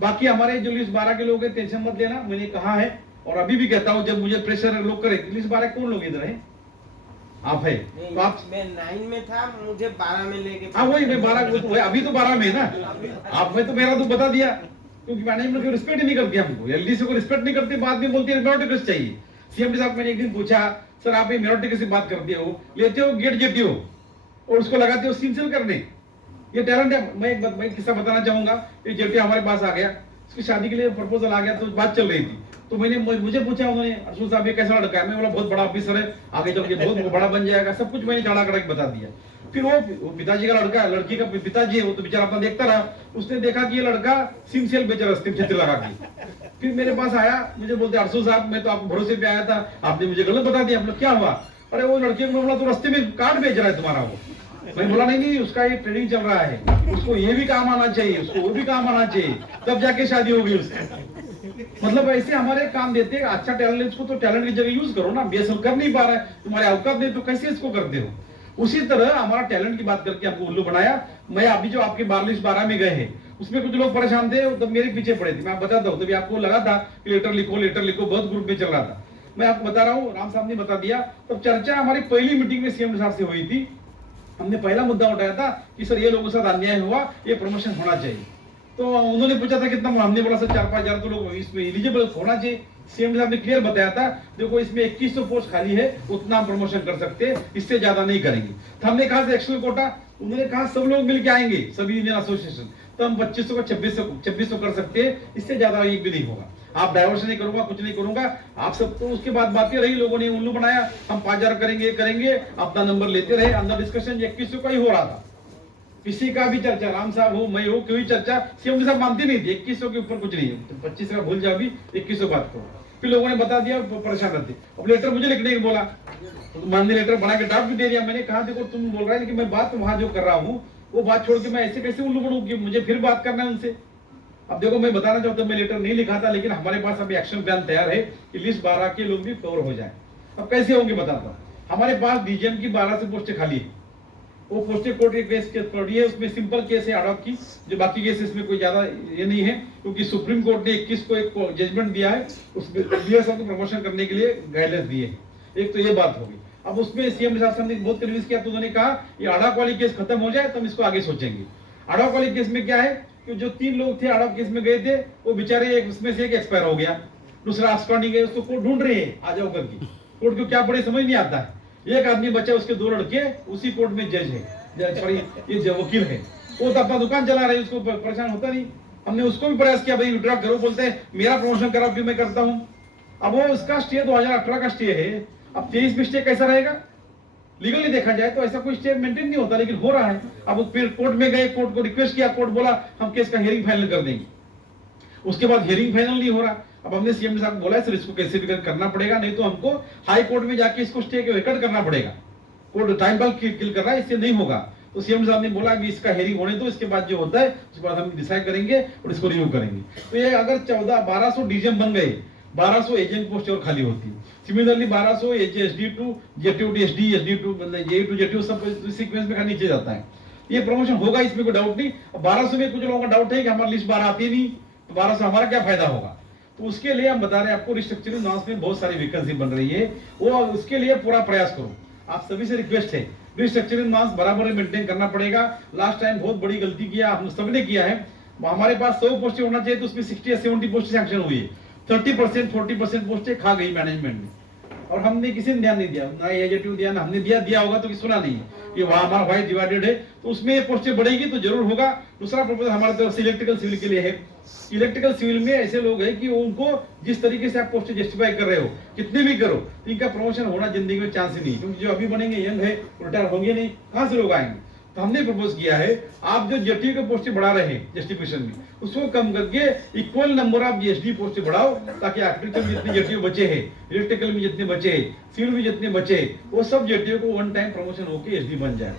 बाकी हमारे जो लिस्ट 12 के लोग हैं, टेंशन मत लेना, मैंने कहा है और अभी भी कहता हूं, जब मुझे प्रेशर लोग करे, लिस्ट 12 कौन लोग इधर है, आप है तो आप। मैं 9 में था, मुझे 12 में लेके, हाँ वही मैं 12, अभी तो 12 में है ना। आप मैं तो मेरा तो बता दिया, क्योंकि मैनेजमेंट को रिस्पेक्ट ही नहीं करती, हमको एलडीसी को रिस्पेक्ट नहीं करती, बाद में बोलती है मेरिट टिकट चाहिए। सीएमडी साहब मैंने एक दिन पूछा, सर आप ये मेरिट टिकट से बात करते हो, लेते हो गेट जेटीओ और उसको लगाते हो सिंसिल करने, ये टैलेंट है। मैं एक किस्सा बताना चाहूंगा। ये जेटीओ हमारे पास आ गया, उसकी शादी के लिए प्रपोजल आ गया, तो बात चल रही थी, तो मुझे पूछा उन्होंने, अर्जुन साहब ये कैसा लड़का है, मैं बोला बहुत बड़ा ऑफिसर है, आगे चल के बहुत बड़ा बन जाएगा, सब कुछ मैंने चढ़ा के बता दिया। फिर वो पिताजी का लड़का, लड़की का पिताजी है, वो तो बेचारा अपना देखता रहा, उसने देखा कि ये लड़का सिंसियल बेच रहा है छत्र लगा के। फिर मेरे पास आया, मुझे बोलते अर्जुन साहब मैं तो आपको भरोसे पे आया था, आपने मुझे गलत बता दिया। मतलब क्या हुआ, अरे वो लड़के को बोला तो रास्ते में कार्ड बेच रहा है तुम्हारा वो। मैं बोला नहीं, उसका ये ट्रेनिंग चल रहा है, उसको ये भी काम आना चाहिए, उसको वो भी काम आना चाहिए, तब जाके शादी होगी उसकी। मतलब ऐसे हमारे काम देते हैं। अच्छा टैलेंट, इसको तो टैलेंट की जगह यूज करो ना। बीएसएल कर नहीं पा रहा है, तुम्हारे औकात नहीं तो कैसे इसको करते हो। उसी तरह हमारा टैलेंट की बात करके हमको उल्लू बनाया, मैं अभी जो आपके 12 में गए हैं उसमें कुछ लोग परेशान थे, तब मेरे पीछे पड़े थे। मैं आप बताता हूँ, तभी आपको लगा था कि लेटर लिखो, बहुत ग्रुप में चल रहा था। मैं आपको बता रहा हूँ, राम साहब ने बता दिया। तब चर्चा हमारी पहली मीटिंग में सीएम साहब से हुई थी। हमने पहला मुद्दा उठाया था कि सर ये लोगों के साथ अन्याय हुआ, ये प्रमोशन होना चाहिए। तो उन्होंने पूछा था कितना, हमने बोला सर 4-5 हजार तो लोग इसमें एलिजिबल होना चाहिए। सीएम साहब ने क्लियर बताया था, देखो इसमें 2100 पोस्ट खाली है, उतना हम प्रमोशन कर सकते हैं, इससे ज्यादा नहीं करेंगे। तो हमने कहा एक्चुअल कोटा, उन्होंने कहा सब लोग मिलकर आएंगे, सभी यूनियन एसोसिएशन, तो हम 2500 को 2600 कर सकते हैं, इससे ज्यादा एक भी नहीं होगा। आप डाइवर्शन नहीं करूंगा, कुछ नहीं करूंगा आप सब। तो उसके बाद बातें रही, लोगों ने उल्लू बनाया, हम 5000 करेंगे, अपना नंबर लेते रहे। अंदर डिस्कशन 2100 का ही हो रहा था, किसी का भी चर्चा, राम साहब हो, मैं हो, कोई चर्चा सीएम साहब मानती नहीं थी। 2100 के ऊपर कुछ नहीं है, तो 25 का भूल जाओ, अभी 2100 बात करो। फिर लोगों ने बता दिया, परेशान रहते। अब लेटर मुझे लिखने को बोला, तो मानने लेटर बना के ड्राफ्ट भी दे दिया। मैंने कहा देखो तुम बोल रहा है, लेकिन मैं बात वहां जो कर रहा हूँ वो बात छोड़ के मैं ऐसे कैसे उल्लू बनूं कि मुझे फिर बात करना है उनसे। अब देखो मैं बताना चाहता हूँ, मैं लेटर नहीं लिखा था, लेकिन हमारे पास अभी एक्शन प्लान तैयार है कि लिस्ट 12 के लोग भी कवर हो जाए। अब कैसे होंगे बताता हूँ। हमारे पास डीजीएम की 12 से पोस्टें खाली है, वो पोस्टें कोर्ट के केस के पड़ी है, उसमें सिंपल केस है आडॉक की, जो बाकी केसेस में कोई ज्यादा ये नहीं है, क्योंकि सुप्रीम कोर्ट ने 21 को एक जजमेंट दिया है, उसमें बीएस को प्रमोशन करने के लिए गाइडलाइंस दिए हैं। एक तो ये बात होगी। अब उसमें सीएम साहब ने बहुत कन्विंस किया, तो उन्होंने कहा ये आडॉक वाली केस खत्म हो जाए तो हम इसको आगे सोचेंगे। आडॉक वाली केस में क्या है कि जो 3 लोग थे आडॉक केस में गए थे, वो बेचारे एक उसमें से एक एक्सपायर हो गया, दूसरा आस्कॉन्डिंग है, उसको कोर्ट ढूंढ रहे हैं आ जाओ करके। कोर्ट को क्या पड़े समझ नहीं आता है। एक आदमी बचा, उसके 2 लड़के उसी कोर्ट में जज है, ये जो वकील है, वो तो अपना दुकान चला रहे, उसको परेशान होता नहीं। हमने उसको भी प्रयास किया, भाई विड्रॉ करो, बोलते हैं मेरा प्रमोशन कराओ फिर मैं करता हूं। अब वो उसका स्टे 2018 का स्टे है, अब 23 में स्टे कैसा रहेगा? लीगली देखा जाए तो ऐसा कोई स्टे मेंटेन नहीं होता, लेकिन हो रहा है। अब फिर कोर्ट में गए, कोर्ट को रिक्वेस्ट किया, कोर्ट बोला हम केस का हियरिंग फाइनल कर देंगे। उसके बाद हियरिंग फाइनल नहीं हो रहा। अब हमने सीएम साहब को बोला सर इसको कैसे भी करना पड़ेगा, नहीं तो हमको हाई कोर्ट में जाके इसको स्टे के रिकॉर्ड करना पड़ेगा। कोर्ट टाइम बल किल कर रहा है, इससे नहीं होगा। तो सीएम साहब ने बोला कि इसका हेयरिंग होने दो, इसके बाद जो होता है उसके बाद हम डिसाइड करेंगे और इसको रिव्यू करेंगे। तो ये अगर 1200 डीजीएम बन गए, 1200 एजेंट पोस्ट और खाली होती। Similarly 1200 SD2 JTU SD SD2 मतलब JU2 JTU सब सीक्वेंस में नीचे जाता है। ये प्रमोशन होगा, इसमें कोई डाउट नहीं। 1200 में कुछ लोगों का डाउट है कि हमारी लिस्ट 12 आती नहीं, तो 1200 हमारा क्या फायदा होगा। तो उसके लिए हम बता रहे हैं आपको, रिस्ट्रक्चरिंग नॉर्म्स में बहुत सारी वैकेंसी बन रही है, वो उसके लिए पूरा प्रयास करो। आप सभी से रिक्वेस्ट है, रिस्ट्रक्चरिंग नॉर्म्स बराबर मेंटेन करना पड़ेगा। लास्ट टाइम बहुत बड़ी गलती किया, हम सबने किया है। हमारे पास 100 पोस्टें होना चाहिए, तो उसमें 60 या 70 पोस्टें सैंक्शन हुई है, 30% 40% पोस्टें खा गई मैनेजमेंट ने, और हमने किसी ने ध्यान नहीं दिया, ना एजेटिव दिया, ना हमने दिया होगा तो सुना नहीं कि वहां हमारा वाइस डिवाइडेड है, तो उसमें पोस्टें बढ़ेगी तो जरूर होगा। दूसरा प्रपोजल हमारे तरफ से इलेक्ट्रिकल सिविल के लिए है। इलेक्ट्रिकल सिविल में ऐसे लोग हैं कि उनको जिस तरीके से आप पोस्ट जस्टिफाई कर रहे हो, कितने भी करो, तो इनका प्रमोशन होना जिंदगी में चांस ही नहीं, क्योंकि जो अभी बनेंगे यंग है, रिटायर होंगे नहीं, कहां से लोग आएंगे। तो हमने प्रपोज किया है, आप जो जेटीयू के पोस्टें बढ़ा रहे हैं जस्टिफिकेशन में, उसको कम करके इक्वल नंबर ऑफ जीएसडी पोस्टें बढ़ाओ, ताकि आर्किटेक्चर में जितने जेटीयू बचे हैं, इलेक्ट्रिकल में जितने बचे हैं, सिविल में जितने बचे हैं, वो सब जेटीयू को वन टाइम प्रमोशन होकर एसडी बन जाए।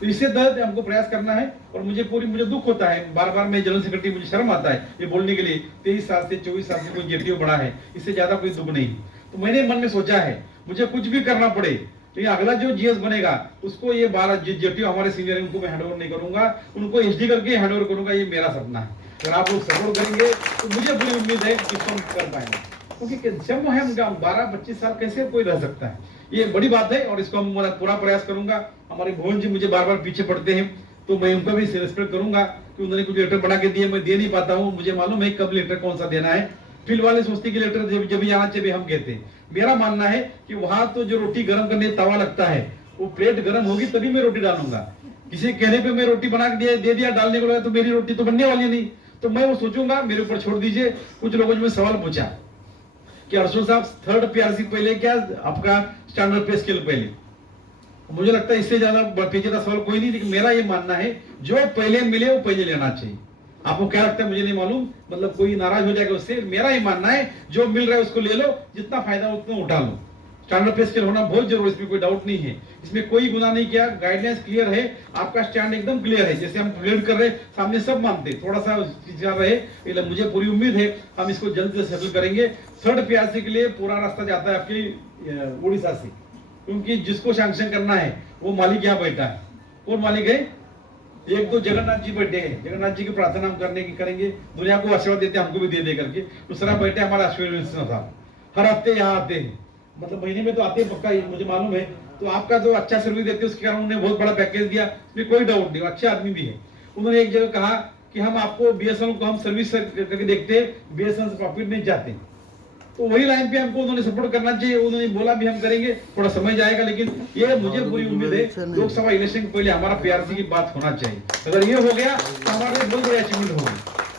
तो इससे तहत हमको प्रयास करना है। और मुझे दुख होता है, बार बार मैं जनरल सेक्रेटरी, मुझे शर्म आता है ये बोलने के लिए, 23 साल से 24 साल से कोई जेटीयू बढ़ा है, इससे ज्यादा कोई दुख नहीं। तो मैंने मन में सोचा है, मुझे कुछ भी करना पड़े, तो अगला जो जीएस बनेगा उसको ये 12 जेटीयू हमारे सीनियर, उनको मैं हैंडओवर नहीं करूंगा, उनको एसडी करके हैंडओवर करूंगा। ये मेरा सपना है। अगर आप लोग सपोर्ट करेंगे तो मुझे पूरी उम्मीद है कि हम कर पाएंगे, क्योंकि जब है 12-25 साल कैसे कोई रह सकता है, ये बड़ी बात है। और इसको हम पूरा प्रयास करूंगा। हमारे भुवन जी मुझे बार बार पीछे पड़ते हैं, तो मैं उनका भी रिस्पेक्ट करूंगा कि उन्होंने कुछ लेटर बना के दिए, मैं दे नहीं पाता हूँ, मुझे मालूम है कब लेटर कौन सा देना है। फील्ड वाले सोचते कि लेटर जब भी आना चाहिए हम कहते हैं। मेरा मानना है कि वहां तो जो रोटी गर्म करने तवा लगता है, वो प्लेट गर्म होगी तभी मैं रोटी डालूंगा। किसी कहने पे मैं रोटी बना के दे दिया डालने को लगा, तो मेरी रोटी तो बनने वाली नहीं। तो मैं वो सोचूंगा, मेरे ऊपर छोड़ दीजिए। कुछ लोगों ने सवाल पूछा कि अर्जुन साहब 3rd PRC पहले क्या आपका स्टैंडर्ड पे स्केल पहले, मुझे लगता है इससे ज्यादा पेचीदा सवाल कोई नहीं। लेकिन मेरा ये मानना है जो पहले मिले वो पहले लेना चाहिए। आपको क्या लगता है मुझे नहीं मालूम, मतलब कोई नाराज हो जाएगा उससे। मेरा ये मानना है जो मिल रहा है उसको ले लो, जितना फायदा उतना उठा लो। स्टैंडर्ड पे स्केल होना बहुत जरूरी, इसमें कोई डाउट नहीं है, इसमें कोई गुनाह नहीं किया। गाइडलाइंस क्लियर है, आपका स्टैंड एकदम क्लियर है। जैसे हम प्रेजेंट कर रहे सामने सब मानते, थोड़ा सा रहे, मुझे पूरी उम्मीद है हम इसको जल्द से सेटल करेंगे। 3rd PRC के लिए पूरा रास्ता जाता है आपकी उड़ीसा से, क्योंकि जिसको सैंक्शन करना है वो मालिक यहाँ बैठा है। कौन मालिक है? एक तो जगन्नाथ जी बैठे हैं, जगन्नाथ जी की प्रार्थना हम करने की करेंगे, दुनिया को आशीर्वाद देते हैं, हमको भी दे करके। दूसरा बैठे हमारा आशीर्वाद था, हर हफ्ते यहाँ आते हैं, मतलब महीने में तो आते हैं पक्का, मुझे मालूम है। तो आपका जो अच्छा सर्विस देते हैं उसके कारण उन्होंने बहुत बड़ा पैकेज दिया, इसमें कोई डाउट नहीं, अच्छे आदमी भी है। उन्होंने एक जगह कहा कि हम आपको बीएसएनएल को हम सर्विस करके देखते हैं, बीएसएनएल से प्रॉफिट नहीं चाहते। तो वही लाइन पे हमको उन्होंने सपोर्ट करना चाहिए, उन्होंने बोला भी हम करेंगे, थोड़ा समय जाएगा, लेकिन ये मुझे पूरी उम्मीद है लोकसभा इलेक्शन के पहले हमारा पीआरसी की बात होना चाहिए। अगर ये हो गया तो हमारे लिए बहुत बड़ी अचीवमेंट होगी।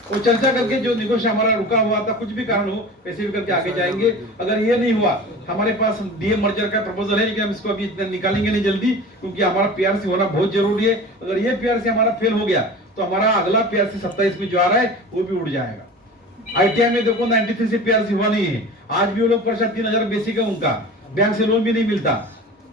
वो चर्चा करके जो निगोशिएशन हमारा रुका हुआ था, कुछ भी कारण हो, कैसे भी करके आगे जाएंगे। अगर ये नहीं हुआ, हमारे पास डीए मर्जर का प्रपोजल है, लेकिन हम इसको अभी इतना निकालेंगे नहीं जल्दी, क्योंकि हमारा पीआरसी होना बहुत जरूरी है। अगर ये पीआरसी हमारा फेल हो गया तो हमारा अगला पीआरसी 27 में जो आ रहा है वो भी उड़ जाएगा। आईटीआई में देखो 93 से पीआरसी हुआ नहीं है, आज भी वो लोग परेशान, 3000 बेसिक है उनका, बैंक से लोन भी नहीं मिलता।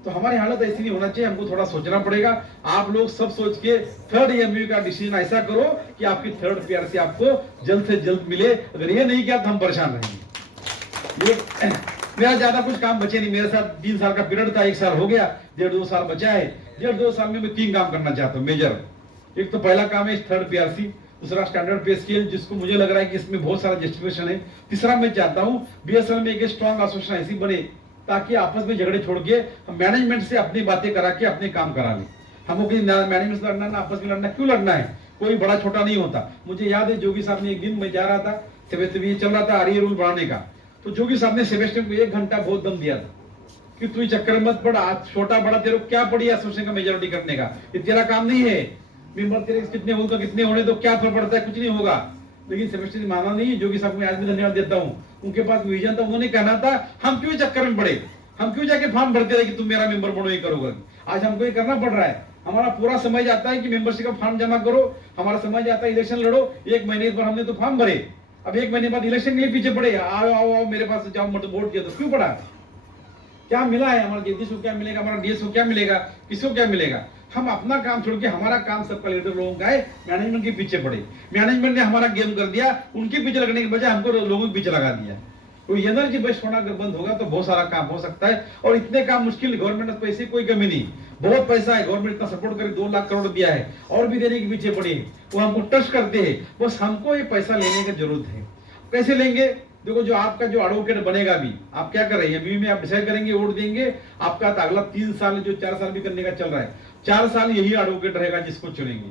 तो हमारी हालत ऐसी नहीं होना चाहिए, हमको थोड़ा सोचना पड़ेगा। आप लोग सब सोच के थर्ड एमयू का डिसीजन ऐसा करो कि आपकी थर्ड पीआरसी आपको जल्द से जल्द मिले। अगर ये नहीं किया तो हम परेशान रहेंगे। ये मेरा ज्यादा कुछ काम बचे नहीं, मेरे साथ 3 साल का पीरियड था, 1 साल हो गया, 1.5-2 साल बचा है। 1.5-2 साल में मैं 3 काम करना चाहता हूँ मेजर। एक तो पहला काम है थर्ड पीआरसी, दूसरा स्टैंडर्ड पे स्केल, जिसको मुझे लग रहा है कि इसमें बहुत सारा जस्टिफिकेशन है। तीसरा मैं चाहता हूँ बीएसएनएल में एक स्ट्रॉन्ग एसोसिएशन ऐसी बने ताकि आपस में झगड़े छोड़ के हम मैनेजमेंट से अपनी बातें करा के अपने काम करा लें। हमको कहीं मैनेजमेंट से लड़ना ना आपस में लड़ना, क्यों लड़ना है? कोई बड़ा छोटा नहीं होता। मुझे याद है जोगी साहब ने एक दिन मैं जा रहा था, सेमेस्टर चल रहा था आरई रूल बढ़ाने का, तो जोगी साहब ने सेमेस्टर को 1 घंटा बहुत दम दिया था कि तू चक्कर मत पड़, आज छोटा बड़ा तेरे को क्या पड़ी एसोसिएशन का मेजोरिटी करने का, ये तेरा काम नहीं है। मेंबर तेरे कितने होगा कितने होने तो क्या फर्क पड़ता है, कुछ नहीं होगा। लेकिन सेमेस्टर ने माना नहीं। जोगी साहब को आज भी धन्यवाद देता हूँ, उनके पास विजन था, उन्होंने कहना था हम क्यों चक्कर में पड़े, हम क्यों जाके फॉर्म भरते रहे कि तुम मेरा मेंबर बनो, ये करोगे। आज हमको ये करना पड़ रहा है। हमारा पूरा समय जाता है कि मेंबरशिप का फॉर्म जमा करो, हमारा समय जाता है इलेक्शन लड़ो। 1 महीने पर हमने तो फॉर्म भरे, अब 1 महीने बाद इलेक्शन के लिए पीछे पड़े, आओ आओ आओ मेरे पास जाओ, मत वोट दिया। तो क्यों पड़ा, क्या मिला है? हमारा जगदीश को क्या मिलेगा, हमारा डीएस को क्या मिलेगा, किसको क्या मिलेगा? हम अपना काम छोड़ के, हमारा काम सबका लीडर लोगों का है, मैनेजमेंट के पीछे पड़े। मैनेजमेंट ने हमारा गेम कर दिया, उनके पीछे लगने के बजाय हमको लोगों के पीछे लगा दिया। तो एनर्जी बेस्ट होना अगर बंद होगा तो बहुत सारा काम हो सकता है। और इतने काम मुश्किल, गवर्नमेंट ने पैसे कोई कमी नहीं, बहुत पैसा है, गवर्नमेंट इतना सपोर्ट करे 2 लाख करोड़ दिया है, और भी देने के पीछे पड़ी है। वो हमको टच करते हैं, बस हमको ये पैसा लेने की जरूरत है। कैसे लेंगे? देखो, जो आपका जो एडवोकेट बनेगा भी, आप क्या कर रहे हैं, अभी में आप डिसाइड करेंगे, वोट देंगे, आपका तो अगला 3 साल जो 4 साल भी करने का चल रहा है, 4 साल यही एडवोकेट रहेगा जिसको चुनेंगे।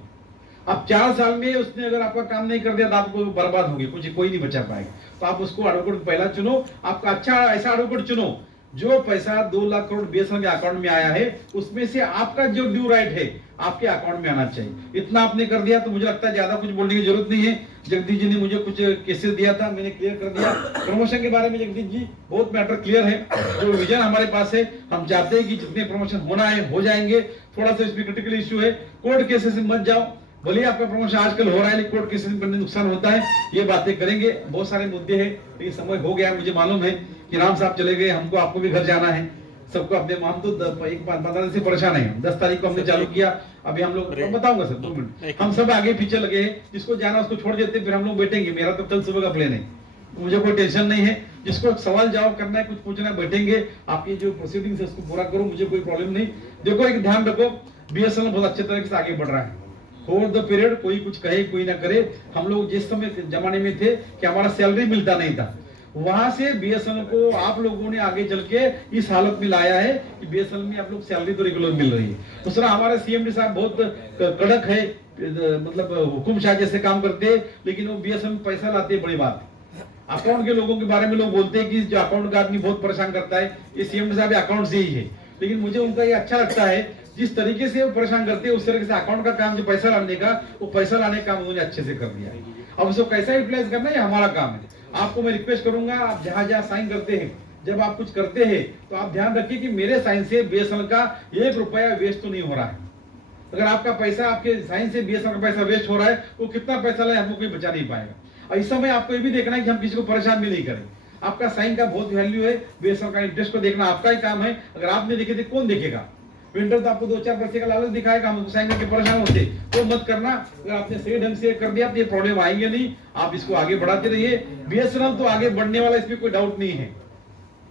अब 4 साल में उसने अगर आपका काम नहीं कर दिया तो आपको बर्बाद होगी, कुछ कोई नहीं बचा पाएगा। तो आप उसको एडवोकेट पहला चुनो, आपका अच्छा ऐसा एडवोकेट चुनो जो पैसा 2 लाख करोड़ बीएसएनएल के अकाउंट में आया है, उसमें से आपका जो ड्यू राइट है आपके अकाउंट में आना चाहिए। इतना आपने कर दिया तो मुझे लगता है ज्यादा कुछ बोलने की जरूरत नहीं है। जगदीश जी ने मुझे कुछ केसेस दिया था, मैंने क्लियर कर दिया। प्रमोशन के बारे में जगदीश जी बहुत मैटर क्लियर है, जो विजन हमारे पास है, हम चाहते हैं कि जितने प्रमोशन होना है हो जाएंगे। थोड़ा सा इसमें क्रिटिकल इश्यू है, कोर्ट केसेस में मत जाओ, भले आपका प्रमोशन आजकल हो रहा है लेकिन कोर्ट केसेस में नुकसान होता है, ये बातें करेंगे। बहुत सारे मुद्दे हैं, लेकिन समय हो गया, मुझे मालूम है कि राम साहब चले गए, हमको आपको भी घर जाना है, सबको अपने, हम तो 15 दिन से परेशान है। 10 तारीख को हमने चालू किया, अभी हम लोग बताऊंगा सर 2 मिनट, हम सब आगे पीछे लगे हैं, जिसको जाना उसको छोड़ देते, फिर हम लोग बैठेंगे। मेरा तो कल सुबह का प्लान है, मुझे कोई टेंशन नहीं है। जिसको सवाल जवाब करना है, कुछ पूछना है, बैठेंगे। आपकी जो प्रोसीडिंग्स है उसको पूरा करो, मुझे कोई प्रॉब्लम नहीं। देखो, एक ध्यान रखो, बीएसएनएल बहुत अच्छे तरीके से आगे बढ़ रहा है। ओवर द पीरियड कोई कुछ कहे कोई ना करे, हम लोग जिस समय जमाने में थे कि हमारा सैलरी मिलता नहीं था, वहां से बीएसएनएल को आप लोगों ने आगे चल के इस हालत में लाया है कि बीएसएनएल में आप लोग सैलरी तो रेगुलर मिल रही है। दूसरा, हमारे सीएमडी साहब बहुत कड़क है, मतलब हुकुमशाह जैसे काम करते हैं, लेकिन वो बीएसएनएल में पैसा लाते हैं, बड़ी बात। अकाउंट के लोगों के बारे में लोग बोलते हैं कि जो अकाउंट का आदमी बहुत परेशान करता है, ये सीएमडी साहब अकाउंट से ही है। लेकिन मुझे उनका ये अच्छा लगता है, जिस तरीके से वो परेशान करते हैं उस तरीके से अकाउंट का काम, जो पैसा लाने का, वो पैसा लाने का काम उन्होंने अच्छे से कर दिया है। अब उसको कैसा यूटिलाइज करना है, हमारा काम है। आपको मैं रिक्वेस्ट करूंगा, आप जहां जहां साइन करते हैं, जब आप कुछ करते हैं तो आप ध्यान रखिए कि मेरे साइन से बीएसएनएल का 1 रुपया वेस्ट तो नहीं हो रहा है। अगर आपका पैसा, आपके साइन से बीएसएनएल का पैसा वेस्ट हो रहा है, वो कितना पैसा लाए हमको कोई बचा नहीं पाएगा। इस समय आपको ये भी देखना है कि हम किसी को परेशान भी नहीं करें। आपका साइन का बहुत वैल्यू है, बीएसएनएल का इंटरेस्ट को देखना आपका ही काम है। अगर आप नहीं देखे तो कौन देखेगा? विंटर तो आपको 2-4 पैसे का लालच दिखाएगा, हम साइन करके परेशान होते, तो मत करना। अगर आपने सही ढंग से कर दिया तो ये प्रॉब्लम आएंगे नहीं, आप इसको आगे बढ़ाते रहिए। बीएसएनएल तो आगे बढ़ने वाला, इसमें कोई डाउट नहीं है।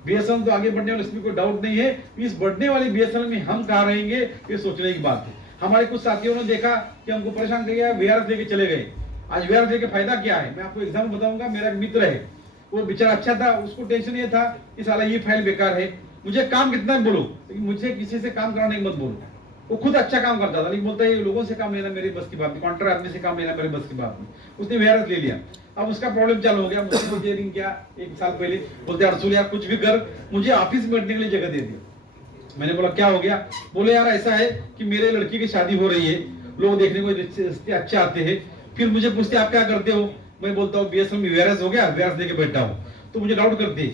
बीएसएनएल तो आगे बढ़ने वाला, इसमें कोई डाउट नहीं है। इस बढ़ने वाली बीएसएनएल में हम कहाँ रहेंगे, ये सोचने की बात है। हमारे कुछ साथियों ने देखा कि हमको परेशान किया, वीआरएस लेके चले गए। आज वीआरएस लेके फायदा क्या है? मैं आपको एग्जाम्पल बताऊंगा। मेरा एक मित्र है, वो बेचारा अच्छा था, उसको टेंशन ये था कि साला ये फाइल बेकार है, मुझे काम कितना है बोलो, लेकिन मुझे किसी से काम कराने की मत बोलो। वो खुद अच्छा काम करता था, लेकिन बोलता है लोगों से काम लेना मेरी बस की बात नहीं, कॉन्ट्रैक्ट आदमी से काम लेना मेरी बस की बात नहीं। उसने वीआरएस ले लिया। अब उसका प्रॉब्लम चालू हो गया। मुझे रिंग किया 1 साल पहले, बोलते अर्जुन यार कुछ भी कर, मुझे ऑफिस में बैठने के लिए जगह दे दिया। मैंने बोला क्या हो गया? बोले यार ऐसा है कि मेरे लड़की की शादी हो रही है, लोग देखने को रिश्ते अच्छे आते हैं, फिर मुझे पूछते आप क्या करते हो? मैं बोलता हूँ बीएसएल में वीआरएस हो गया, वीआरएस लेके बैठा हूँ। तो मुझे डाउट करते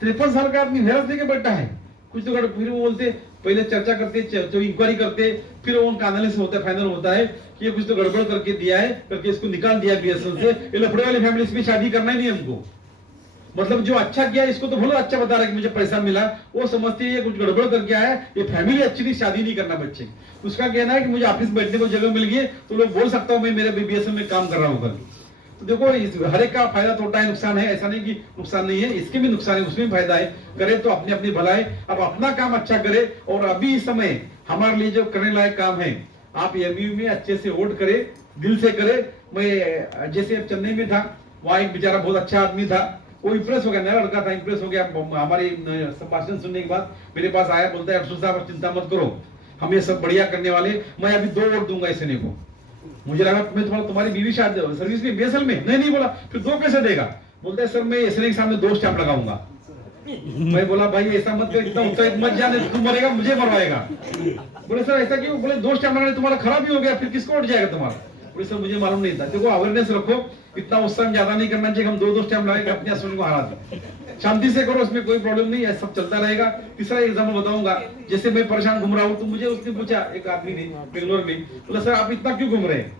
53 साल का आदमी वीआरएस लेके बैठा है, कुछ तो गड़बड़। फिर वो बोलते, पहले चर्चा करते, तो इंक्वायरी करते, फिर उनका एनालिसिस होता है, फाइनल होता है कि ये कुछ तो गड़बड़ करके दिया है, करके इसको निकाल दिया बीएसएल से। ये लफड़े वाली फैमिली में शादी करना ही नहीं हमको। मतलब जो अच्छा किया इसको तो भले अच्छा बता रहा है कि मुझे पैसा मिला, वो समझते हैं ये कुछ गड़बड़ करके आया है, ये फैमिली अच्छी थी, शादी नहीं करना बच्चे। उसका कहना है कि मुझे ऑफिस बैठने को जगह मिल गई तो लोग बोल सकता हूँ मैं मेरे बीएसएल में काम कर रहा हूँ करके। तो देखो हर एक का फायदा तोटा है, नुकसान है, ऐसा नहीं कि नुकसान नहीं है, इसके भी नुकसान है, उसमें भी फायदा है। करे तो अपनी अपनी भलाई, अब अपना काम अच्छा करे। और अभी इस समय हमारे लिए जो करने लायक काम है, आप एमयू में अच्छे से वोट करे, दिल से करे। मैं जैसे चेन्नई में था, वहाँ एक बेचारा बहुत अच्छा आदमी था, वो इंप्रेस हो गया, नया लड़का था, इंप्रेस हो गया। हमारे संभाषण सुनने के बाद मेरे पास आया, बोलता है अर्जुन साहब चिंता मत करो, हम ये सब बढ़िया करने वाले, मैं अभी 2 वोट दूंगा इस को। मुझे लगा तुम्हारी बीवी शादी सर्विस में बीएसएल में नहीं बोला, फिर 2 कैसे देगा? बोलता है सर मैं एसएनए के सामने 2 स्टैंप लगाऊंगा। मैं बोला भाई ऐसा मत कर, इतना उत्साहित मत जाने, तू मरेगा मुझे मरवाएगा। बोले सर ऐसा क्यों? बोले 2 स्टैंप लगाने तुम्हारा खराब ही हो गया, फिर किसको उठ जाएगा तुम्हारा? बोले सर मुझे मालूम नहीं था। देखो अवेयरनेस रखो, इतना उत्साह ज्यादा नहीं करना चाहिए, हम 2 स्टैंप लगाएंगे अपने हस्बैंड को हरा दें। शांति से करो, उसमें कोई प्रॉब्लम नहीं है, सब चलता रहेगा। तीसरा एग्जाम्पल बताऊंगा, जैसे मैं परेशान घूम रहा हूँ, तो मुझे उसने पूछा, एक आदमी ने बेंगलोर में, बोला सर आप इतना क्यों घूम रहे हैं?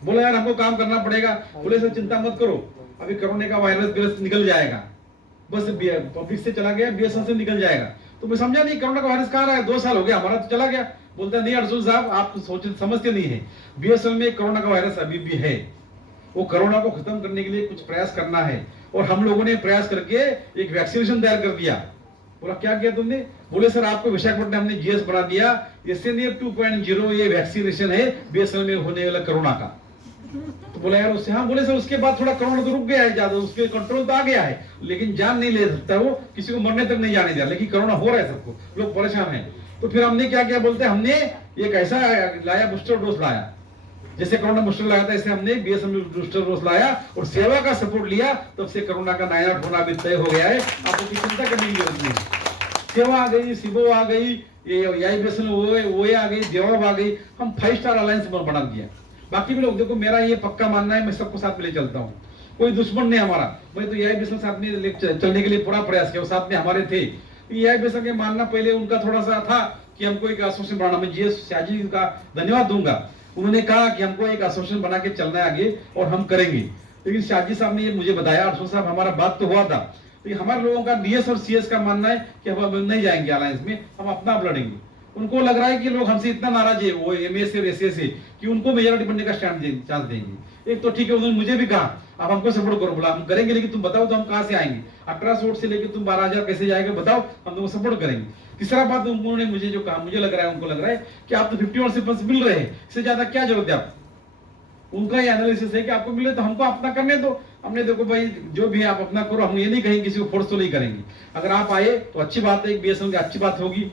बोला यार हमको काम करना पड़ेगा। बोले सर चिंता मत करो, अभी कोरोना का वायरस निकल जाएगा, बस पब्लिक से चला गया, बीएसएल से निकल जाएगा। तो मैं समझा नहीं कोरोना का वायरस कहाँ रहा है, 2 साल हो गया, हमारा तो चला गया। बोलता नहीं अर्जुन साहब आप समझते नहीं है, बीएसएल में कोरोना का वायरस अभी भी है, वो कोरोना को खत्म करने के लिए कुछ प्रयास करना है। और हम लोगों ने प्रयास करके एक वैक्सीनेशन तैयार कर दिया। बोला क्या किया तुमने? बोले सर आपको विशाखापट्टनम हमने जीएस बना दिया, एसएनए 2.0 ये वैक्सीनेशन है बीएसएल में होने वाला कोरोना का। तो बोला यार उससे, हाँ बोले सर उसके बाद थोड़ा कोरोना तो रुक गया है, ज्यादा उसके कंट्रोल तो आ गया है, लेकिन जान नहीं ले सकता, वो किसी को मरने तक नहीं जाने दिया, लेकिन कोरोना हो रहा है सबको, लोग परेशान हैं। तो फिर हमने क्या किया? बोलते हमने एक ऐसा लाया, बूस्टर डोज लाया, जैसे कोरोना बूस्टर लाया था ऐसे हमने बीएसएल में बूस्टर डोज लाया और सेवा का सपोर्ट लिया, तब से कोरोना का नायनाट होना भी तय हो गया है। आपको चिंता करने की जरूरत नहीं। सेवा आ गई, सिबो आ गई, ये बीएसएल वो आ गई, देवाब आ गई, हम 5 स्टार अलायंस बना दिया। बाकी भी लोग देखो, मेरा ये पक्का मानना है, मैं सबको साथ में ले चलता हूँ, कोई दुश्मन नहीं हमारा। मैं तो एआईबीएसएल साथ में चलने के लिए पूरा प्रयास किया, वो साथ में हमारे थे। एआईबीएसएल के मानना पहले उनका थोड़ा सा था कि हमको एक एसोसिएशन बनाना, मैं जीएस शाह जी का धन्यवाद दूंगा, उन्होंने कहा कि हमको एक एसोसिएशन बना के चलना है आगे और हम करेंगे। लेकिन शाह जी साहब ने ये मुझे बताया, अर्जुन साहब हमारा बात तो हुआ था, लेकिन हमारे लोगों का डीएस और सीएस का मानना है कि हम नहीं जाएंगे अलायंस में, हम अपना आप लड़ेंगे। उनको लग रहा है कि लोग हमसे इतना नाराज है, वो एमएस और एसए से, कि उनको मेजॉरिटी बनने का चांस देंगे। एक तो ठीक है, उन्होंने मुझे भी कहा आप हमको सपोर्ट करो, बोला हम करेंगे, लेकिन तुम बताओ तो हम कहां से आएंगे, 18 वोट से लेकर तुम 12,000 कैसे जाएगा बताओ, हम तुमको सपोर्ट करेंगे। तीसरा बात उन्होंने मुझे जो कहा, मुझे लग रहा है उनको लग रहा है कि आप तो 51% मिल रहे हैं, इससे ज्यादा क्या जरूरत है आप। उनका ये एनालिसिस है कि आपको मिले तो हमको अपना करने दो। हमने देखो भाई जो भी आप अपना करो, हम ये नहीं कहेंगे किसी को फोर्स तो नहीं करेंगे। अगर आप आए तो अच्छी बात है, बीएसएल की अच्छी बात होगी,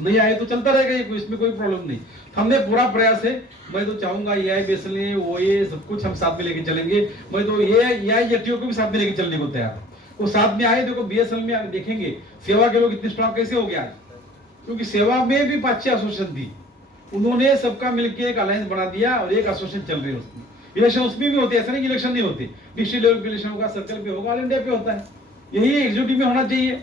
नहीं आए तो चलता रहेगा, ये इसमें कोई प्रॉब्लम नहीं। हमने पूरा प्रयास है, मैं तो चाहूंगा एआईबीएसएल वो ये सब कुछ हम साथ में लेके चलेंगे। मैं तो ये एआईजेटीओ को भी साथ में लेके चलने को तैयार हूं, वो साथ में आए। देखो बीएसएल में देखेंगे सेवा के लोग इतने स्ट्रॉन्ग कैसे हो गया, क्योंकि सेवा में भी 5-6 एसोसिएशन थी, उन्होंने सबका मिलकर एक अलायंस बना दिया और एक एसोसिएशन चल रही है। उसमें इलेक्शन उसमें भी होते हैं, ऐसा नहीं कि इलेक्शन नहीं होते, डिस्ट्रिक्ट लेवल पे इलेक्शन होगा, सर्कल पे होगा, ऑल इंडिया पे होता है। यही एग्जीक्यूटिव में होना चाहिए।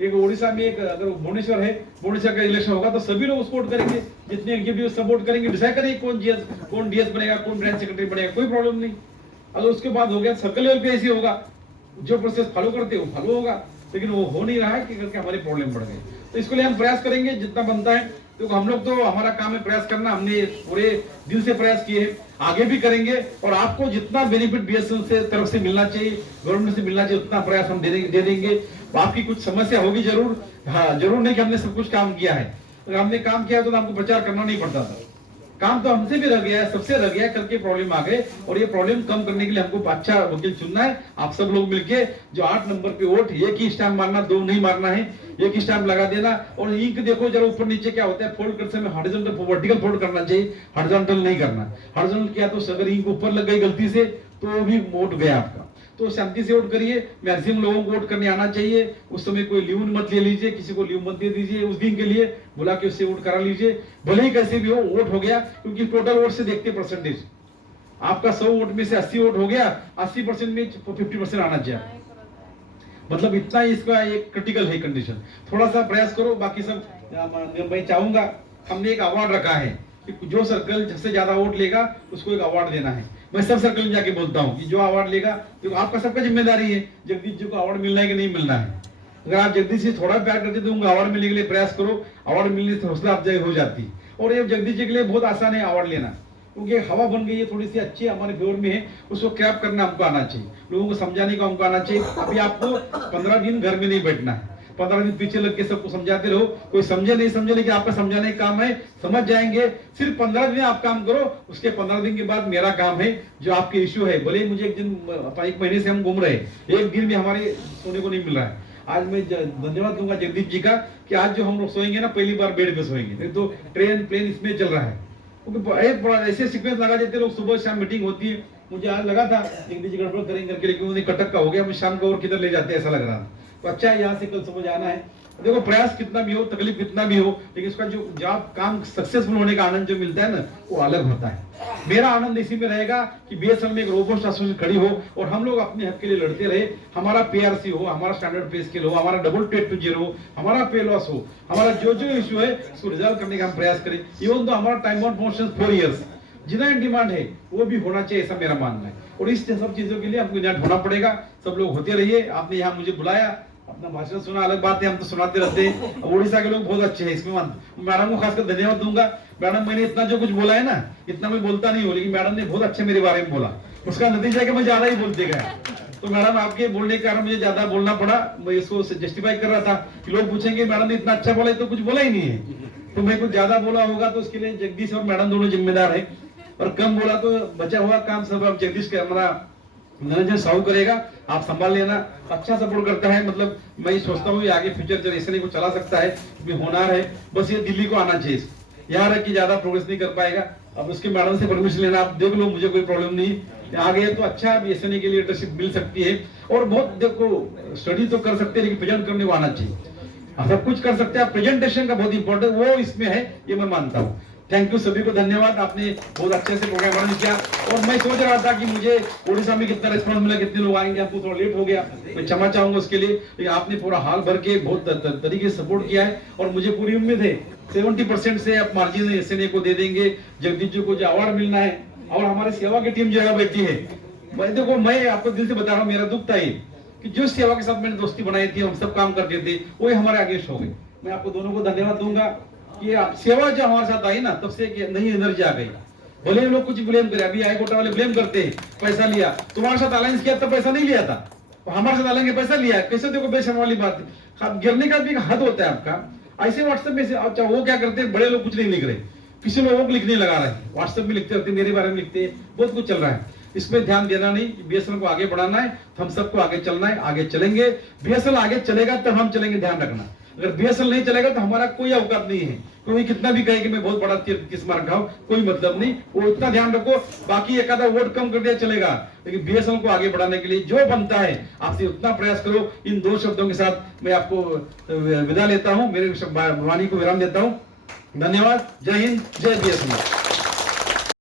एक ओडिशा में एक अगर भुवनेश्वर है, भुवनेश्वर का इलेक्शन होगा तो सभी लोग सपोर्ट करेंगे, जितने एग्जीक्यूटिव सपोर्ट करेंगे, डिसाइड करेंगे कौन डीएस बनेगा, कौन ब्रांच सेक्रेटरी बनेगा, कोई प्रॉब्लम नहीं। अगर उसके बाद हो गया सर्कल लेवल पे ऐसे होगा, जो प्रोसेस फॉलो करते हैं वो फॉलो होगा, लेकिन वो हो नहीं रहा है कि करके हमारे प्रॉब्लम बढ़ गए। तो इसके लिए हम प्रयास करेंगे जितना बनता है, क्योंकि हम लोग तो हमारा काम है प्रयास करना, हमने पूरे दिल से प्रयास किए हैं, आगे भी करेंगे। और आपको जितना बेनिफिट बीएसएल से तरफ से मिलना चाहिए, गवर्नमेंट से मिलना चाहिए, उतना प्रयास हम दे देंगे। आपकी कुछ समस्या होगी जरूर, हाँ जरूर नहीं कि हमने सब कुछ काम किया है, अगर हमने काम किया तो हमको प्रचार करना नहीं पड़ता था। काम तो हमसे भी रह गया है, सबसे रह गया है, करके प्रॉब्लम आ गए और ये प्रॉब्लम कम करने के लिए हमको अच्छा वकील चुनना है। आप सब लोग मिलके जो 8 नंबर पे वोट एक ही स्टैम्प मारना, 2 नहीं मारना है, एक ही स्टैम्प लगा देना। और इंक देखो जरा ऊपर नीचे क्या होता है, फोल्ड करते समय हॉरिजॉन्टल वर्टिकल फोल्ड करना चाहिए, हॉरिजॉन्टल नहीं करना। हॉरिजॉन्टल किया तो अगर इंक ऊपर लग गई गलती से तो भी वोट गया आपका। तो शांति से वोट करिए, मैक्सिमम लोगों को वोट करने आना चाहिए। उस समय कोई लीव मत ले लीजिए, किसी को लीव मत दे दीजिए, उस दिन के लिए बुला के उससे वोट करा लीजिए, भले ही कैसे भी हो वोट हो गया। क्योंकि टोटल वोट से देखते परसेंटेज, आपका 100 वोट में से 80 वोट हो गया, 80% में 50% आना चाहिए, मतलब इतना ही इसका एक क्रिटिकल है कंडीशन। थोड़ा सा प्रयास करो, बाकी सब मैं चाहूंगा, हमने एक अवार्ड रखा है कि जो सर्कल सबसे ज्यादा वोट लेगा उसको एक अवार्ड देना है। मैं सब सर्कल में जाके बोलता हूँ कि जो अवार्ड लेगा, तो आपका सबका जिम्मेदारी है जगदीश जी को अवार्ड मिलना है कि नहीं मिलना है। अगर आप जगदीश जी थोड़ा प्यार करते तो उनको अवार्ड मिलने के लिए प्रयास करो, अवार्ड मिलने से हौसला अफजाई हो जाती। और ये जगदीश जी के लिए बहुत आसान है अवार्ड लेना, क्योंकि हवा बन गई है, थोड़ी सी अच्छी हमारे फेवर में है, उसको क्रैप करना हमको आना चाहिए, लोगों को समझाने का हमको आना चाहिए। अभी आपको 15 दिन घर में नहीं बैठना है, 15 दिन पीछे लग के सबको समझाते रहो, कोई समझे नहीं समझे, लेकिन आपका समझाने का काम है, समझ जाएंगे। सिर्फ 15 दिन आप काम करो, उसके 15 दिन के बाद मेरा काम है, जो आपके इश्यू है। भले मुझे एक दिन, 1 महीने से हम घूम रहे, एक दिन भी हमारे सोने को नहीं मिल रहा है। आज मैं धन्यवाद दूंगा जगदीश जी का कि आज जो हम लोग सोएंगे ना, पहली बार बेड पे सोएंगे, नहीं तो ट्रेन प्लेन इसमें चल रहा है। क्योंकि ऐसे सीक्वेंस लगा देते लोग, सुबह शाम मीटिंग होती है। मुझे आज लगा था जगदीश जी गड़बड़ करेंगे करके, लेकिन उन्हें कटक का हो गया, मैं शाम को और किधर ले जाते ऐसा लग रहा था। तो अच्छा है, यहाँ से कल समझ आना है। देखो प्रयास कितना भी हो, तकलीफ कितना भी हो, लेकिन उसका जो जॉब काम सक्सेसफुल होने का आनंद जो मिलता है ना, वो अलग होता है। मेरा आनंद इसी में रहेगा कि बीएसएल में एक रोबोस्ट एसोसिएशन खड़ी हो और हम लोग अपने हक के लिए लड़ते रहे। हमारा पीआरसी हो, हमारा स्टैंडर्ड पे स्केल हो, हमारा डबल टेट टू जीरो हो, हमारा पे लॉस हो, हमारा जो जो इश्यू है उसको रिजॉल्व करने का हम प्रयास करें। इवन तो हमारा टाइम ऑन मोशन 4 इयर्स जितना डिमांड है वो भी होना चाहिए, ऐसा मेरा मानना है। और इस सब चीजों के लिए हमको यहाँ ढूंढना पड़ेगा। सब लोग होते रहिए। आपने यहाँ मुझे बुलाया, अपना भाषण सुना, अलग बात है, हम तो सुनाते रहते हैं। उड़ीसा के लोग बहुत अच्छे हैं, इसमें मैडम को खासकर धन्यवाद दूंगा। मैडम मैंने इतना जो कुछ बोला है ना, इतना मैं बोलता नहीं हूँ, लेकिन मैडम ने बहुत अच्छे मेरे बारे में बोला, उसका नतीजा है कि मैं ज्यादा ही बोलते गया। तो मैडम आपके बोलने के कारण मुझे ज्यादा बोलना पड़ा। मैं इसको जस्टिफाई कर रहा था कि लोग पूछेंगे मैडम ने इतना अच्छा बोला है, तो कुछ बोला ही नहीं है, तो मैं कुछ ज्यादा बोला होगा तो उसके लिए जगदीश और मैडम दोनों जिम्मेदार है। और कम बोला तो बचा हुआ काम सब अब जगदीश का हमारा मैनेजर साहू करेगा, आप संभाल लेना। अच्छा सपोर्ट करता है, मतलब मैं सोचता हूँ आगे फ्यूचर जनरेशन को चला सकता है, होनहार है। बस ये दिल्ली को आना चाहिए, यहाँ रह के ज्यादा प्रोग्रेस नहीं कर पाएगा। अब उसके मैडम से परमिशन लेना, आप देख लो, मुझे कोई प्रॉब्लम नहीं। आगे तो अच्छा बीएसएनए के लिए लीडरशिप मिल सकती है। और बहुत देखो स्टडी तो कर सकते हैं, लेकिन प्रेजेंट करने को आना चाहिए। सब कुछ कर सकते हैं, प्रेजेंटेशन का बहुत इंपॉर्टेंट वो इसमें है, ये मैं मानता हूँ। थैंक यू सभी को, धन्यवाद। आपने बहुत अच्छे से प्रोग्राम अरेंज किया। और मैं सोच रहा था कि मुझे उड़ीसा में कितना रिस्पॉन्स मिला, कितने लोग आएंगे, आपको थोड़ा लेट हो गया, मैं क्षमा चाहूंगा उसके लिए। लेकिन आपने पूरा हाल भर के बहुत तरीके से सपोर्ट किया है और मुझे पूरी उम्मीद है 70% से आप मार्जिन एसएनए को दे देंगे। जगदीश जी को जो अवार्ड मिलना है, और हमारी सेवा की टीम जो है बैठी है, देखो मैं आपको दिल से बता रहा हूँ, मेरा दुख था ये कि जो सेवा के साथ मैंने दोस्ती बनाई थी, हम सब काम करते थे, वो हमारे अगेंस्ट हो गए। मैं आपको दोनों को धन्यवाद दूंगा कि सेवा जो हमारे साथ आई ना, तब से नई एनर्जी आ गई। भले लोग कुछ ब्लेम करे, अभी आई कोटा वाले ब्लेम करते हैं, पैसा लिया, तुम्हारे साथ अलायंस किया तब पैसा नहीं लिया था, हमारे साथ अलायंस पैसा लिया, कैसे देखो बेशर्म वाली बात है। गिरने का भी हद होता है आपका। ऐसे व्हाट्सएप में से अच्छा वो क्या करते हैं, बड़े लोग कुछ नहीं लिख रहे, किसी लोगों को लिखने लगा रहे हैं, व्हाट्सएप में लिखते रहते, मेरे बारे में लिखते हैं, बहुत कुछ चल रहा है। इसमें ध्यान देना नहीं, बीएसएल को आगे बढ़ाना है, हम सबको आगे चलना है, आगे चलेंगे। बीएसएल आगे चलेगा तब हम चलेंगे, ध्यान रखना। अगर बीएसएल नहीं चलेगा तो हमारा कोई औकात नहीं है। कोई कितना भी कहे कि मैं बहुत बड़ा तीर्थ मार खाऊं, कोई मतलब नहीं। वो इतना ध्यान रखो, बाकी एक आधा वोट कम कर दिया चलेगा, लेकिन बीएसएल को आगे बढ़ाने के लिए जो बनता है आपसे उतना प्रयास करो। इन 2 शब्दों के साथ मैं आपको विदा लेता हूं, मेरे वाणी को विराम देता हूं। धन्यवाद। जय हिंद, जय बीएसएल।